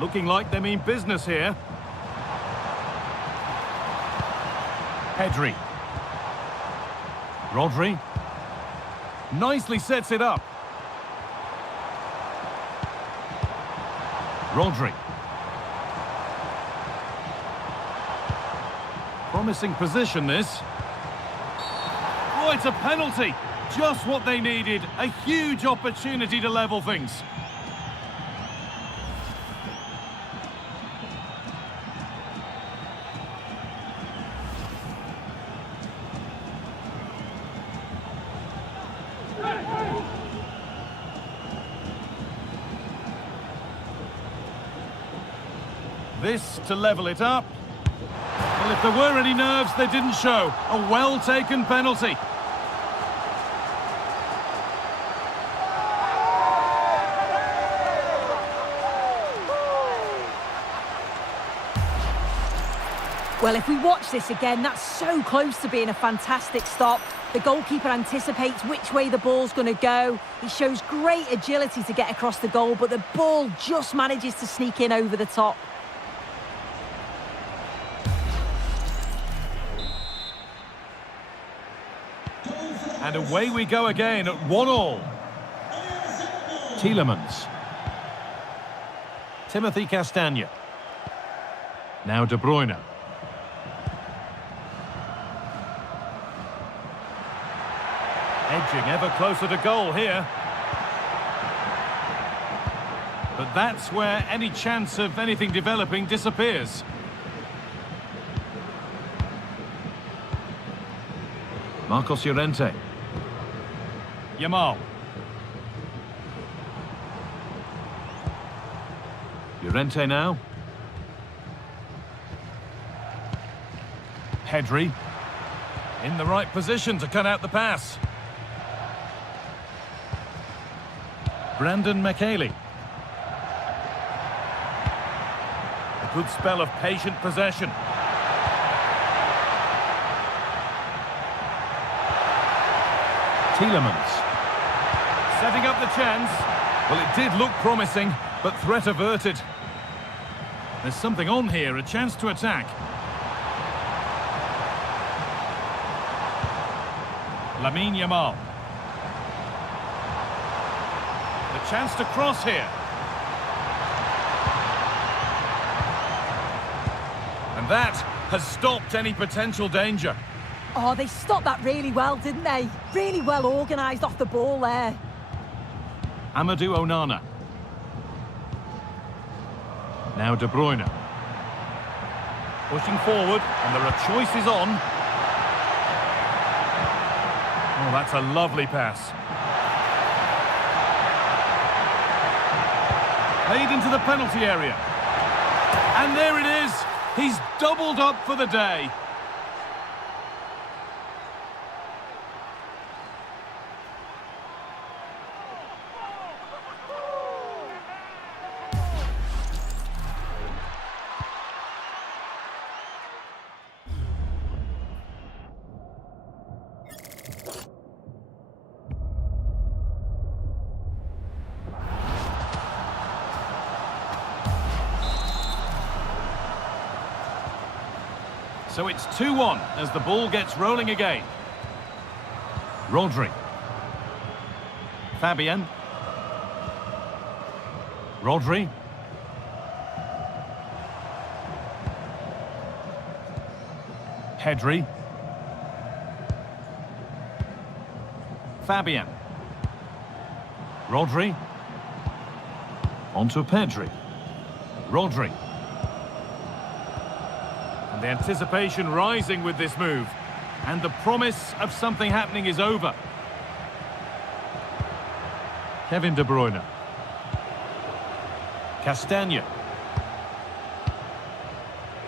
Looking like they mean business here. Pedri. Rodri. Nicely sets it up. Rodri. Promising position, this. Oh, it's a penalty. Just what they needed. A huge opportunity to level things. This to level it up. Well, if there were any nerves, they didn't show. A well-taken penalty. Well, if we watch this again, that's so close to being a fantastic stop. The goalkeeper anticipates which way the ball's going to go. He shows great agility to get across the goal, but the ball just manages to sneak in over the top. And away we go again at 1-1. Tielemans. Timothy Castagne. Now De Bruyne. Edging ever closer to goal here. But that's where any chance of anything developing disappears. Marcos Llorente. Yamal. Llorente now. Pedri. In the right position to cut out the pass. Brandon McKaylee. Good spell of patient possession. Tielemans. Setting up the chance. Well, it did look promising, but threat averted. There's something on here, a chance to attack. Lamine Yamal. The chance to cross here. And that has stopped any potential danger. Oh, they stopped that really well, didn't they? Really well organised off the ball there. Amadou Onana. Now De Bruyne. Pushing forward, and there are choices on. Oh, that's a lovely pass. Played into the penalty area. And there it is. He's doubled up for the day. So it's 2-1 as the ball gets rolling again. Rodri. Fabian. Rodri. Pedri. Fabian. Rodri. Onto Pedri. Rodri. And the anticipation rising with this move. And the promise of something happening is over. Kevin De Bruyne. Castagna.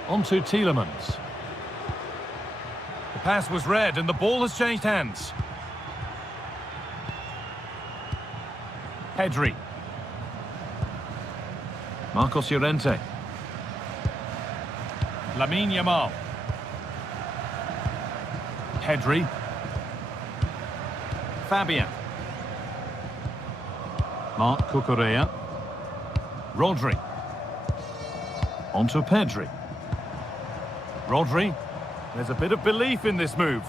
Onto Tielemans. The pass was read and the ball has changed hands. Pedri. Marcos Llorente. Lamine Yamal. Pedri. Fabian. Marc Cucurella. Rodri. Onto Pedri. Rodri. There's a bit of belief in this move.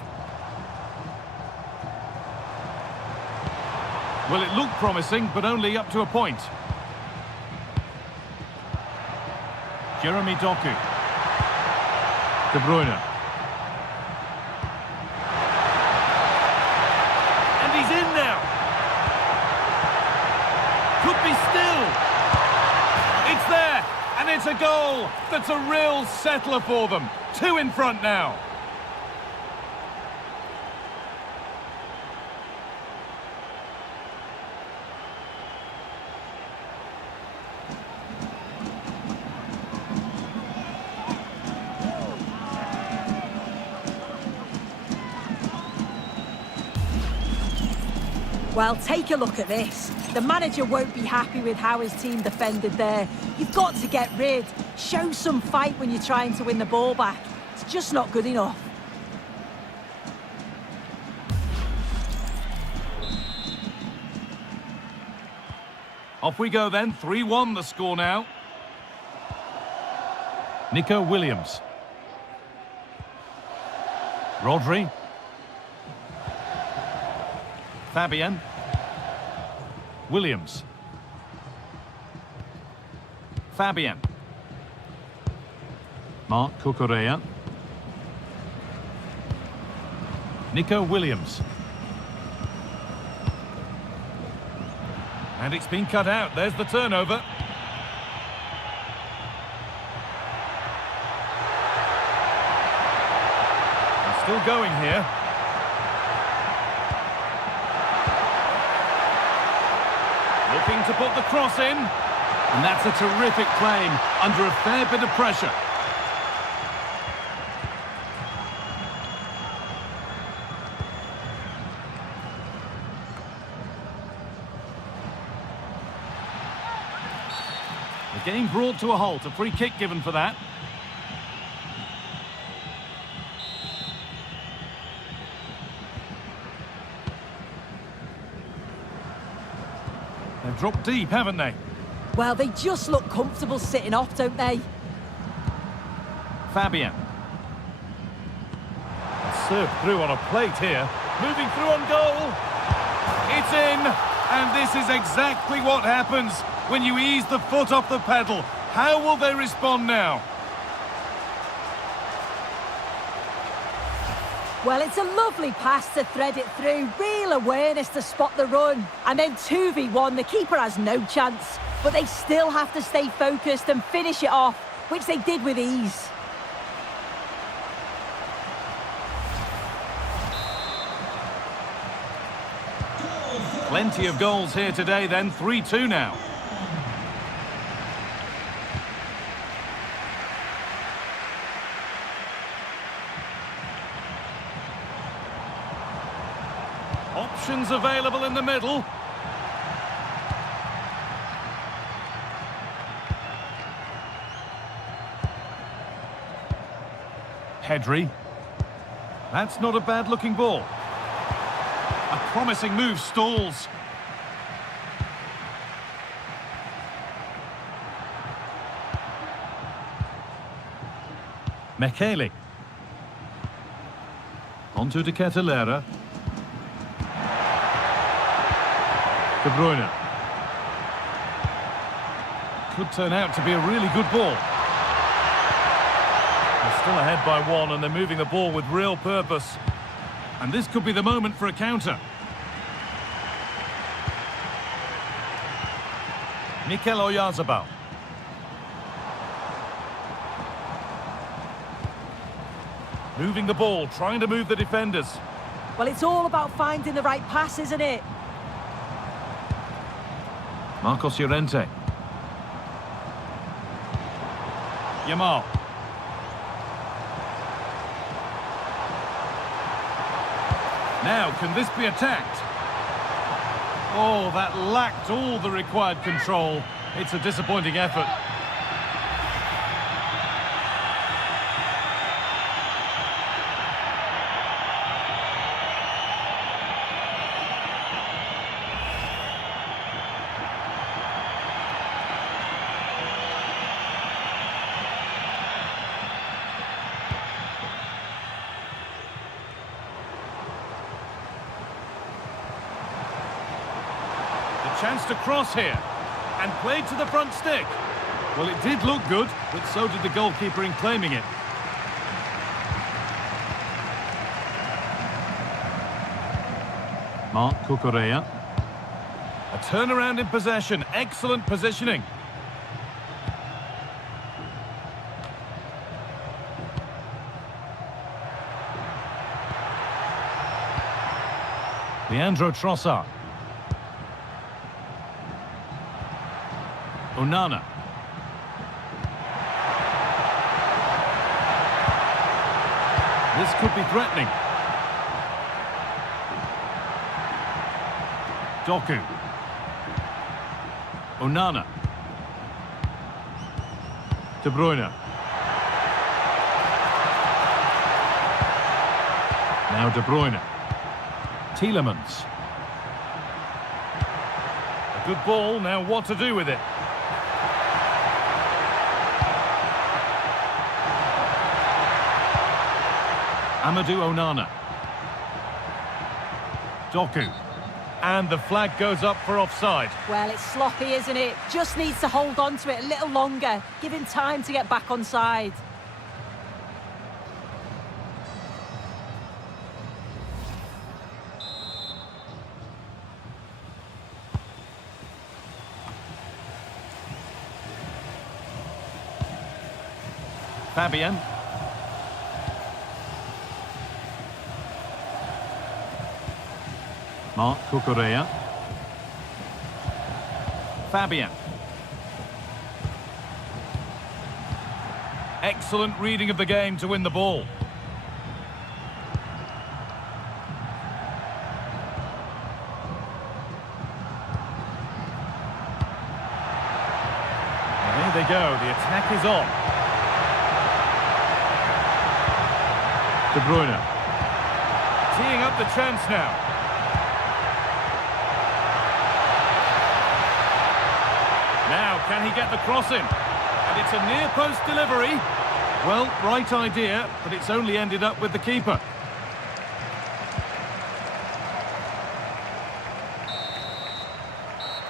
Well, it looked promising, but only up to a point. Jeremy Doku. De Bruyne. And he's in now. Could be still. It's there, and it's a goal. That's a real settler for them. 2 in front now. Well, take a look at this. The manager won't be happy with how his team defended there. You've got to get rid. Show some fight when you're trying to win the ball back. It's just not good enough. Off we go then. 3-1 the score now. Nico Williams. Rodri. Fabian. Williams. Fabian. Marc Cucurella. Nico Williams. And it's been cut out. There's the turnover. They're still going here. Looking to put the cross in. And that's a terrific claim under a fair bit of pressure. The game brought to a halt, a free kick given for that. They've dropped deep, haven't they? Well, they just look comfortable sitting off, don't they? Fabian. Served through on a plate here. Moving through on goal. It's in, and this is exactly what happens when you ease the foot off the pedal. How will they respond now? Well, it's a lovely pass to thread it through. Real awareness to spot the run. And then 2v1, the keeper has no chance. But they still have to stay focused and finish it off, which they did with ease. Plenty of goals here today then, 3-2 now. Options available in the middle. Pedri. That's not a bad-looking ball. A promising move stalls. Mekele. Onto De Ketelaere. De Bruyne. Could turn out to be a really good ball. They're still ahead by one and they're moving the ball with real purpose. And this could be the moment for a counter. Mikel Oyarzabal. Moving the ball, trying to move the defenders. Well, it's all about finding the right pass, isn't it? Marcos Llorente. Yamal. Now, can this be attacked? Oh, that lacked all the required control. It's a disappointing effort. Chance to cross here, and played to the front stick. Well, it did look good, but so did the goalkeeper in claiming it. Marc Cucurella. A turnaround in possession, excellent positioning. Leandro Trossard. Onana. This could be threatening. Doku. Onana. De Bruyne. Now De Bruyne. Tielemans. A good ball, now what to do with it? Amadou Onana. Doku. And the flag goes up for offside. Well, it's sloppy, isn't it? Just needs to hold on to it a little longer. Give him time to get back on side. Fabian. Marc Cucurella. Fabian. Excellent reading of the game to win the ball. go. The attack is on. De Bruyne. Teeing up the chance now. Now, can he get the cross in? And it's a near-post delivery. Well, right idea, but it's only ended up with the keeper.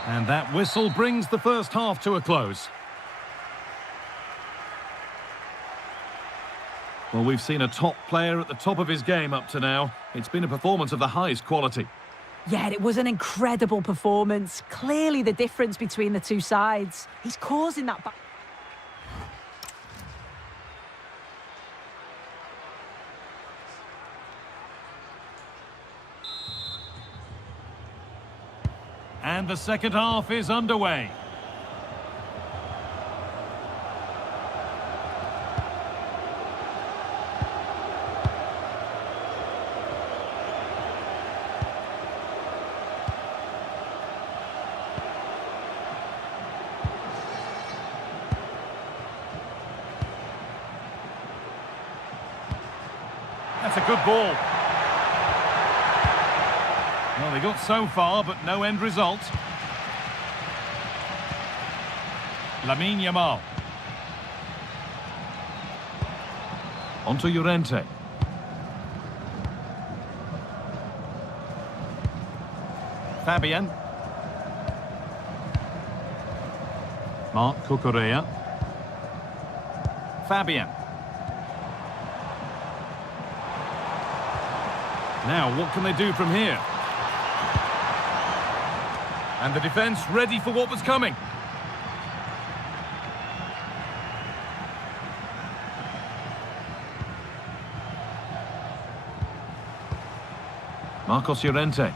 And that whistle brings the first half to a close. Well, we've seen a top player at the top of his game up to now. It's been a performance of the highest quality. Yeah, it was an incredible performance. Clearly the difference between the two sides. He's causing that back. And the second half is underway. That's a good ball. Well, they got so far, but no end result. Lamine Yamal. Onto Llorente. Fabian. Marc Cucurella. Fabian. Now, what can they do from here? And the defence ready for what was coming. Marcos Llorente.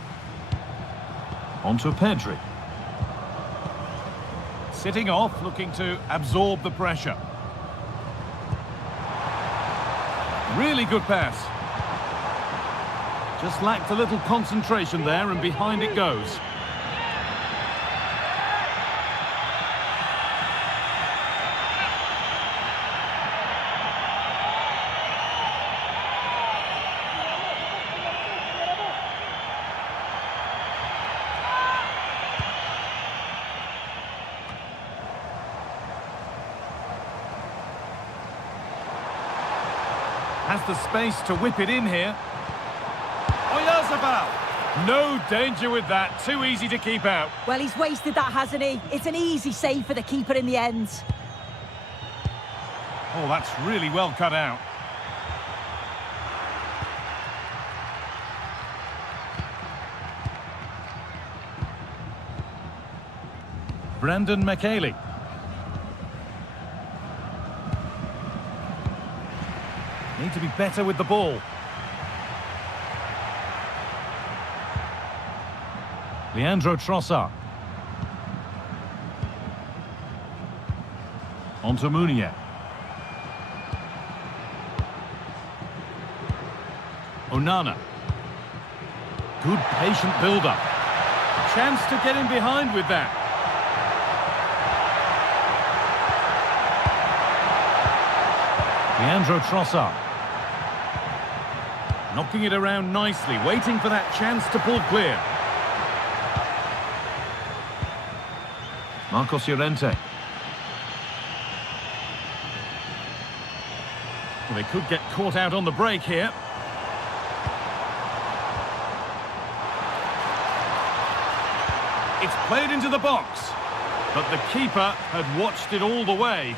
Onto Pedri. Sitting off, looking to absorb the pressure. Really good pass. Just lacked a little concentration there, and behind it goes. Has the space to whip it in here. No danger with that. Too easy to keep out. Well, he's wasted that, hasn't he? It's an easy save for the keeper in the end. Oh, that's really well cut out. Brandon McKaylee. Need to be better with the ball. Leandro Trossard. Onto Munier. Onana. Good patient build-up. Chance to get in behind with that. Leandro Trossard. Knocking it around nicely, waiting for that chance to pull clear. Marcos Llorente. Well, they could get caught out on the break here. It's played into the box, but the keeper had watched it all the way.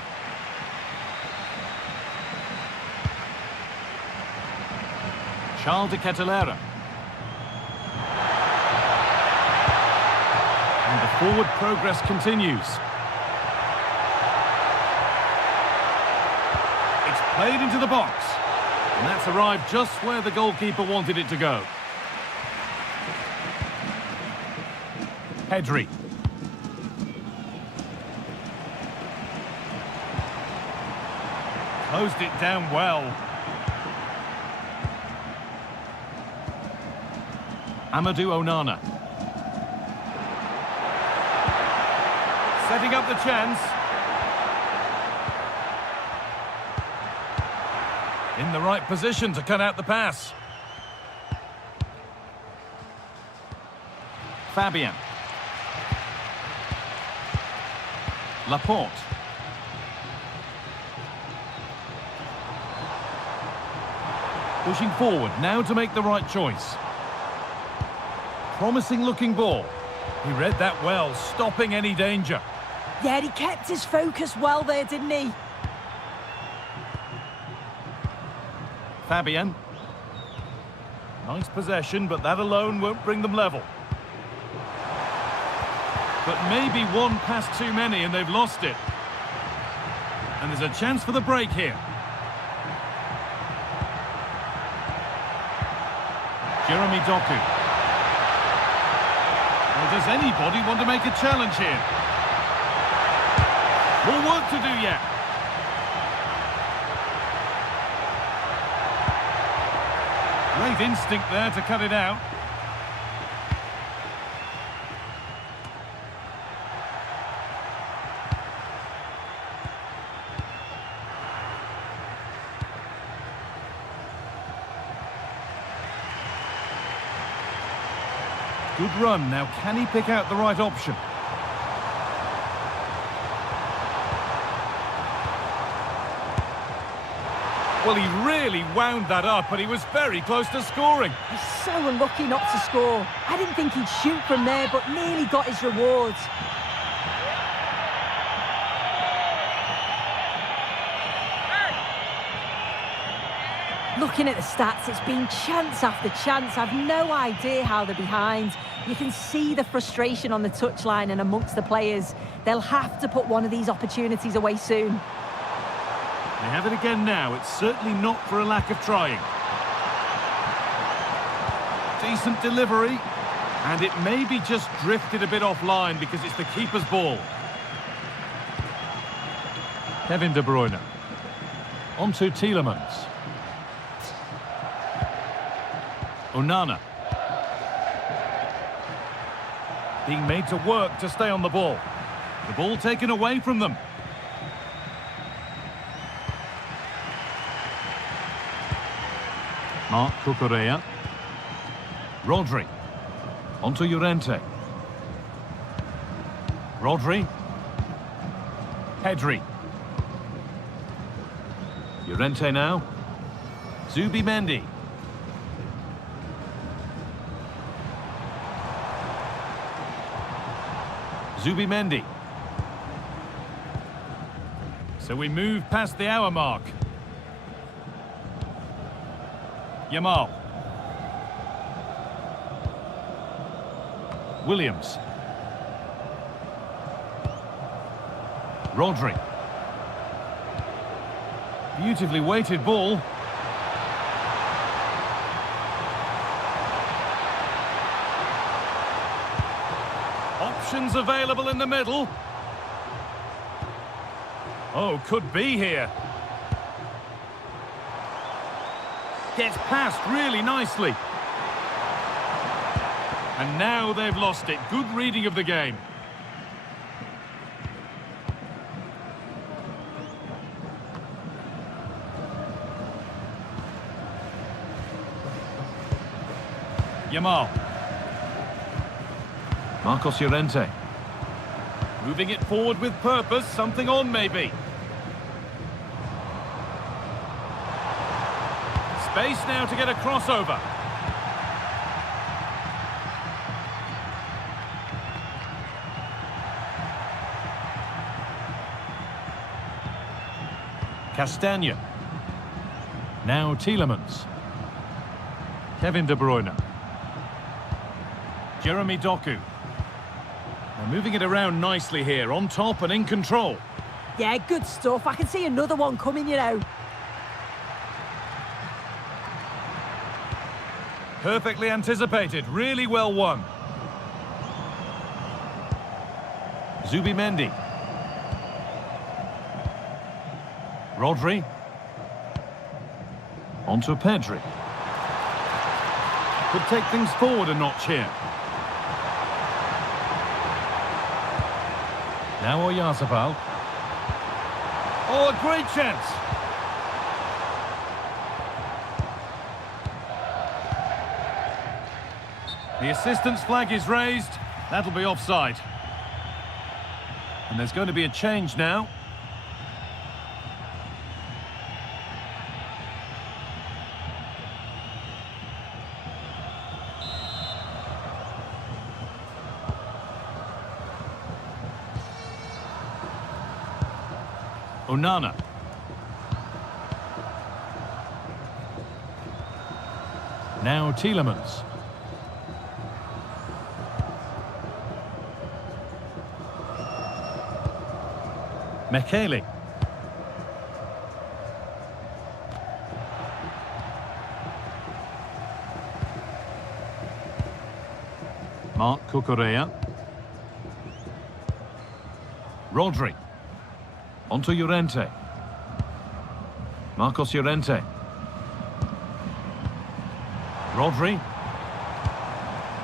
Charles de Kettelera. And the forward progress continues. It's played into the box. And that's arrived just where the goalkeeper wanted it to go. Pedri. Closed it down well. Amadou Onana. Setting up the chance. In the right position to cut out the pass. Fabian. Laporte. Pushing forward, now to make the right choice. Promising looking ball. He read that well, stopping any danger. Yeah, he kept his focus well there, didn't he? Fabian. Nice possession, but that alone won't bring them level. But maybe one pass too many and they've lost it. And there's a chance for the break here. Jhony Escobar. Well, does anybody want to make a challenge here? More work to do yet. Great instinct there to cut it out. Good run. Now, can he pick out the right option? Well, he really wound that up, and he was very close to scoring. He's so unlucky not to score. I didn't think he'd shoot from there, but nearly got his rewards. Looking at the stats, it's been chance after chance. I've no idea how they're behind. You can see the frustration on the touchline and amongst the players. They'll have to put one of these opportunities away soon. They have it again now. It's certainly not for a lack of trying. Decent delivery. And it maybe just drifted a bit offline because it's the keeper's ball. Kevin De Bruyne. On to Tielemans. Onana. Being made to work to stay on the ball. The ball taken away from them. Marc Cucurella. Rodri. Onto Llorente. Rodri. Pedri. Llorente now. Zubimendi. Zubimendi. So we move past the hour mark. Yamal. Williams. Rodri. Beautifully weighted ball. Options available in the middle. Oh, could be here. Gets past really nicely. And now they've lost it. Good reading of the game. Yamal. Marcos Llorente. Moving it forward with purpose. Something on, maybe. Space now to get a crossover. Castagna. Now Tielemans. Kevin De Bruyne. Jhony Escobar. They're moving it around nicely here, on top and in control. Yeah, good stuff. I can see another one coming, you know. Perfectly anticipated, really well won. Zubimendi. Rodri. Onto Pedri. Could take things forward a notch here. Now Oyarzabal. Oh, a great chance. The assistant's flag is raised. That'll be offside. And there's going to be a change now. Onana. Now Tielemans. Mekele. Marc Cucurella. Rodri. Onto Llorente. Marcos Llorente. Rodri.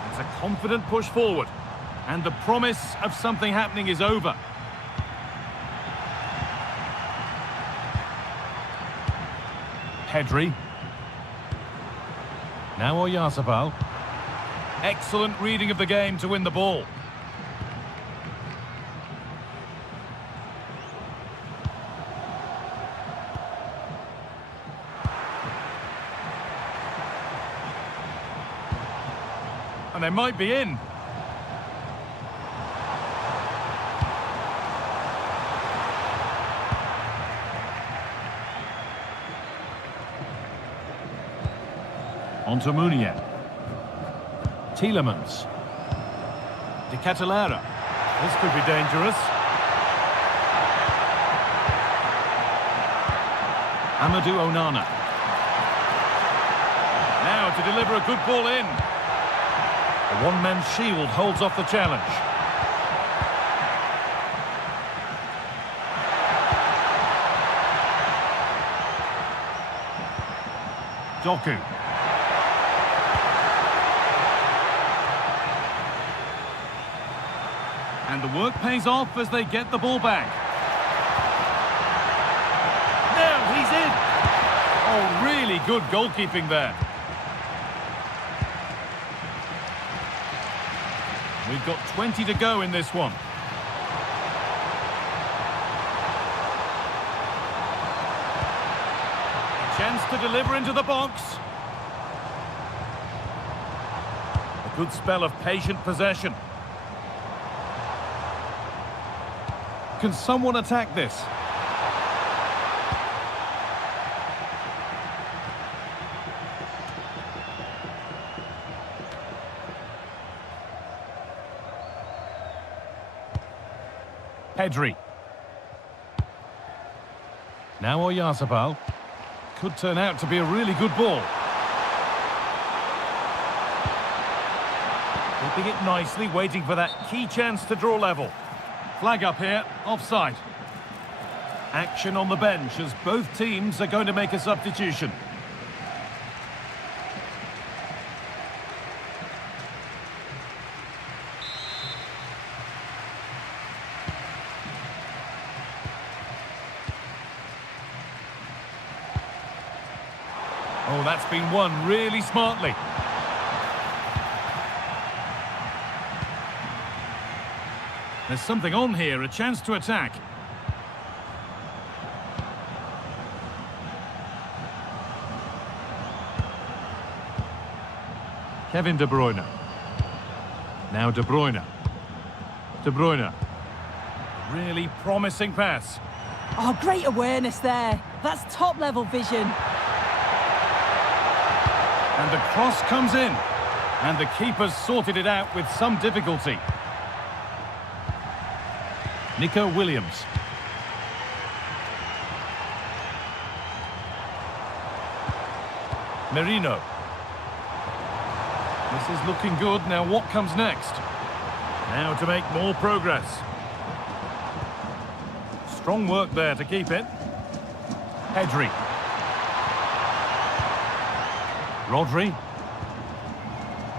It's a confident push forward. And the promise of something happening is over. Pedri. Now Oyarzabal. Excellent reading of the game to win the ball. And they might be in. Onto Munier. Tielemans. De Catalera. This could be dangerous. Amadou Onana. Now to deliver a good ball in. A one-man shield holds off the challenge. Doku. And the work pays off as they get the ball back. Now he's in. Oh, really good goalkeeping there. We've got 20 to go in this one. A chance to deliver into the box. A good spell of patient possession. Can someone attack this? Pedri. Now Oyarzabal. Could turn out to be a really good ball. Keeping it nicely, waiting for that key chance to draw level. Flag up here, offside. Action on the bench as both teams are going to make a substitution. Oh, that's been won really smartly. There's something on here, a chance to attack. Kevin De Bruyne. Now De Bruyne. De Bruyne. Really promising pass. Oh, great awareness there. That's top-level vision. And the cross comes in. And the keeper's sorted it out with some difficulty. Nico Williams. Merino. This is looking good. Now what comes next? Now to make more progress. Strong work there to keep it. Pedri. Rodri.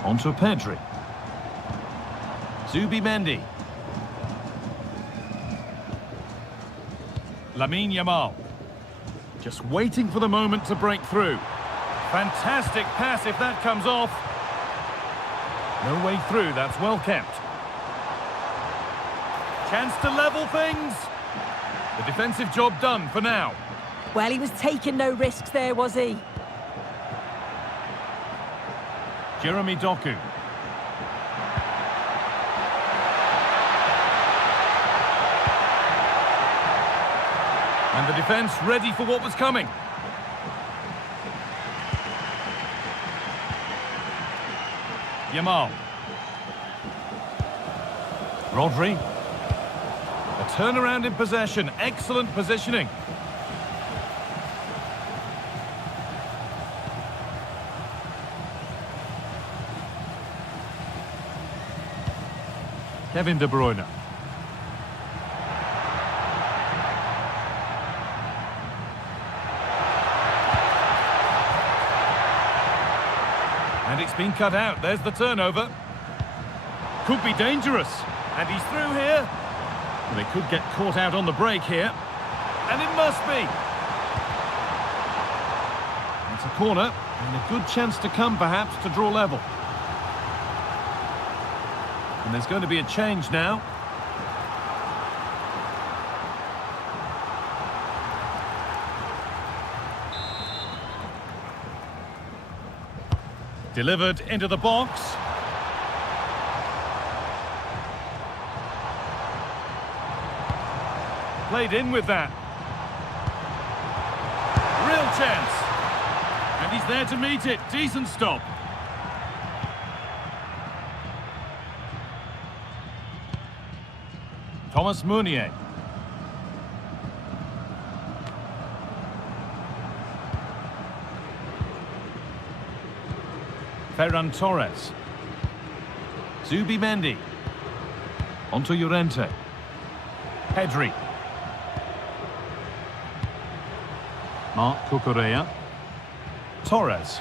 Onto Pedri. Zubimendi. Lamine Yamal. Just waiting for the moment to break through. Fantastic pass if that comes off. No way through, that's well kept. Chance to level things. The defensive job done for now. Well, he was taking no risks there, was he? Jeremy Doku. And the defence ready for what was coming. Yamal. Rodri. A turnaround in possession. Excellent positioning. Kevin De Bruyne. And it's been cut out. There's the turnover. Could be dangerous. And he's through here. Well, they could get caught out on the break here. And it must be. It's a corner. And a good chance to come, perhaps, to draw level. And there's going to be a change now. Delivered into the box. Played in with that. Real chance. And he's there to meet it. Decent stop. Thomas Meunier. Ferran Torres. Zubimendi. Onto Llorente. Pedri. Marc Cucurella. Torres.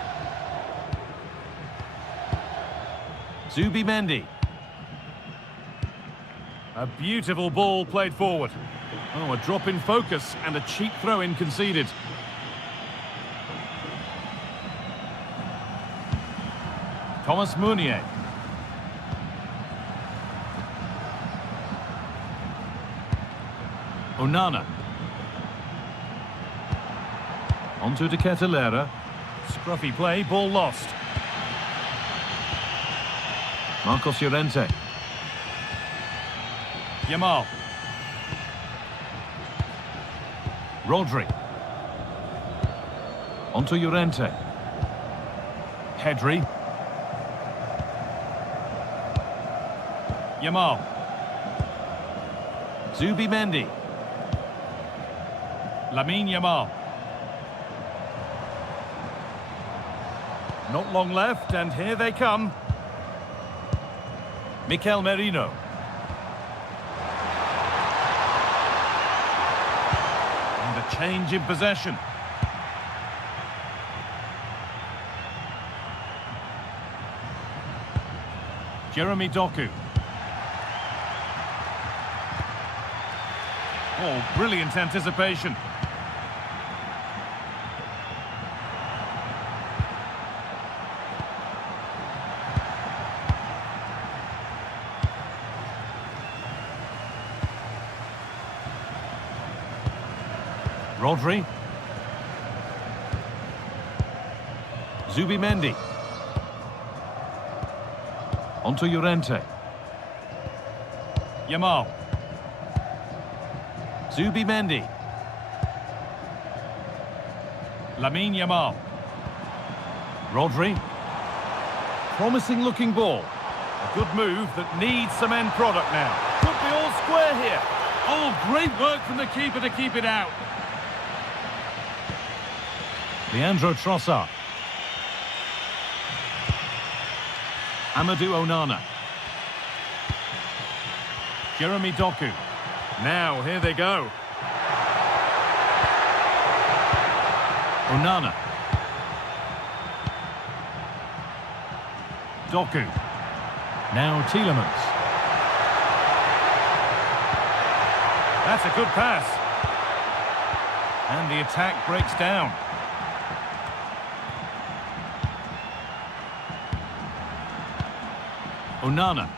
Zubimendi. A beautiful ball played forward. Oh, a drop in focus and a cheap throw-in conceded. Thomas Meunier. Onana. Onto De Ketelaere. Scruffy play, ball lost. Marcos Llorente. Yamal. Rodri. Onto Llorente. Pedri. Yamal. Zubimendi. Lamine Yamal. Not long left, and here they come. Mikel Merino. And a change in possession. Jeremy Doku. Oh, brilliant anticipation. Rodri. Zubimendi. Onto Llorente. Yamal. Zubimendi. Lamine Yamal. Rodri. Promising looking ball. A good move that needs some end product now. Could be all square here. Oh, great work from the keeper to keep it out. Leandro Trossard. Amadou Onana. Jeremy Doku. Now, here they go. Onana. Doku. Now Tielemans. That's a good pass. And the attack breaks down. Onana.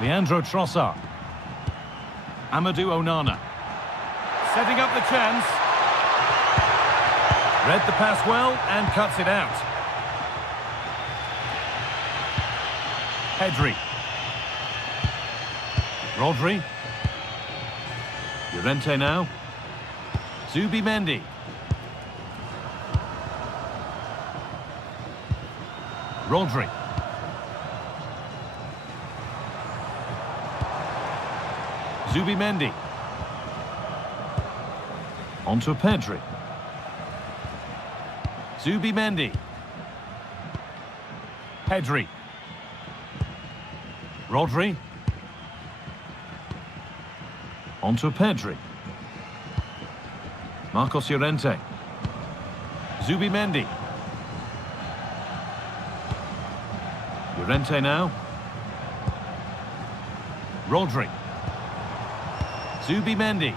Leandro Trossard. Amadou Onana. Setting up the chance. Read the pass well and cuts it out. Pedri. Rodri. Llorente now. Zubimendi. Rodri. Zubimendi. Onto Pedri. Zubimendi. Pedri. Rodri. Onto Pedri. Marcos Llorente. Zubimendi. Llorente now. Rodri. Zubimendi.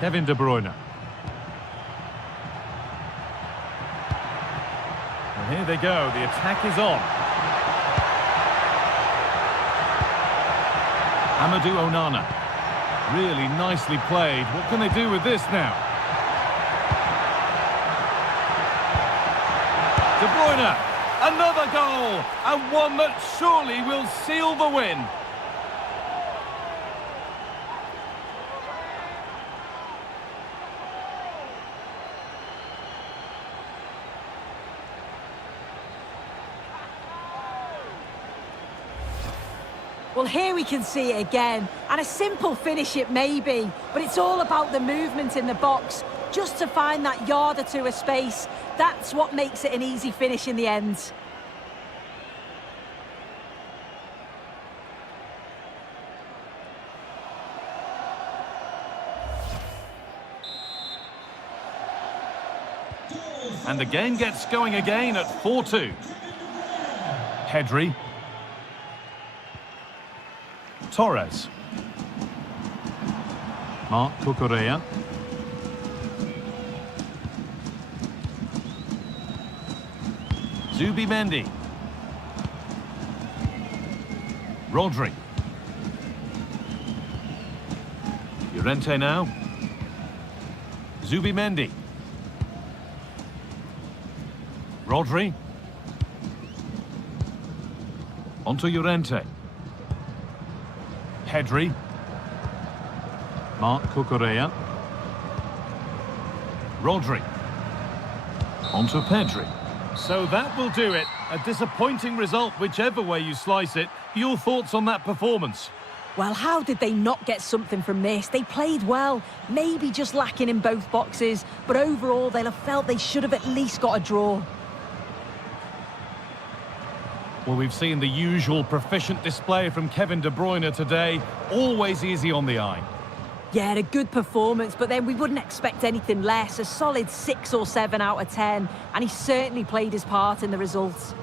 Kevin De Bruyne. And here they go, the attack is on. Amadou Onana. Really nicely played. What can they do with this now? De Bruyne. Another goal. And one that surely will seal the win. Well, here we can see it again, and a simple finish it may be, but it's all about the movement in the box, just to find that yard or two of space. That's what makes it an easy finish in the end. And the game gets going again at 4-2. Pedri. Torres. Marc Cucurella. Zubimendi. Rodri. Llorente now. Zubimendi. Rodri. Onto Llorente. Pedri. Marc Cucurella. Rodri. Onto Pedri. So that will do it. A disappointing result, whichever way you slice it. Your thoughts on that performance? Well, how did they not get something from this? They played well, maybe just lacking in both boxes, but overall they'll have felt they should have at least got a draw. Well, we've seen the usual proficient display from Kevin De Bruyne today. Always easy on the eye. Yeah, a good performance, but then we wouldn't expect anything less. A solid 6 or 7 out of 10, and he certainly played his part in the results.